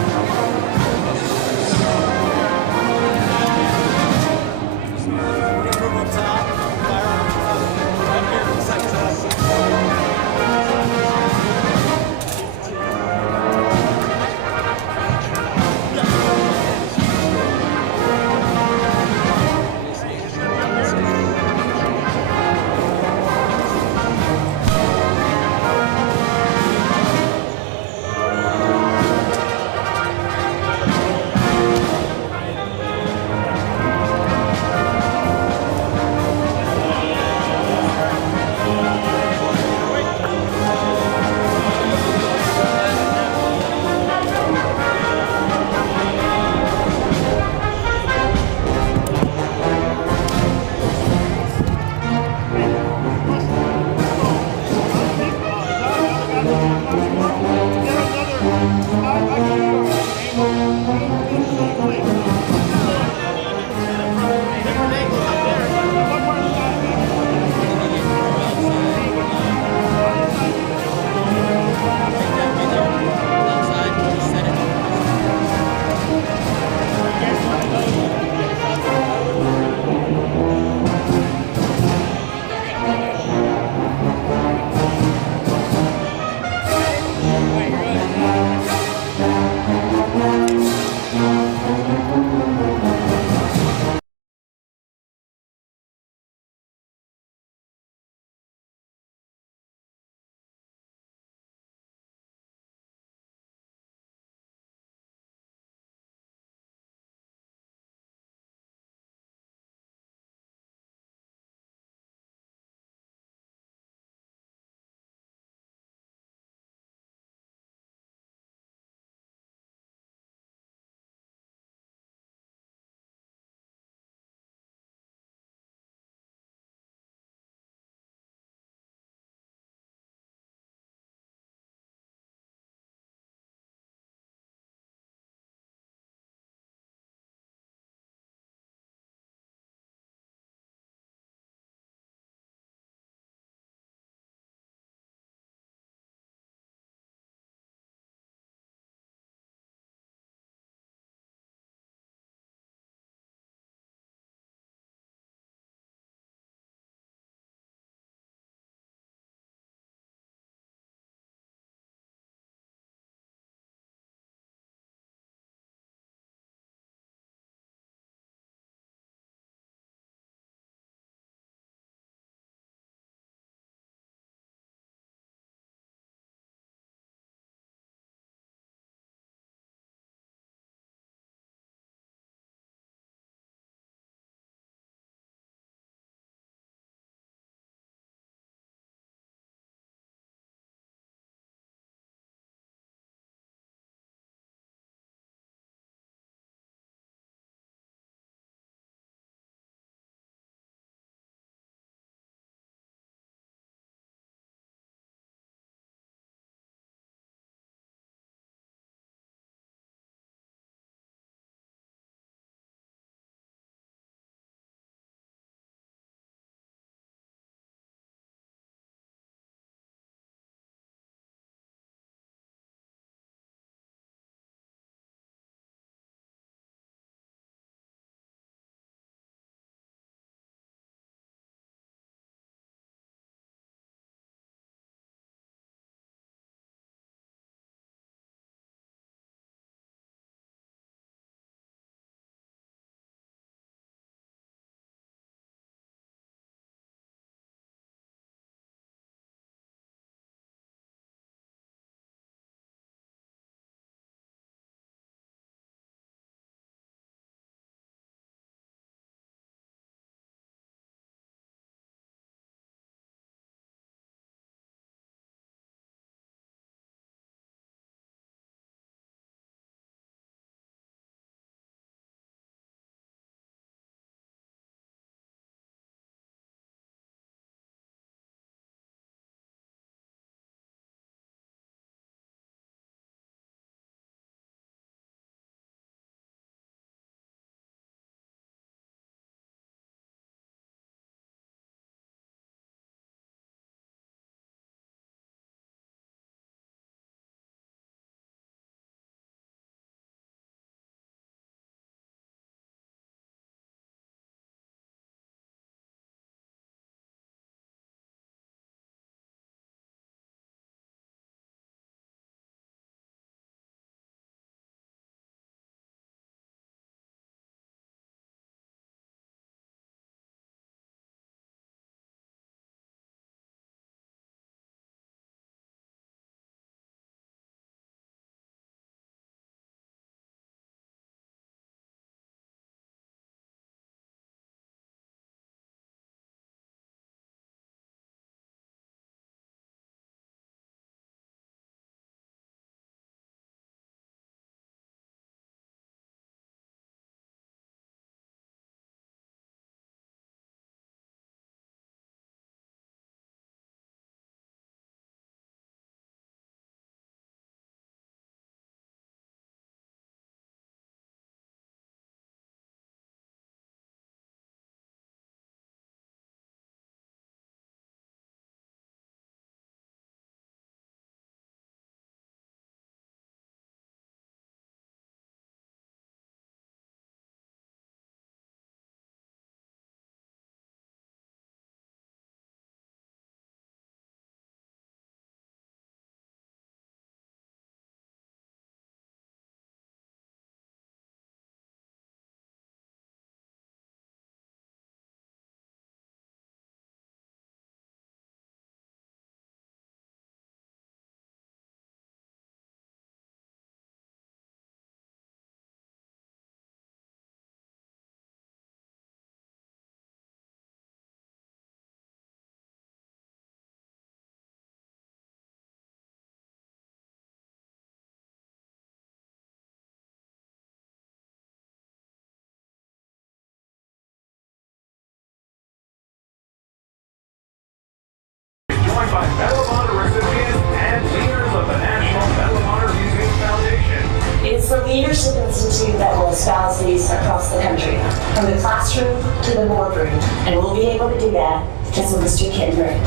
presented by Medal of Honor recipients and leaders of the National Medal of Honor Museum Foundation. It's the Leadership Institute that will espouse these across the country, from the classroom to the boardroom, and we'll be able to do that because of Mr. Kendrick.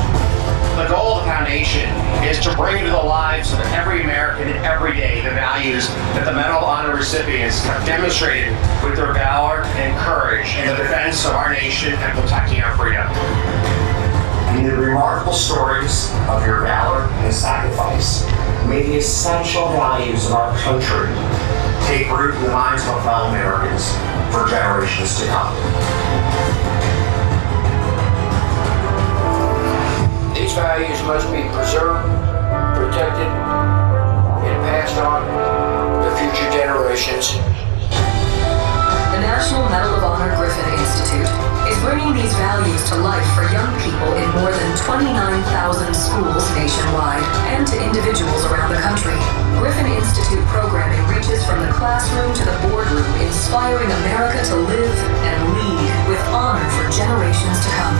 The goal of the foundation is to bring into the lives of every American every day the values that the Medal of Honor recipients have demonstrated with their valor and courage in the defense of our nation and protecting our freedom. May the remarkable stories of your valor and sacrifice, may the essential values of our country take root in the minds of our fellow Americans for generations to come. These values must be preserved, protected, and passed on to future generations. The National Medal of Honor Griffin Institute is bringing these values to life for young people in more than 29,000 schools nationwide and to individuals around the country. Griffin Institute programming reaches from the classroom to the boardroom, inspiring America to live and lead with honor for generations to come.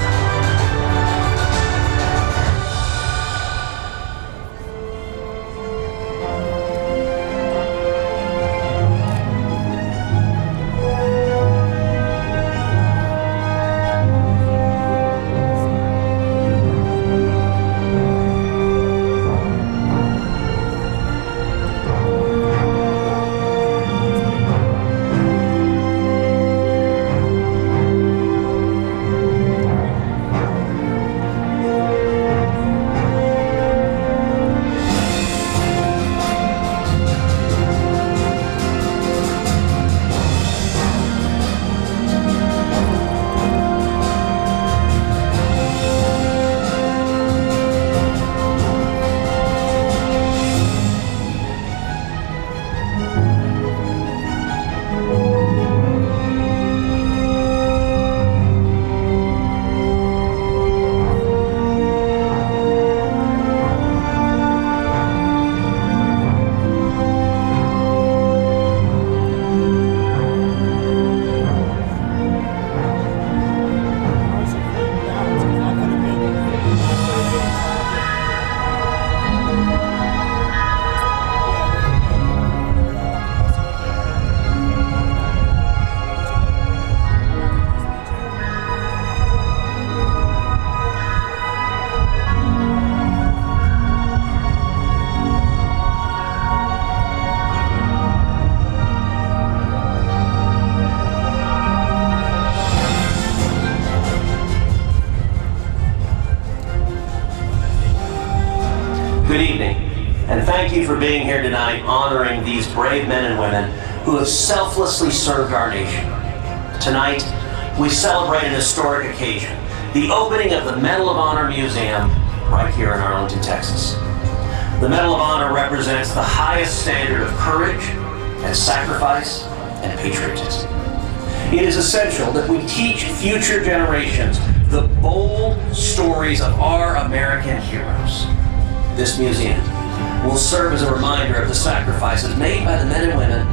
Good evening, and thank you for being here tonight honoring these brave men and women who have selflessly served our nation. Tonight, we celebrate an historic occasion, the opening of the Medal of Honor Museum right here in Arlington, Texas. The Medal of Honor represents the highest standard of courage and sacrifice and patriotism. It is essential that we teach future generations the bold stories of our American heroes. This museum will serve as a reminder of the sacrifices made by the men and women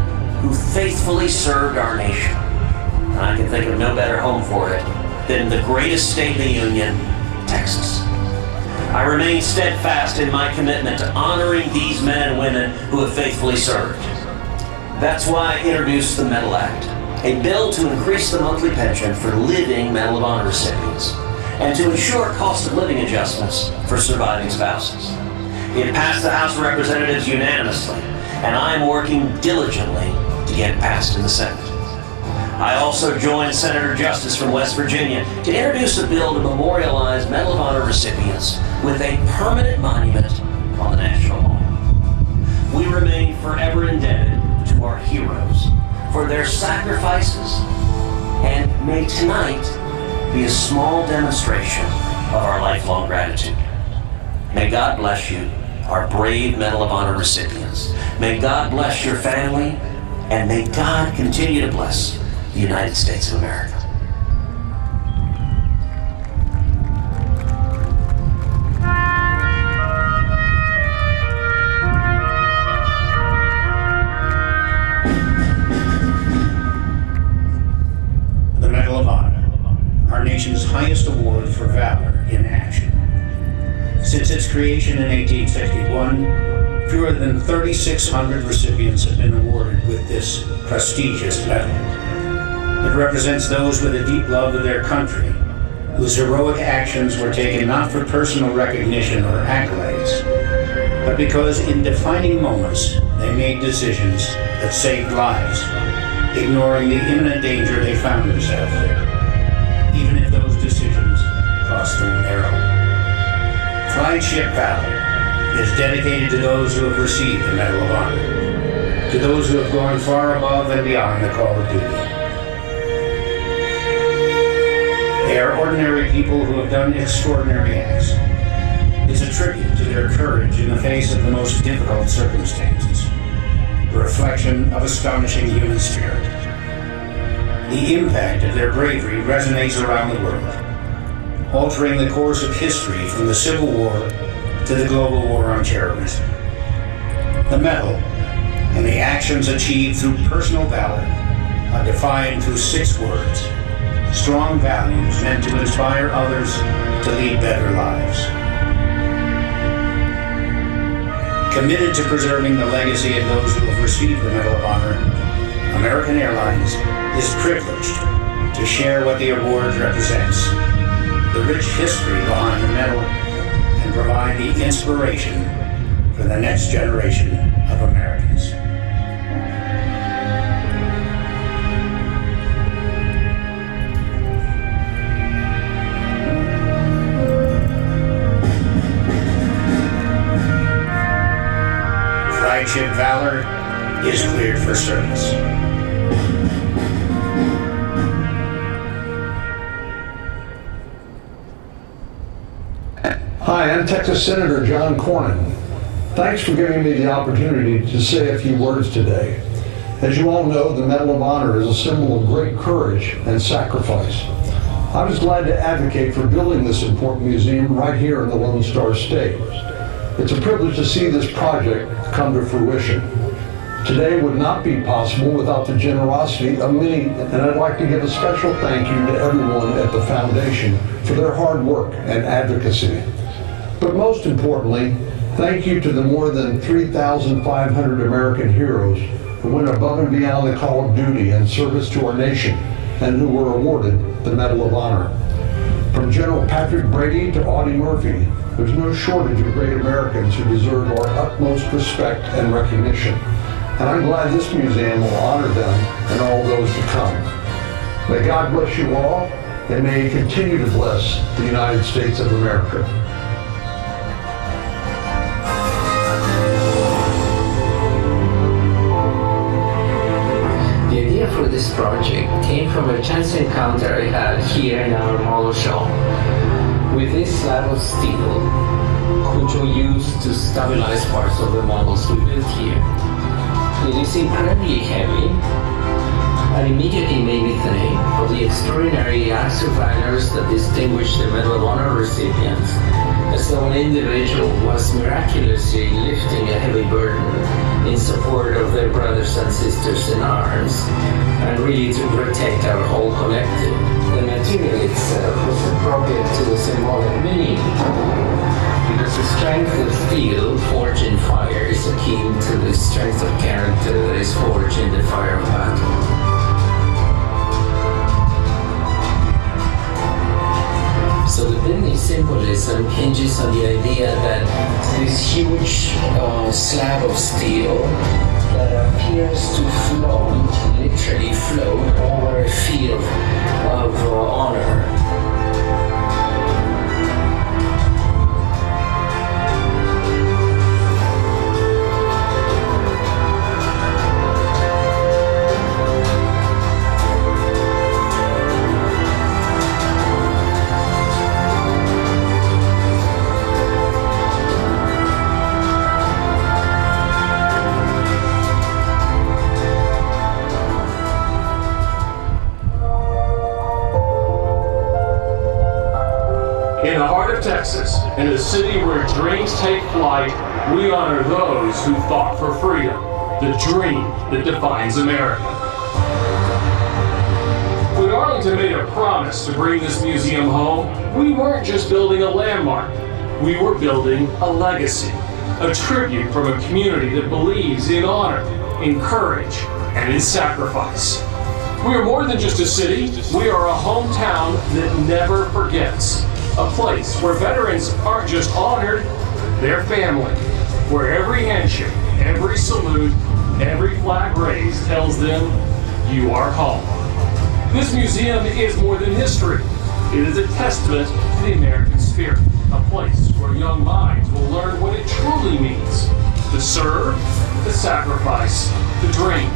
who faithfully served our nation. And I can think of no better home for it than the greatest state in the Union, Texas. I remain steadfast in my commitment to honoring these men and women who have faithfully served. That's why I introduced the Medal Act, a bill to increase the monthly pension for living Medal of Honor recipients and to ensure cost of living adjustments for surviving spouses. It passed the House of Representatives unanimously, and I'm working diligently to get it passed in the Senate. I also joined Senator Justice from West Virginia to introduce a bill to memorialize Medal of Honor recipients with a permanent monument on the National Mall. We remain forever indebted to our heroes for their sacrifices, and may tonight be a small demonstration of our lifelong gratitude. May God bless you, our brave Medal of Honor recipients. May God bless your family, and may God continue to bless the United States of America. The Medal of Honor, our nation's highest award for valor in action. Since its creation in 1861, fewer than 3,600 recipients have been awarded with this prestigious medal. It represents those with a deep love of their country, whose heroic actions were taken not for personal recognition or accolades, but because in defining moments they made decisions that saved lives, ignoring the imminent danger they found themselves in, even if those decisions cost them their own. Flagship Valor is dedicated to those who have received the Medal of Honor, to those who have gone far above and beyond the call of duty. They are ordinary people who have done extraordinary acts. It's a tribute to their courage in the face of the most difficult circumstances, a reflection of astonishing human spirit. The impact of their bravery resonates around the world, altering the course of history from the Civil War to the global war on terrorism. The medal and the actions achieved through personal valor are defined through 6 words: strong values meant to inspire others to lead better lives. Committed to preserving the legacy of those who have received the Medal of Honor, American Airlines is privileged to share what the award represents, the rich history behind the medal, and provide the inspiration for the next generation of Americans. Flagship Valor is cleared for service. Hi, I'm Texas Senator John Cornyn. Thanks for giving me the opportunity to say a few words today. As you all know, the Medal of Honor is a symbol of great courage and sacrifice. I was glad to advocate for building this important museum right here in the Lone Star State. It's a privilege to see this project come to fruition. Today would not be possible without the generosity of many, and I'd like to give a special thank you to everyone at the Foundation for their hard work and advocacy. But most importantly, thank you to the more than 3,500 American heroes who went above and beyond the call of duty in service to our nation and who were awarded the Medal of Honor. From General Patrick Brady to Audie Murphy, there's no shortage of great Americans who deserve our utmost respect and recognition. And I'm glad this museum will honor them and all those to come. May God bless you all, and may He continue to bless the United States of America. The idea for this project came from a chance encounter I had here in our model shop with this slab of steel, which we used to stabilize parts of the models we built here. It is incredibly heavy, and immediately made me think of the extraordinary acts of valor that distinguish the Medal of Honor recipients, as though an individual was miraculously lifting a heavy burden in support of their brothers and sisters in arms, and really to protect our whole collective. The material itself was appropriate to the symbolic meaning, because the strength of steel forged in fire is akin to the strength of character that is forged in the fire of battle. So the building symbolism hinges on the idea that this huge slab of steel that appears to float, literally float, over a field of honor. In the heart of Texas, in a city where dreams take flight, we honor those who fought for freedom, the dream that defines America. When Arlington made a promise to bring this museum home, we weren't just building a landmark. We were building a legacy, a tribute from a community that believes in honor, in courage, and in sacrifice. We are more than just a city. We are a hometown that never forgets. A place where veterans aren't just honored, they're family. Where every handshake, every salute, every flag raised tells them, you are home. This museum is more than history. It is a testament to the American spirit. A place where young minds will learn what it truly means to serve, to sacrifice, to dream.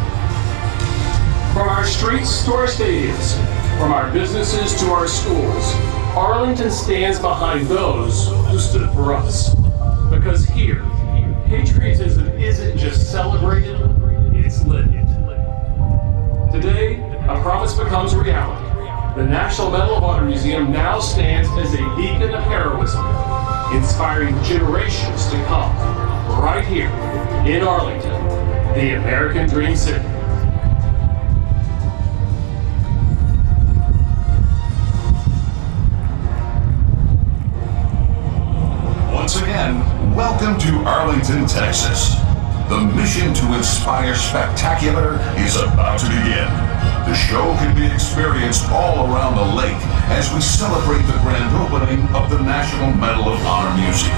From our streets to our stadiums, from our businesses to our schools, Arlington stands behind those who stood for us. Because here, patriotism isn't just celebrated, it's lived. Today, a promise becomes reality. The National Medal of Honor Museum now stands as a beacon of heroism, inspiring generations to come, right here in Arlington, the American Dream City. Once again, welcome to Arlington, Texas. The mission to inspire spectacular is about to begin. The show can be experienced all around the lake as we celebrate the grand opening of the National Medal of Honor Museum.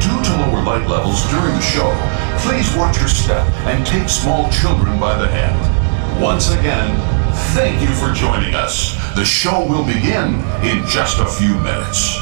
Due to lower light levels during the show, please watch your step and take small children by the hand. Once again, thank you for joining us. The show will begin in just a few minutes.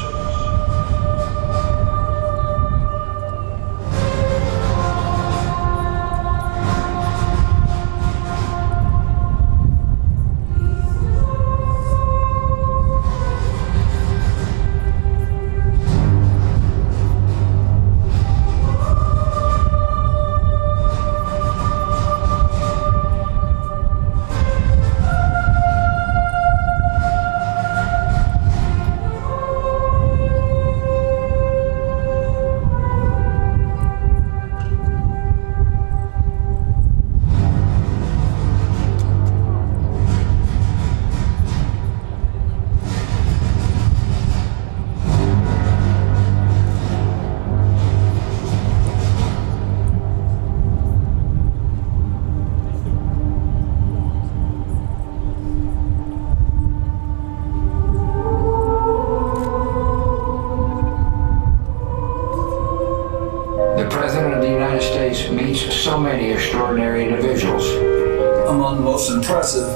Meets so many extraordinary individuals. Among the most impressive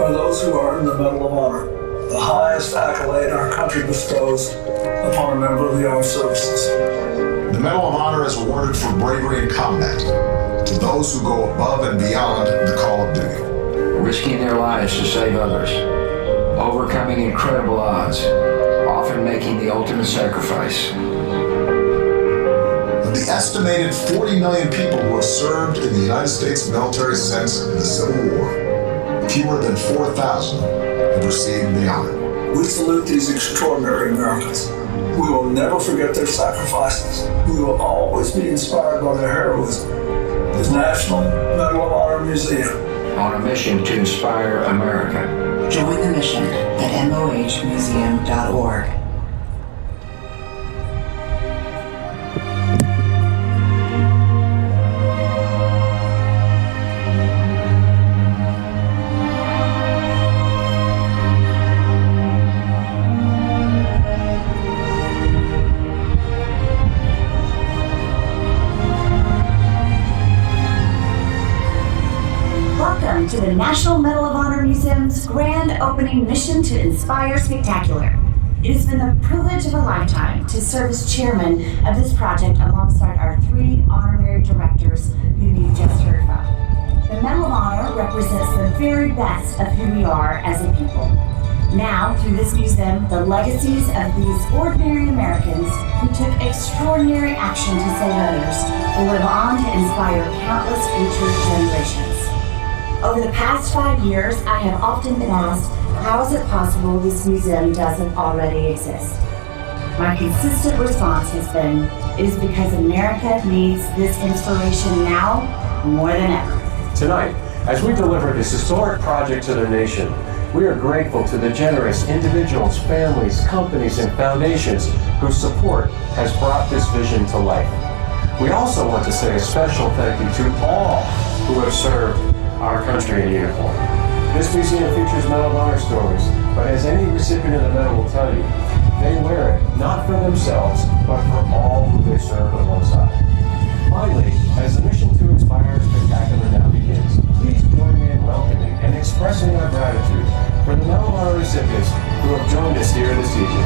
are those who earn the Medal of Honor, the highest accolade our country bestows upon a member of the armed services. The Medal of Honor is awarded for bravery in combat to those who go above and beyond the call of duty. Risking their lives to save others, overcoming incredible odds, often making the ultimate sacrifice. The estimated 40 million people who have served in the United States military since the Civil War, fewer than 4,000 have received the honor. We salute these extraordinary Americans. We will never forget their sacrifices. We will always be inspired by their heroism. The National Medal of Honor Museum. On a mission to inspire America. Join the mission at mohmuseum.org. Welcome to the National Medal of Honor Museum's grand opening mission to inspire spectacular. It has been the privilege of a lifetime to serve as chairman of this project alongside our 3 honorary directors who you just heard from. The Medal of Honor represents the very best of who we are as a people. Now, through this museum, the legacies of these ordinary Americans who took extraordinary action to save others will live on to inspire countless future generations. Over the past 5 years, I have often been asked, how is it possible this museum doesn't already exist? My consistent response has been, it is because America needs this inspiration now more than ever. Tonight, as we deliver this historic project to the nation, We are grateful to the generous individuals, families, companies, and foundations whose support has brought this vision to life. We also want to say a special thank you to all who have served our country in uniform. This museum features Medal of Honor stories, but as any recipient of the medal will tell you, they wear it not for themselves, but for all who they serve alongside. Finally, as the mission to inspire spectacular now begins, please join me in welcoming and expressing our gratitude for the Medal of Honor recipients who have joined us here this evening.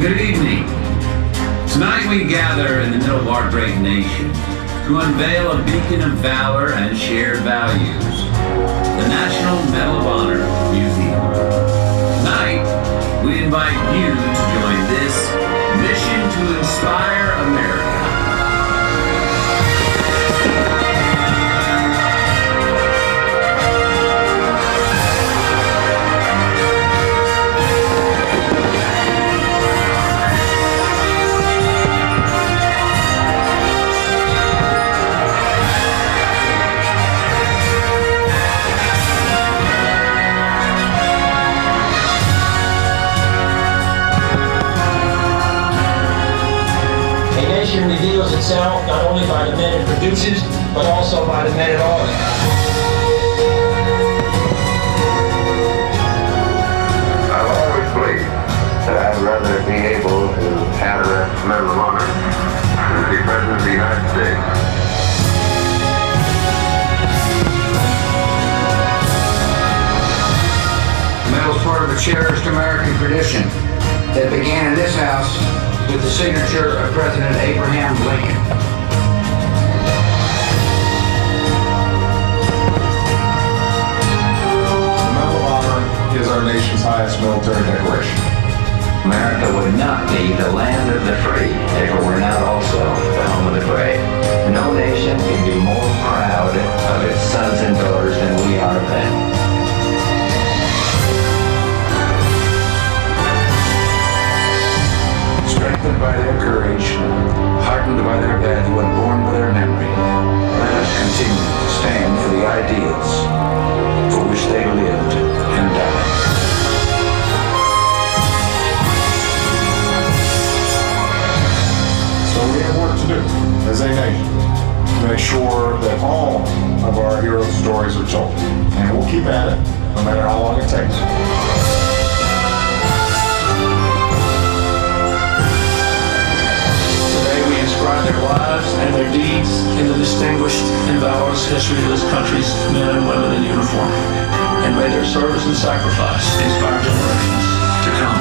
Good evening. Tonight we gather in the middle of our great nation to unveil a beacon of valor and shared values, the National Medal of Honor Museum. Tonight, we invite you to join this mission to inspire America. Reveals itself not only by the men it produces, but also by the men it honors. I've always believed that I'd rather be able to have a Medal of Honor than to be President of the United States. The medal is part of a cherished American tradition that began in this house with the signature of President Abraham Lincoln. The Medal of Honor is our nation's highest military decoration. America would not be the land of the free if it were not also the home of the brave. No nation can be more proud of its sons and daughters than we are of them. Strengthened by their courage, heartened by their value, and born by their memory, let us continue to stand for the ideals for which they lived and died. So we have work to do as a nation to make sure that all of our heroes' stories are told. And we'll keep at it, no matter how long it takes. Inscribe their lives and their deeds in the distinguished and valorous history of this country's men and women in uniform. And may their service and sacrifice inspire generations to come.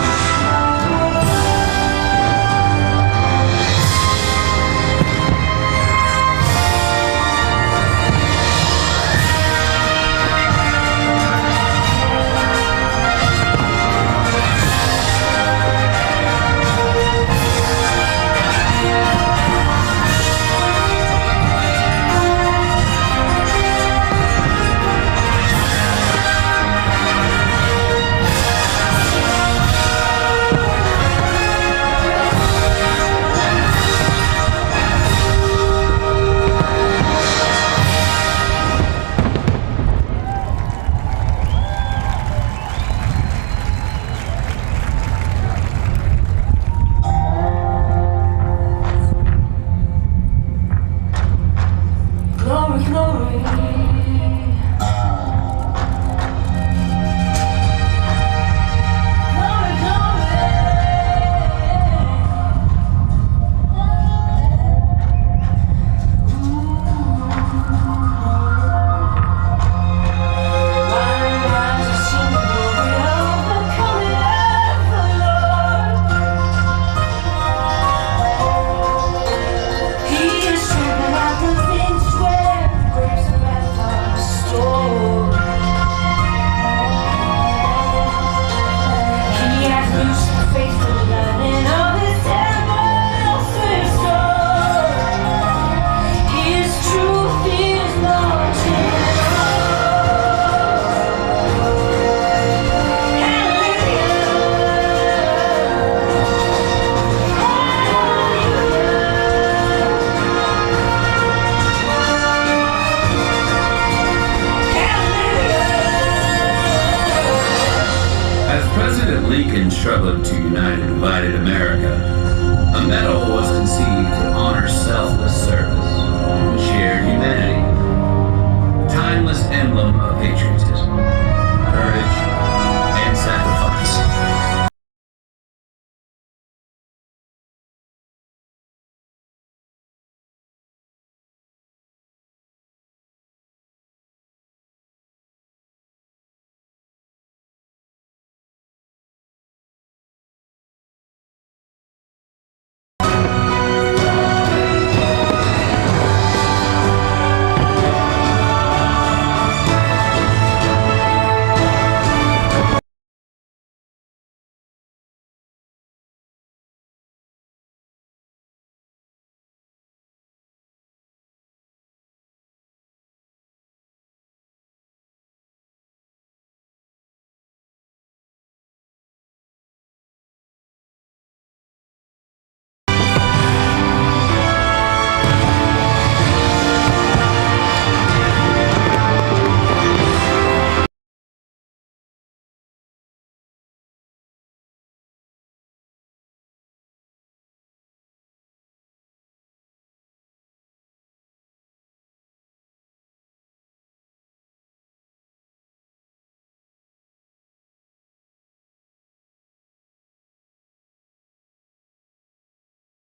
struggled to unite a divided America, a medal was conceived to honor selfless service and shared humanity. A timeless emblem of patriotism, courage, and sacrifice.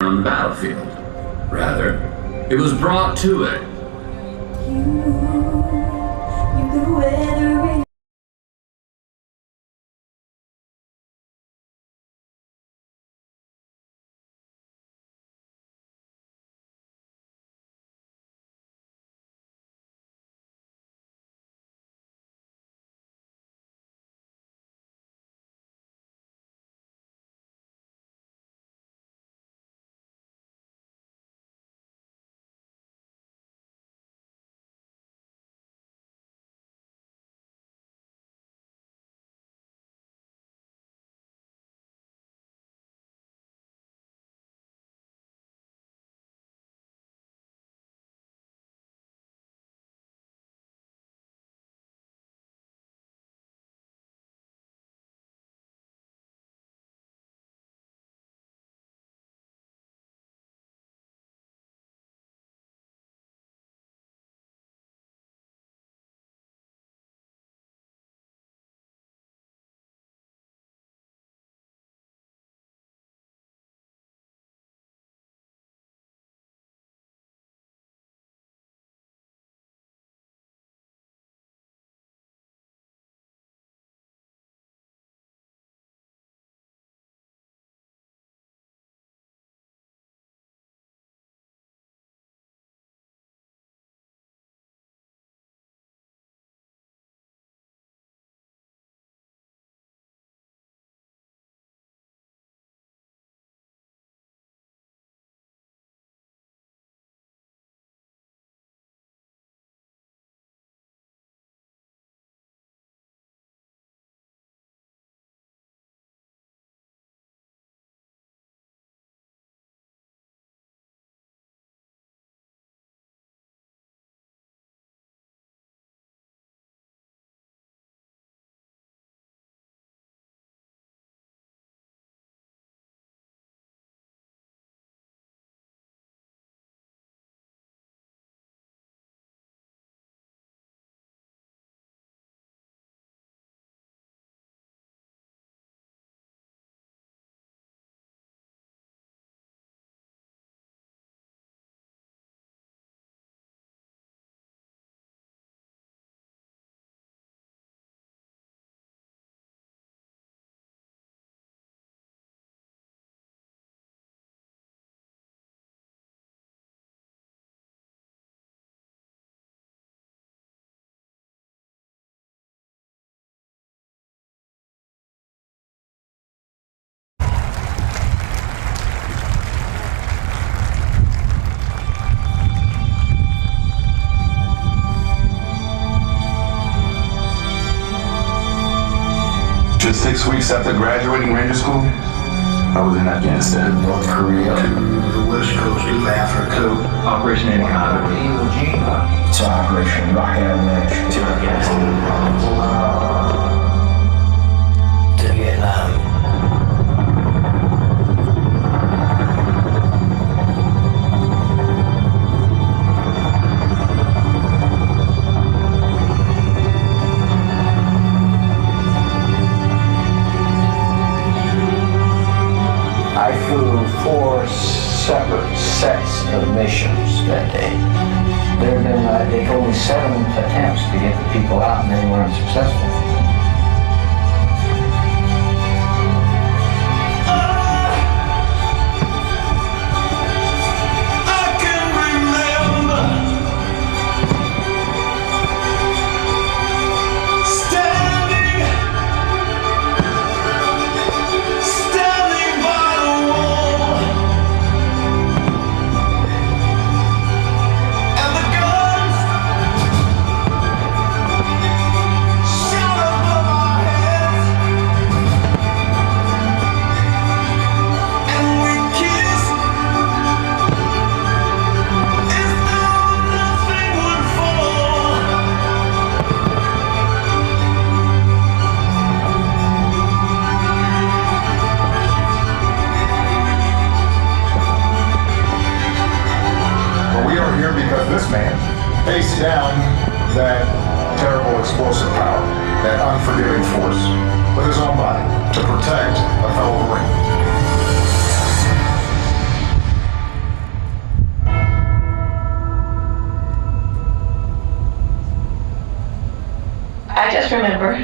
On the battlefield. Rather, it was brought to it. Just 6 weeks after graduating Ranger School, I was in Afghanistan, North Korea, the West Coast of Africa, Operation Anaconda, Iwo Jima, to Operation Rocket Match, to Afghanistan, to Vietnam. marchers that day. There have been, they told me, 7 attempts to get the people out, and they were unsuccessful. Face down that terrible explosive power, that unforgiving force, with his own body to protect a fellow Marine. I just remember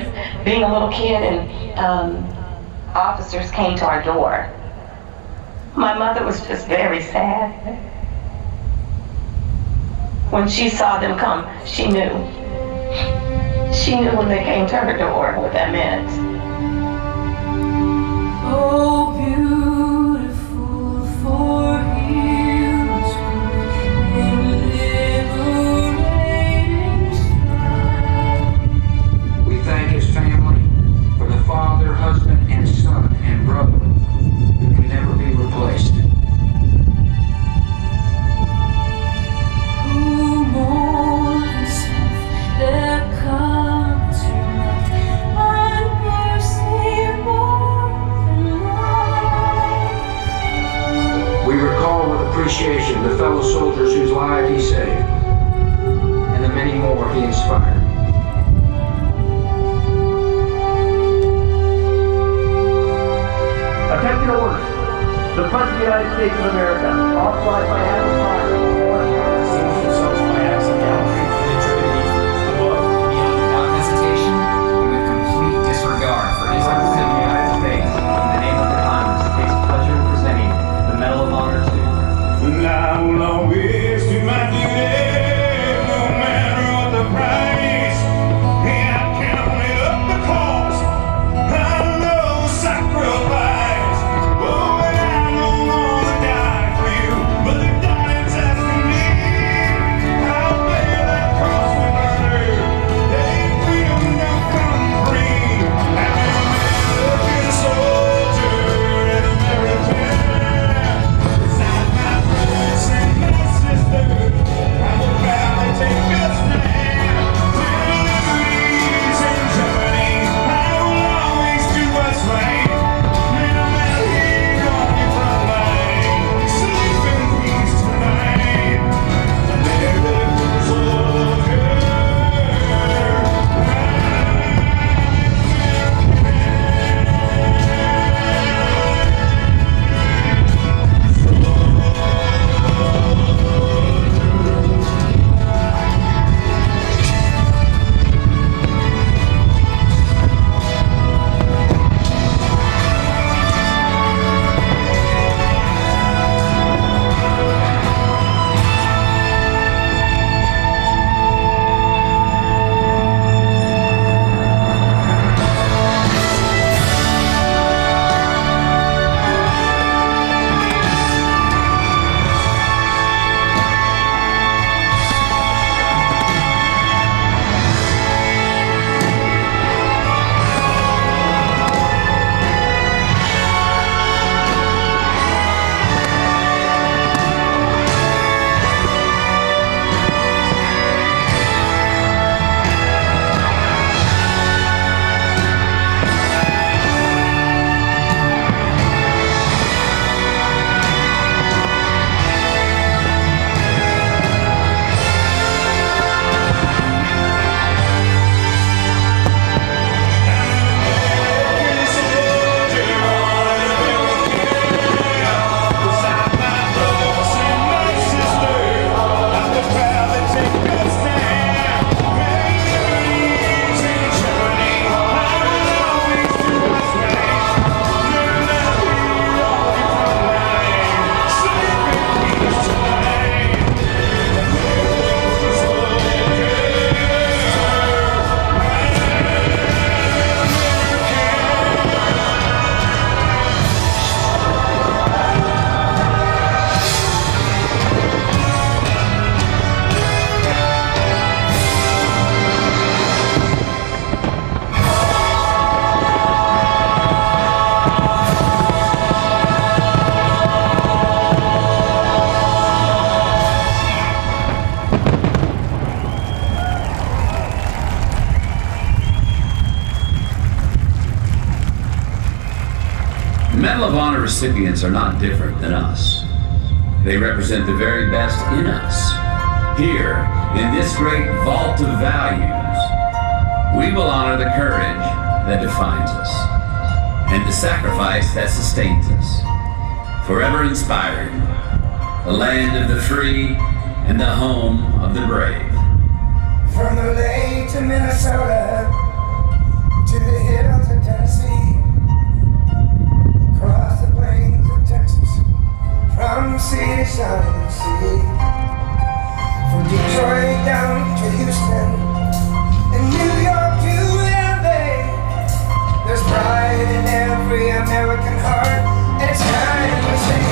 being a little kid and officers came to our door. My mother was just very sad. When she saw them come, she knew. She knew when they came to her door what that meant. Oh, beautiful for heroes in liberating strife. We thank his family for the father, husband, and son, and brother who can never be replaced. Appreciation the fellow soldiers whose lives he saved, and the many more he inspired. Attention orders. The President of the United States of America, authorized by Act of Congress, distinguished themselves by acts of gallantry and intrepidity above and beyond without hesitation and with complete disregard for his own President of the United States. In the name of the Congress, it takes pleasure in presenting the Medal of Honor to And I will always do my duty, no matter what the price. And I counted up the cost, I know sacrifice. Oh, and I don't want to die for you, but the dying's asking Medal of Honor recipients are not different than us. They represent the very best in us. Here, in this great vault of values, we will honor the courage that defines us and the sacrifice that sustains us. Forever inspiring, the land of the free and the home of the brave. From the lake to Minnesota, to the hills of Tennessee, across the plains of Texas, from sea to shining sea, from Detroit down to Houston, and New York to LA, there's pride in every American heart, and it's time to sing.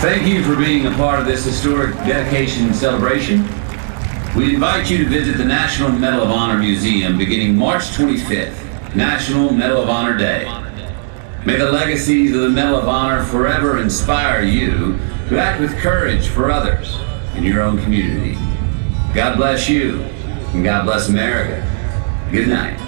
Thank you for being a part of this historic dedication and celebration. We invite you to visit the National Medal of Honor Museum beginning March 25th, National Medal of Honor Day. May the legacies of the Medal of Honor forever inspire you to act with courage for others in your own community. God bless you, and God bless America. Good night.